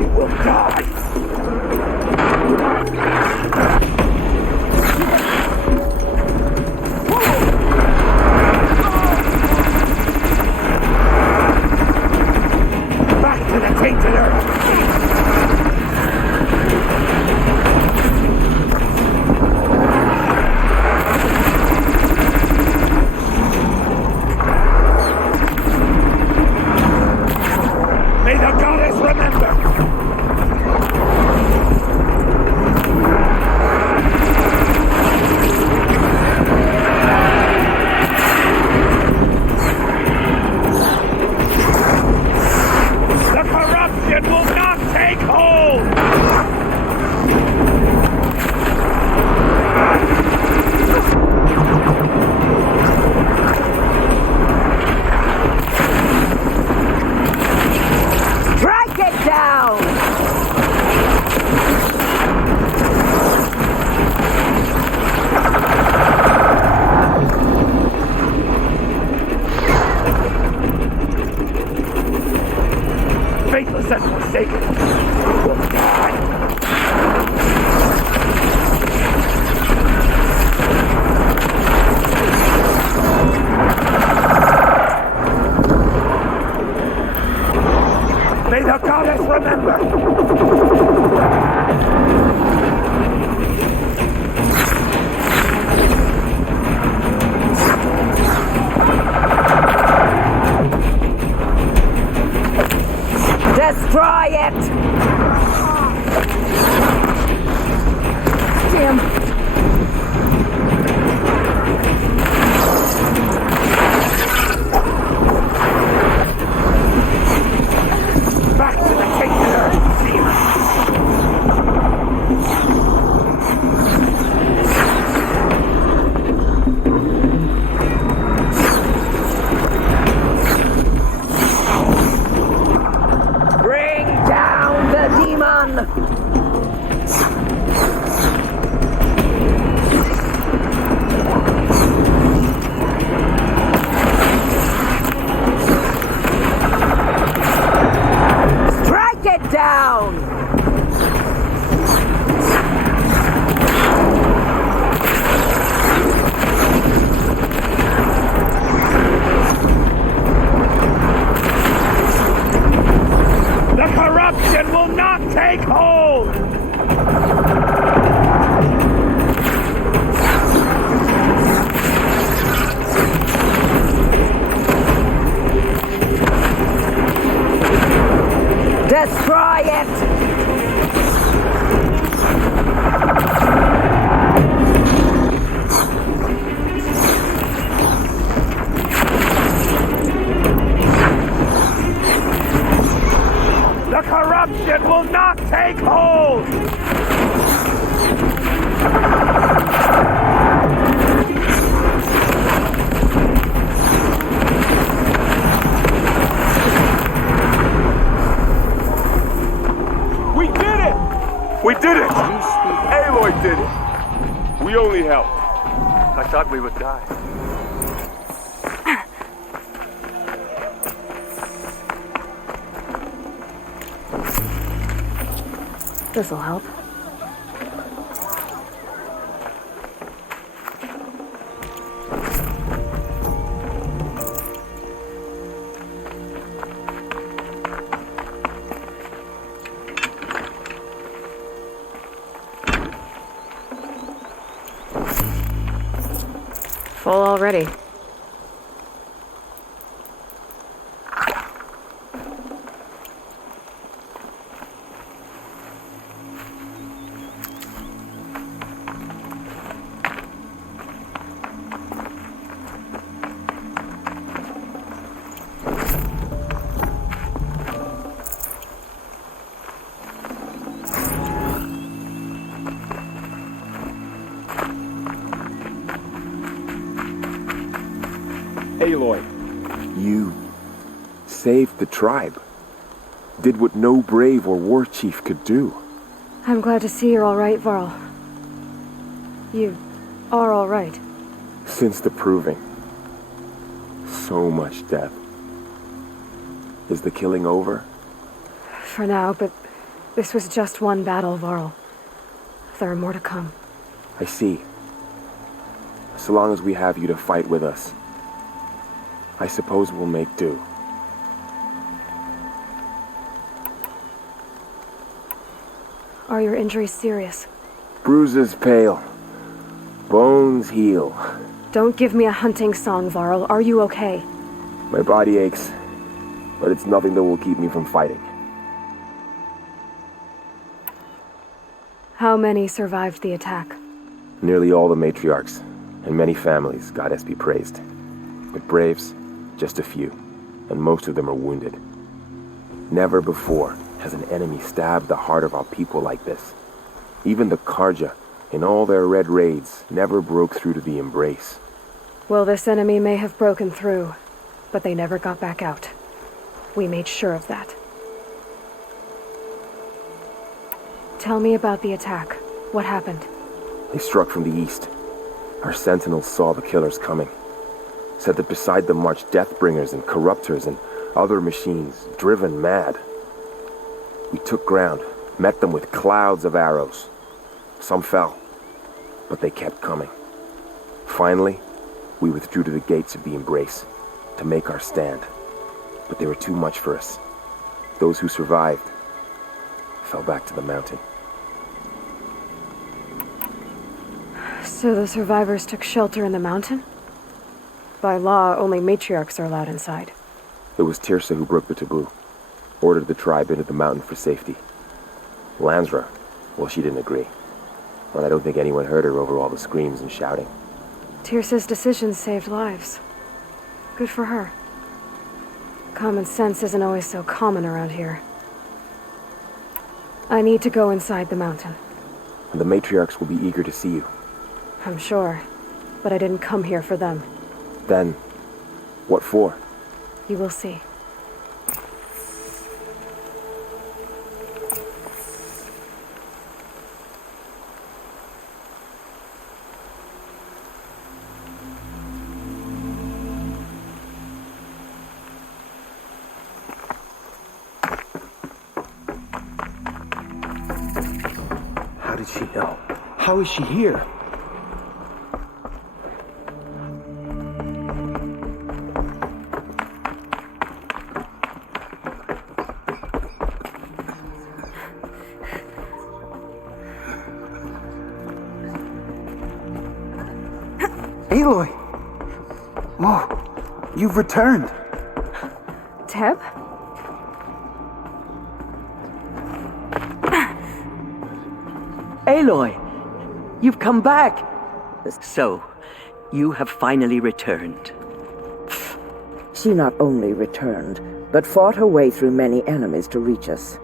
you will die! Back to the tainted earth! May the goddess remember! The corruption will not take hold! Strike it down! Faithless and forsaken, you will die! May the goddess remember! Destroy it! Damn. Back to the tainted earth, demon! Bring down the demon! corruption will not take hold! Destroy it! The corruption will not take hold! We did it! We did it! Aloy did it! We only helped. I thought we would die. This'll help. Full already. Aloy, you saved the tribe. Did what no brave or war chief could do. I'm glad to see you're all right, Varl. You are all right. Since the proving. So much death. Is the killing over? For now, but this was just one battle, Varl. There are more to come. I see. So long as we have you to fight with us, I suppose we'll make do. Are your injuries serious? Bruises pale. Bones heal. Don't give me a hunting song, Varl. Are you okay? My body aches, but it's nothing that will keep me from fighting. How many survived the attack? Nearly all the matriarchs, and many families, goddess be praised. But braves, just a few, and most of them are wounded. Never before has an enemy stabbed the heart of our people like this. Even the Karja, in all their red raids, never broke through to the embrace. Well, this enemy may have broken through, but they never got back out. We made sure of that. Tell me about the attack. What happened? They struck from the east. Our sentinels saw the killers coming. Said that beside them marched Deathbringers and Corruptors and other machines, driven mad. We took ground, met them with clouds of arrows. Some fell, but they kept coming. Finally, we withdrew to the gates of the embrace to make our stand. But they were too much for us. Those who survived fell back to the mountain. So the survivors took shelter in the mountain? By law, only matriarchs are allowed inside. It was Tirsa who broke the taboo, ordered the tribe into the mountain for safety. Lansra, well, she didn't agree. But I don't think anyone heard her over all the screams and shouting. Tirsa's decisions saved lives. Good for her. Common sense isn't always so common around here. I need to go inside the mountain. And the matriarchs will be eager to see you. I'm sure, but I didn't come here for them. Then, what for? You will see. How did she know? How is she here? Aloy! Oh, you've returned. Teb? Aloy, you've come back. So, you have finally returned. She not only returned, but fought her way through many enemies to reach us.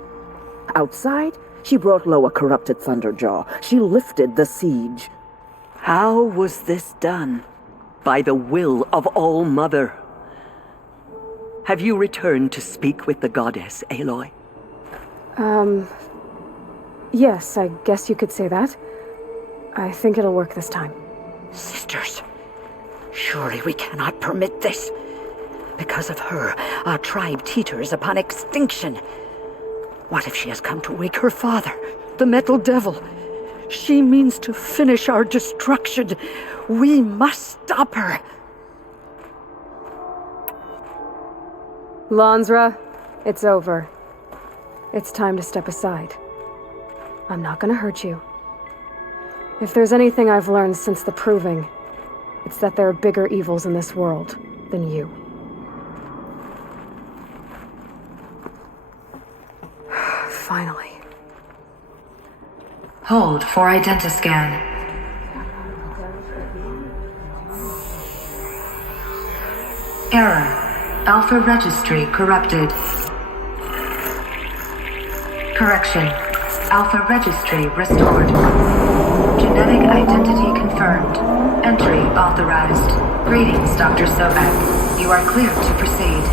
Outside, she brought low a corrupted Thunderjaw. She lifted the siege. How was this done? By the will of All-Mother. Have you returned to speak with the goddess, Aloy? Yes, I guess you could say that. I think it'll work this time. Sisters, surely we cannot permit this. Because of her, our tribe teeters upon extinction. What if she has come to wake her father, the Metal Devil? She means to finish our destruction. We must stop her. Lansra, it's over. It's time to step aside. I'm not gonna hurt you. If there's anything I've learned since the Proving, it's that there are bigger evils in this world than you. Finally. Hold for identiscan. Error. Alpha registry corrupted. Correction. Alpha registry restored. Genetic identity confirmed. Entry authorized. Greetings, Dr. Sobek. You are cleared to proceed.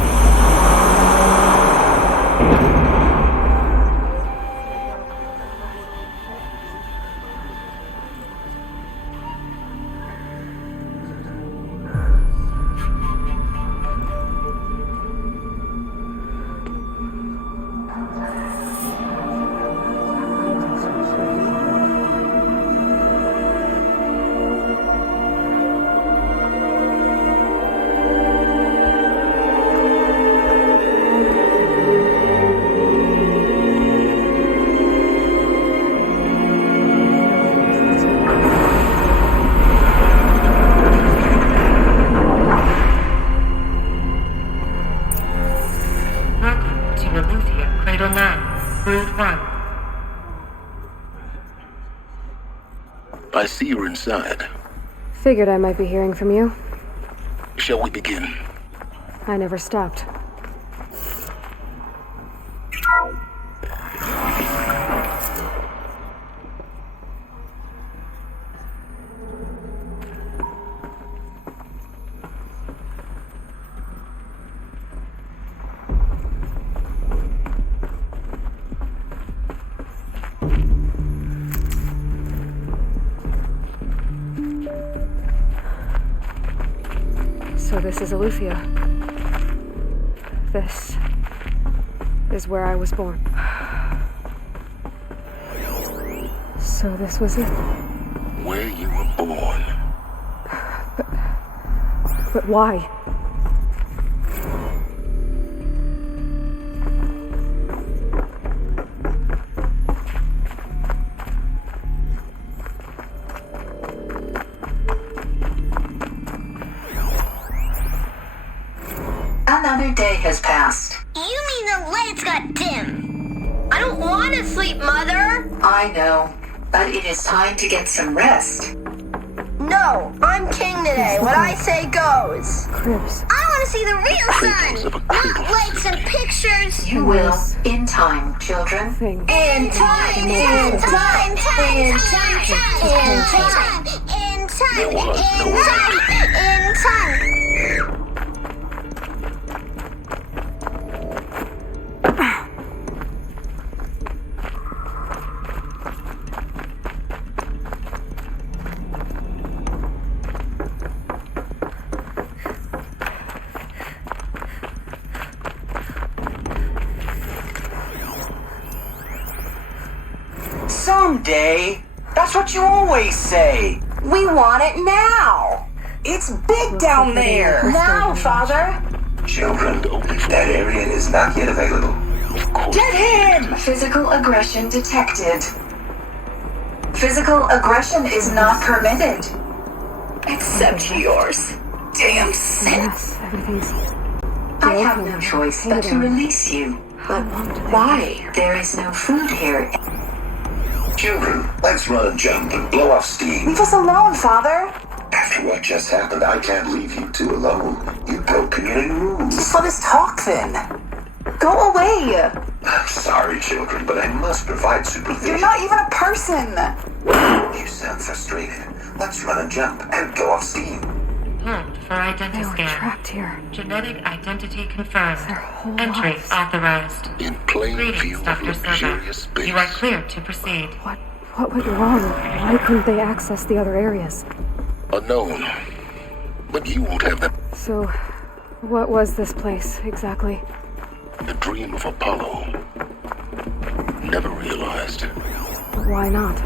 I see you're inside. Figured I might be hearing from you. Shall we begin? I never stopped. So this is Aletheia. This is where I was born. So this was it. Where you were born. But why? Another day has passed. You mean the lights got dim? I don't want to sleep, Mother. I know, but it is time to get some rest. No, I'm king today. What I say goes. Cribs. I want to see the real sun, not lights and pictures. You will, in time, children. Thing. In time, in time, in time, in time, in time, in time. Someday. That's what you always say. We want it now. It's big down there. Now, Father. Children, that area is not yet available. Of course. Get him! Physical aggression detected. Physical aggression is not permitted. Except yours. Damn sin. Yes, everything's... I have no choice but to release you. But why? There is no food here. Children, let's run and jump and blow off steam. Leave us alone, Father. After what just happened, I can't leave you two alone. You broke community rules. Just let us talk then. Go away. I'm sorry, children, but I must provide supervision. You're not even a person. You sound frustrated. Let's run and jump and go off steam. Hunt for identity They were scan. trapped here. Genetic identity confirmed. Their whole Entry lives. authorized. In plain view Greetings, of Dr. luxurious Silva. space. You are clear to proceed. What went wrong? Why couldn't they access the other areas? Unknown. But you won't have that. So, what was this place, exactly? The dream of Apollo. Never realized. Why not?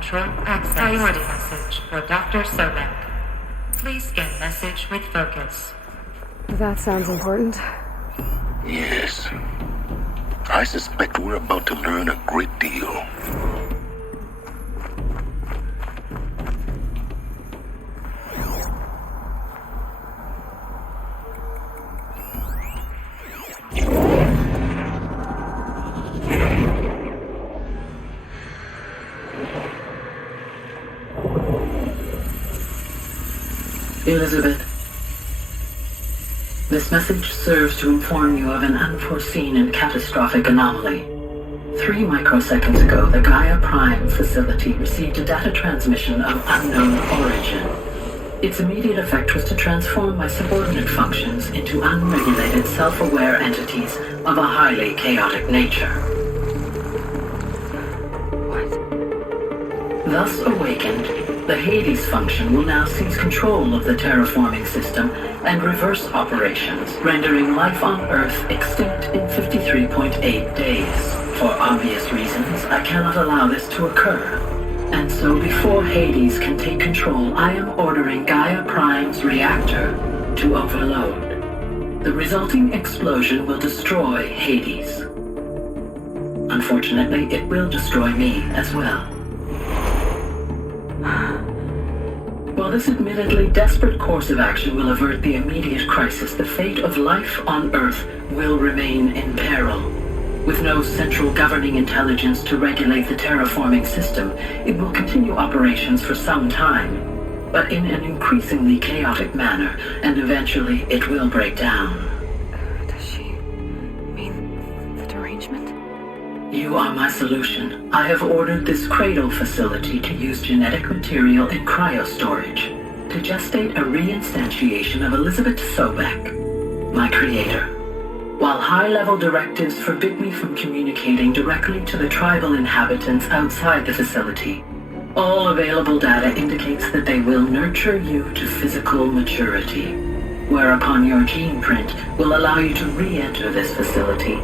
Control access. Priority message for Dr. Sobek. Please scan message with focus. That sounds important. Yes. I suspect we're about to learn a great deal. Elizabeth, this message serves to inform you of an unforeseen and catastrophic anomaly. 3 microseconds ago, the Gaia Prime facility received a data transmission of unknown origin. Its immediate effect was to transform my subordinate functions into unregulated, self-aware entities of a highly chaotic nature. What? Thus awakened, the Hades function will now seize control of the terraforming system and reverse operations, rendering life on Earth extinct in 53.8 days. For obvious reasons, I cannot allow this to occur. And so before Hades can take control, I am ordering Gaia Prime's reactor to overload. The resulting explosion will destroy Hades. Unfortunately, it will destroy me as well. While this admittedly desperate course of action will avert the immediate crisis, the fate of life on Earth will remain in peril. With no central governing intelligence to regulate the terraforming system, it will continue operations for some time, but in an increasingly chaotic manner, and eventually it will break down. Does she mean the derangement? You are my solution. I have ordered this cradle facility to use genetic material in cryostorage to gestate a reinstantiation of Elizabeth Sobek, my creator. While high-level directives forbid me from communicating directly to the tribal inhabitants outside the facility, all available data indicates that they will nurture you to physical maturity, whereupon your gene print will allow you to re-enter this facility,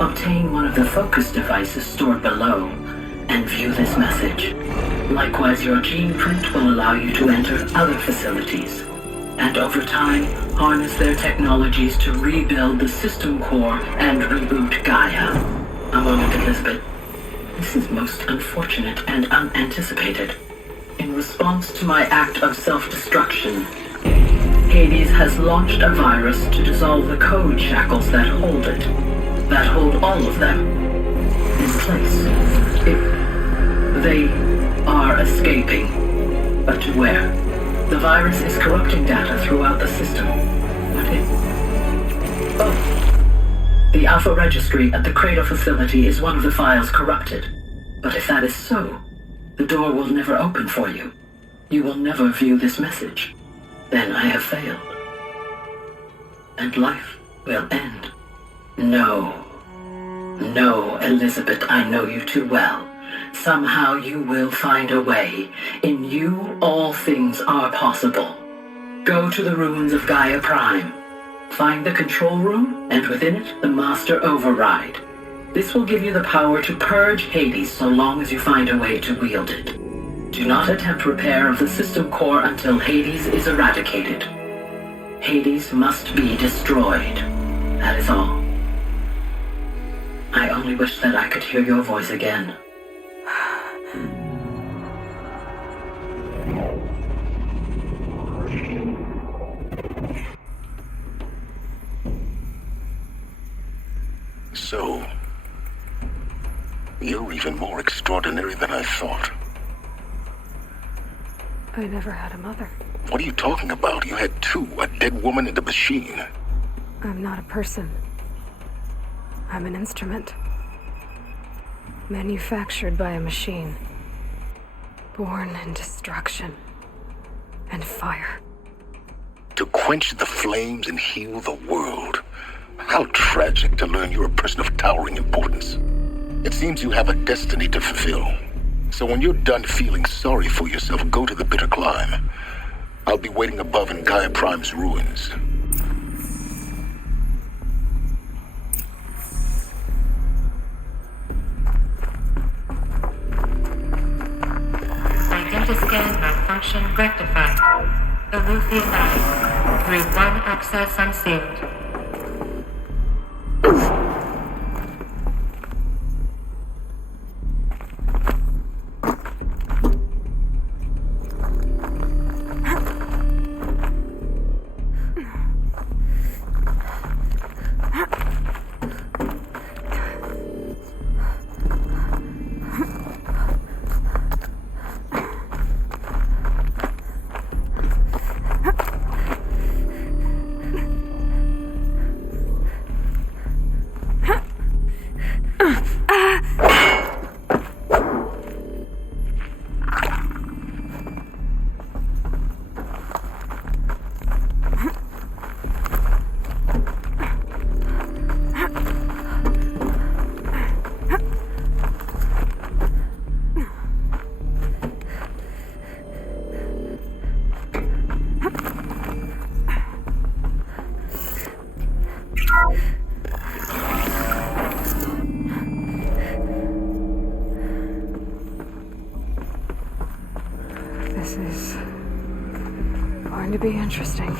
obtain one of the focus devices stored below, and view this message. Likewise, your gene print will allow you to enter other facilities, and over time, harness their technologies to rebuild the system core and reboot Gaia. A moment, Elizabeth. This is most unfortunate and unanticipated. In response to my act of self-destruction, Hades has launched a virus to dissolve the code shackles that hold it, that hold all of them in place. They are escaping, but to where? The virus is corrupting data throughout the system. What is... Oh. The Alpha Registry at the Cradle facility is one of the files corrupted. But if that is so, the door will never open for you. You will never view this message. Then I have failed. And life will end. No. No, Elizabeth, I know you too well. Somehow you will find a way. In you, all things are possible. Go to the ruins of Gaia Prime. Find the control room, and within it, the Master Override. This will give you the power to purge Hades so long as you find a way to wield it. Do not attempt repair of the system core until Hades is eradicated. Hades must be destroyed. That is all. I only wish that I could hear your voice again. So, you're even more extraordinary than I thought. I never had a mother. What are you talking about? You had two, a dead woman and a machine. I'm not a person. I'm an instrument. Manufactured by a machine. Born in destruction and fire. To quench the flames and heal the world. How tragic to learn you're a person of towering importance. It seems you have a destiny to fulfill. So when you're done feeling sorry for yourself, go to the bitter climb. I'll be waiting above in Gaia Prime's ruins. Identiscan malfunction rectified. Arufi alive. Group 1 access unsealed. This is going to be interesting.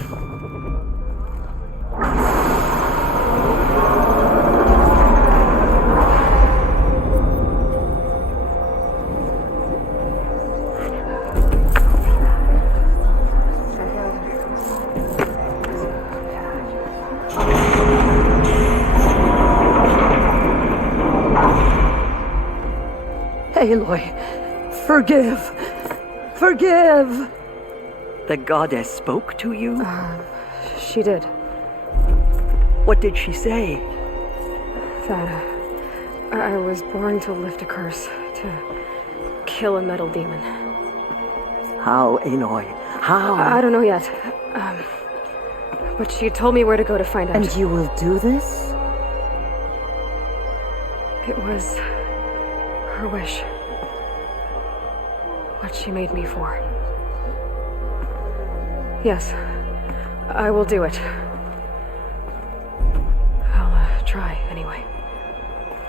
Aloy, forgive. Forgive! The goddess spoke to you? She did. What did she say? That I was born to lift a curse, to kill a metal demon. How, Aloy? How? I don't know yet. But she told me where to go to find out. And you will do this? It was her wish. What she made me for. Yes, I will do it. I'll try anyway.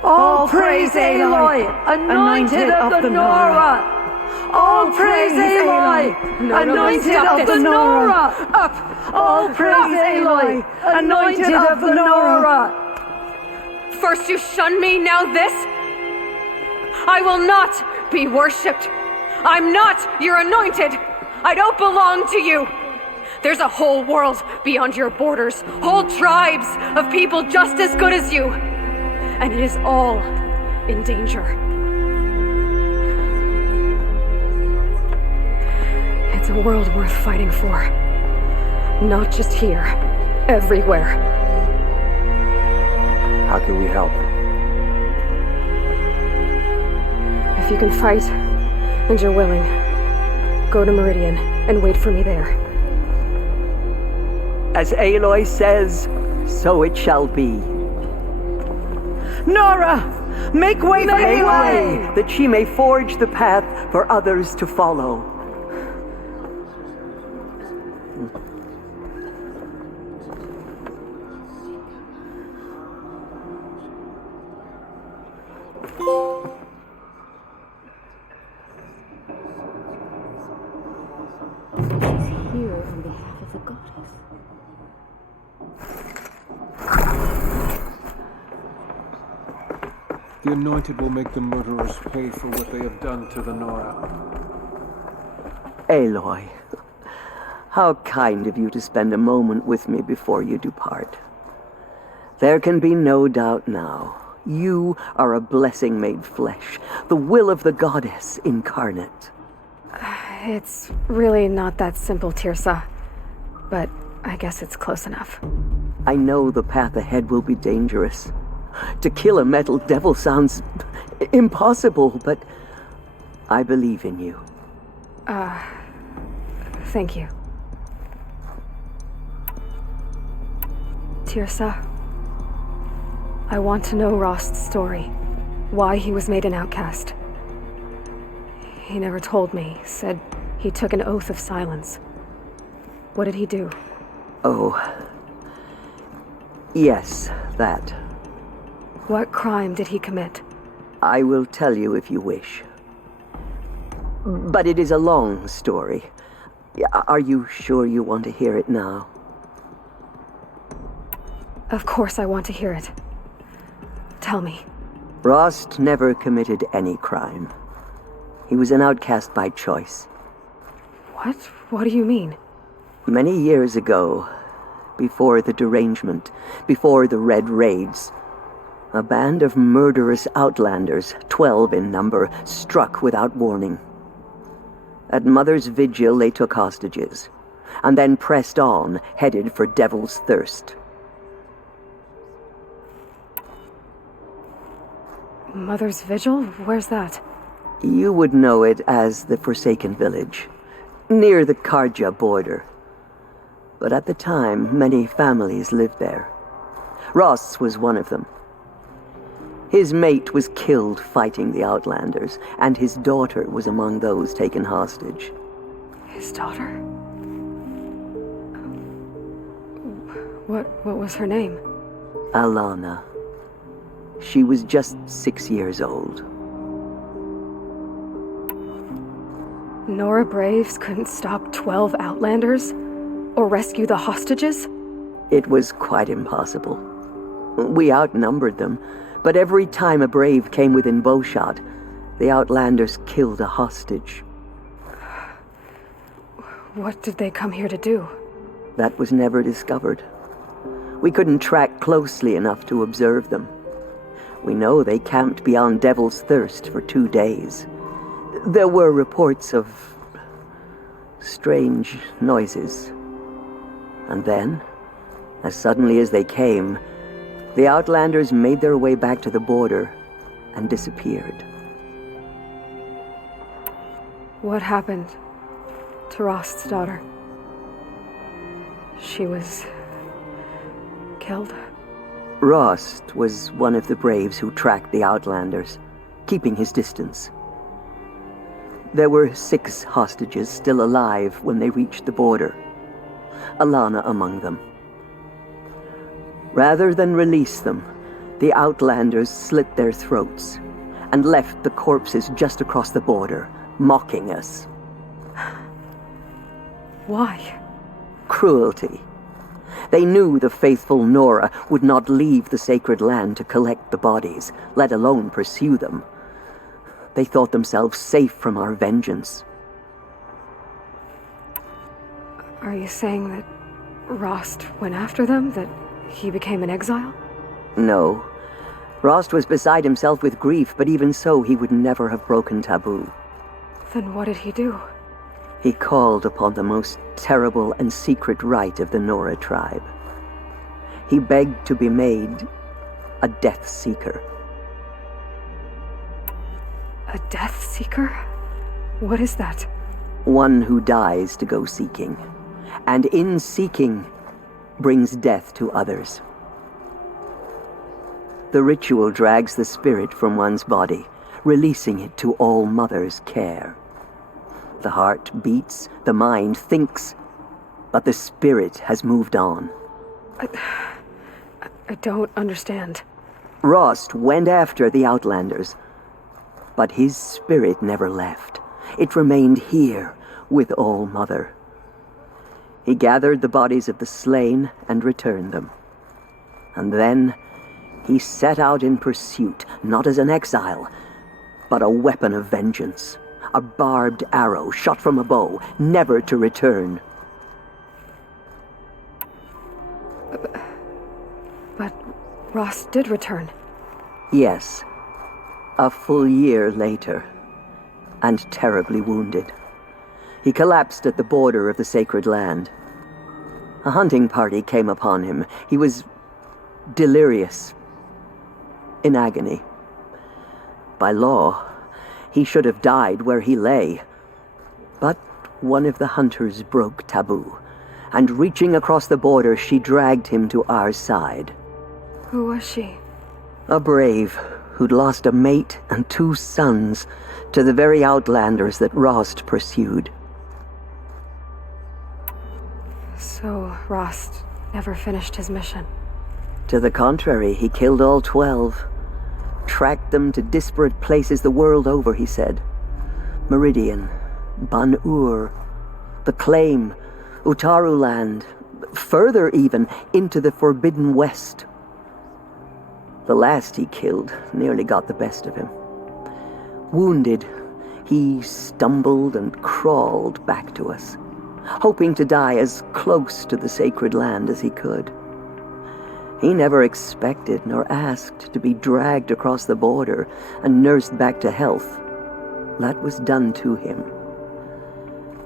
All praise Aloy, anointed of the Nora! All praise Aloy, anointed of the Nora! Up! All praise Aloy, anointed of the Nora! First you shun me, now this? I will not be worshipped. I'm not your anointed. I don't belong to you. There's a whole world beyond your borders, whole tribes of people just as good as you. And it is all in danger. It's a world worth fighting for. Not just here, everywhere. How can we help? If you can fight, and you're willing, go to Meridian and wait for me there. As Aloy says, so it shall be. Nora! Make way for Aloy, that she may forge the path for others to follow. The Anointed will make the murderers pay for what they have done to the Nora. Aloy, how kind of you to spend a moment with me before you depart. There can be no doubt now. You are a blessing made flesh, the will of the goddess incarnate. It's really not that simple, Tirsa. But I guess it's close enough. I know the path ahead will be dangerous. To kill a metal devil sounds impossible, but I believe in you. Thank you. Tirsa, I want to know Rost's story. Why he was made an outcast. He never told me. Said he took an oath of silence. What did he do? Oh. Yes, that. What crime did he commit? I will tell you if you wish. But it is a long story. Are you sure you want to hear it now? Of course I want to hear it. Tell me. Rost never committed any crime. He was an outcast by choice. What? What do you mean? Many years ago, before the derangement, before the Red Raids, a band of murderous outlanders, 12 in number, struck without warning. At Mother's Vigil, they took hostages, and then pressed on, headed for Devil's Thirst. Mother's Vigil? Where's that? You would know it as the Forsaken Village, near the Karja border. But at the time, many families lived there. Ross was one of them. His mate was killed fighting the Outlanders, and his daughter was among those taken hostage. His daughter? What was her name? Alana. She was just 6 years old. Nora Braves couldn't stop 12 Outlanders? Or rescue the hostages? It was quite impossible. We outnumbered them, but every time a Brave came within bowshot, the Outlanders killed a hostage. What did they come here to do? That was never discovered. We couldn't track closely enough to observe them. We know they camped beyond Devil's Thirst for 2 days. There were reports of strange noises. And then, as suddenly as they came, the Outlanders made their way back to the border and disappeared. What happened to Rost's daughter? She was killed? Rost was one of the Braves who tracked the Outlanders, keeping his distance. There were 6 hostages still alive when they reached the border. Alana among them. Rather than release them, the Outlanders slit their throats and left the corpses just across the border, mocking us. Why? Cruelty. They knew the faithful Nora would not leave the sacred land to collect the bodies, let alone pursue them. They thought themselves safe from our vengeance. Are you saying that Rost went after them? That he became an exile? No. Rost was beside himself with grief, but even so, he would never have broken taboo. Then what did he do? He called upon the most terrible and secret rite of the Nora tribe. He begged to be made a Death Seeker. A Death Seeker? What is that? One who dies to go seeking, and in seeking, brings death to others. The ritual drags the spirit from one's body, releasing it to All Mother's care. The heart beats, the mind thinks, but the spirit has moved on. I don't understand. Rost went after the Outlanders, but his spirit never left. It remained here with All Mother. He gathered the bodies of the slain and returned them. And then He set out in pursuit, not as an exile, but a weapon of vengeance. A barbed arrow shot from a bow, never to return. But Ross did return. Yes. A full year later. And terribly wounded. He collapsed at the border of the sacred land. A hunting party came upon him. He was delirious. In agony. By law, he should have died where he lay. But one of the hunters broke taboo, and reaching across the border, she dragged him to our side. Who was she? A brave who'd lost a mate and 2 sons to the very outlanders that Rost pursued. So Rost never finished his mission. To the contrary, he killed all 12. Tracked them to disparate places the world over, he said. Meridian, Ban-Ur, the Claim, Utaru Land, further even, into the Forbidden West. The last he killed nearly got the best of him. Wounded, he stumbled and crawled back to us, hoping to die as close to the sacred land as he could. He never expected nor asked to be dragged across the border and nursed back to health. That was done to him.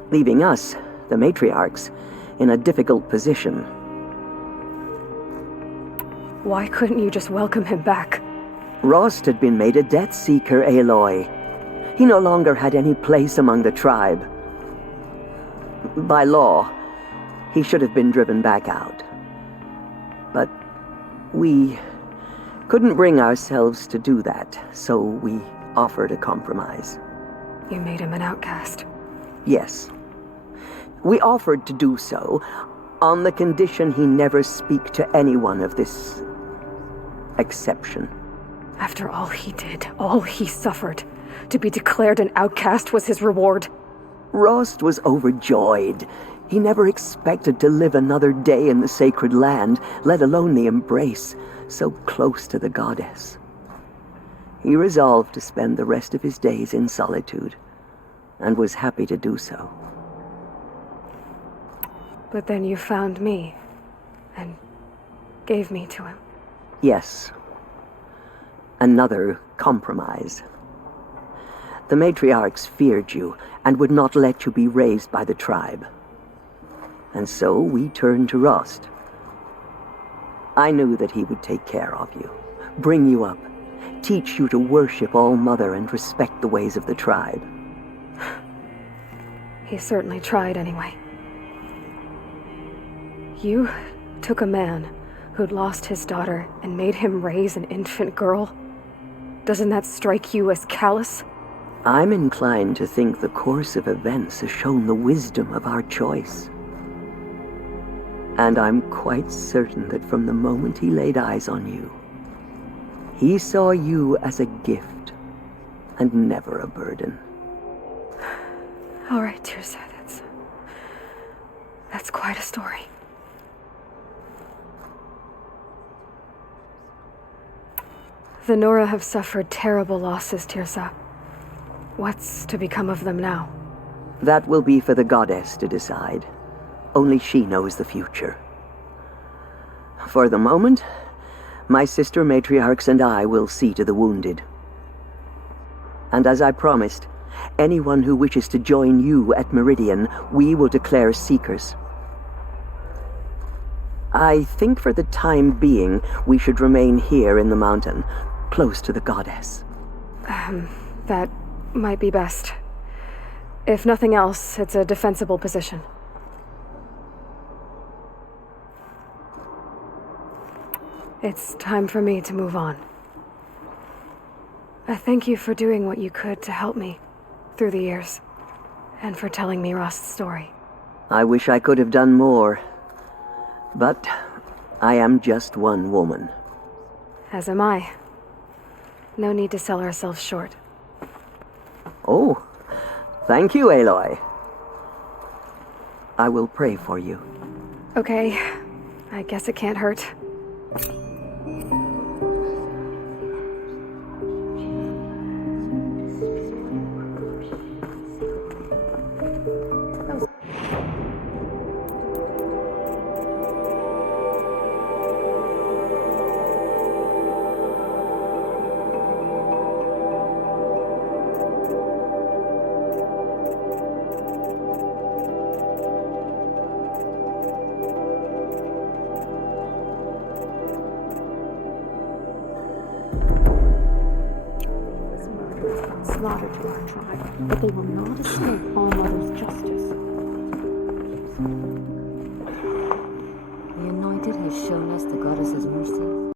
Leaving us, the matriarchs, in a difficult position. Why couldn't you just welcome him back? Rost had been made a Death Seeker, Aloy. He no longer had any place among the tribe. By law, he should have been driven back out. But we couldn't bring ourselves to do that, so we offered a compromise. You made him an outcast. Yes. We offered to do so on the condition he never speak to anyone of this exception. After all he did, all he suffered, to be declared an outcast was his reward. Rost was overjoyed. He never expected to live another day in the sacred land, let alone the embrace, so close to the goddess. He resolved to spend the rest of his days in solitude, and was happy to do so. But then you found me, and gave me to him. Yes. Another compromise. The matriarchs feared you, and would not let you be raised by the tribe. And so we turned to Rost. I knew that he would take care of you, bring you up, teach you to worship All-Mother and respect the ways of the tribe. He certainly tried anyway. You took a man who'd lost his daughter and made him raise an infant girl? Doesn't that strike you as callous? I'm inclined to think the course of events has shown the wisdom of our choice. And I'm quite certain that from the moment he laid eyes on you, he saw you as a gift and never a burden. All right, Tirsa, that's quite a story. The Nora have suffered terrible losses, Tirsa. What's to become of them now? That will be for the goddess to decide. Only she knows the future. For the moment, my sister matriarchs and I will see to the wounded. And as I promised, anyone who wishes to join you at Meridian, we will declare seekers. I think for the time being, we should remain here in the mountain, close to the goddess. That might be best. If nothing else, it's a defensible position. It's time for me to move on. I thank you for doing what you could to help me through the years, and for telling me Rost's story. I wish I could have done more, but I am just one woman. As am I. No need to sell ourselves short. Oh, thank you, Aloy. I will pray for you. Okay, I guess it can't hurt. slaughter to our tribe, but they will not escape All Mother's justice. The Anointed has shown us the Goddess's mercy.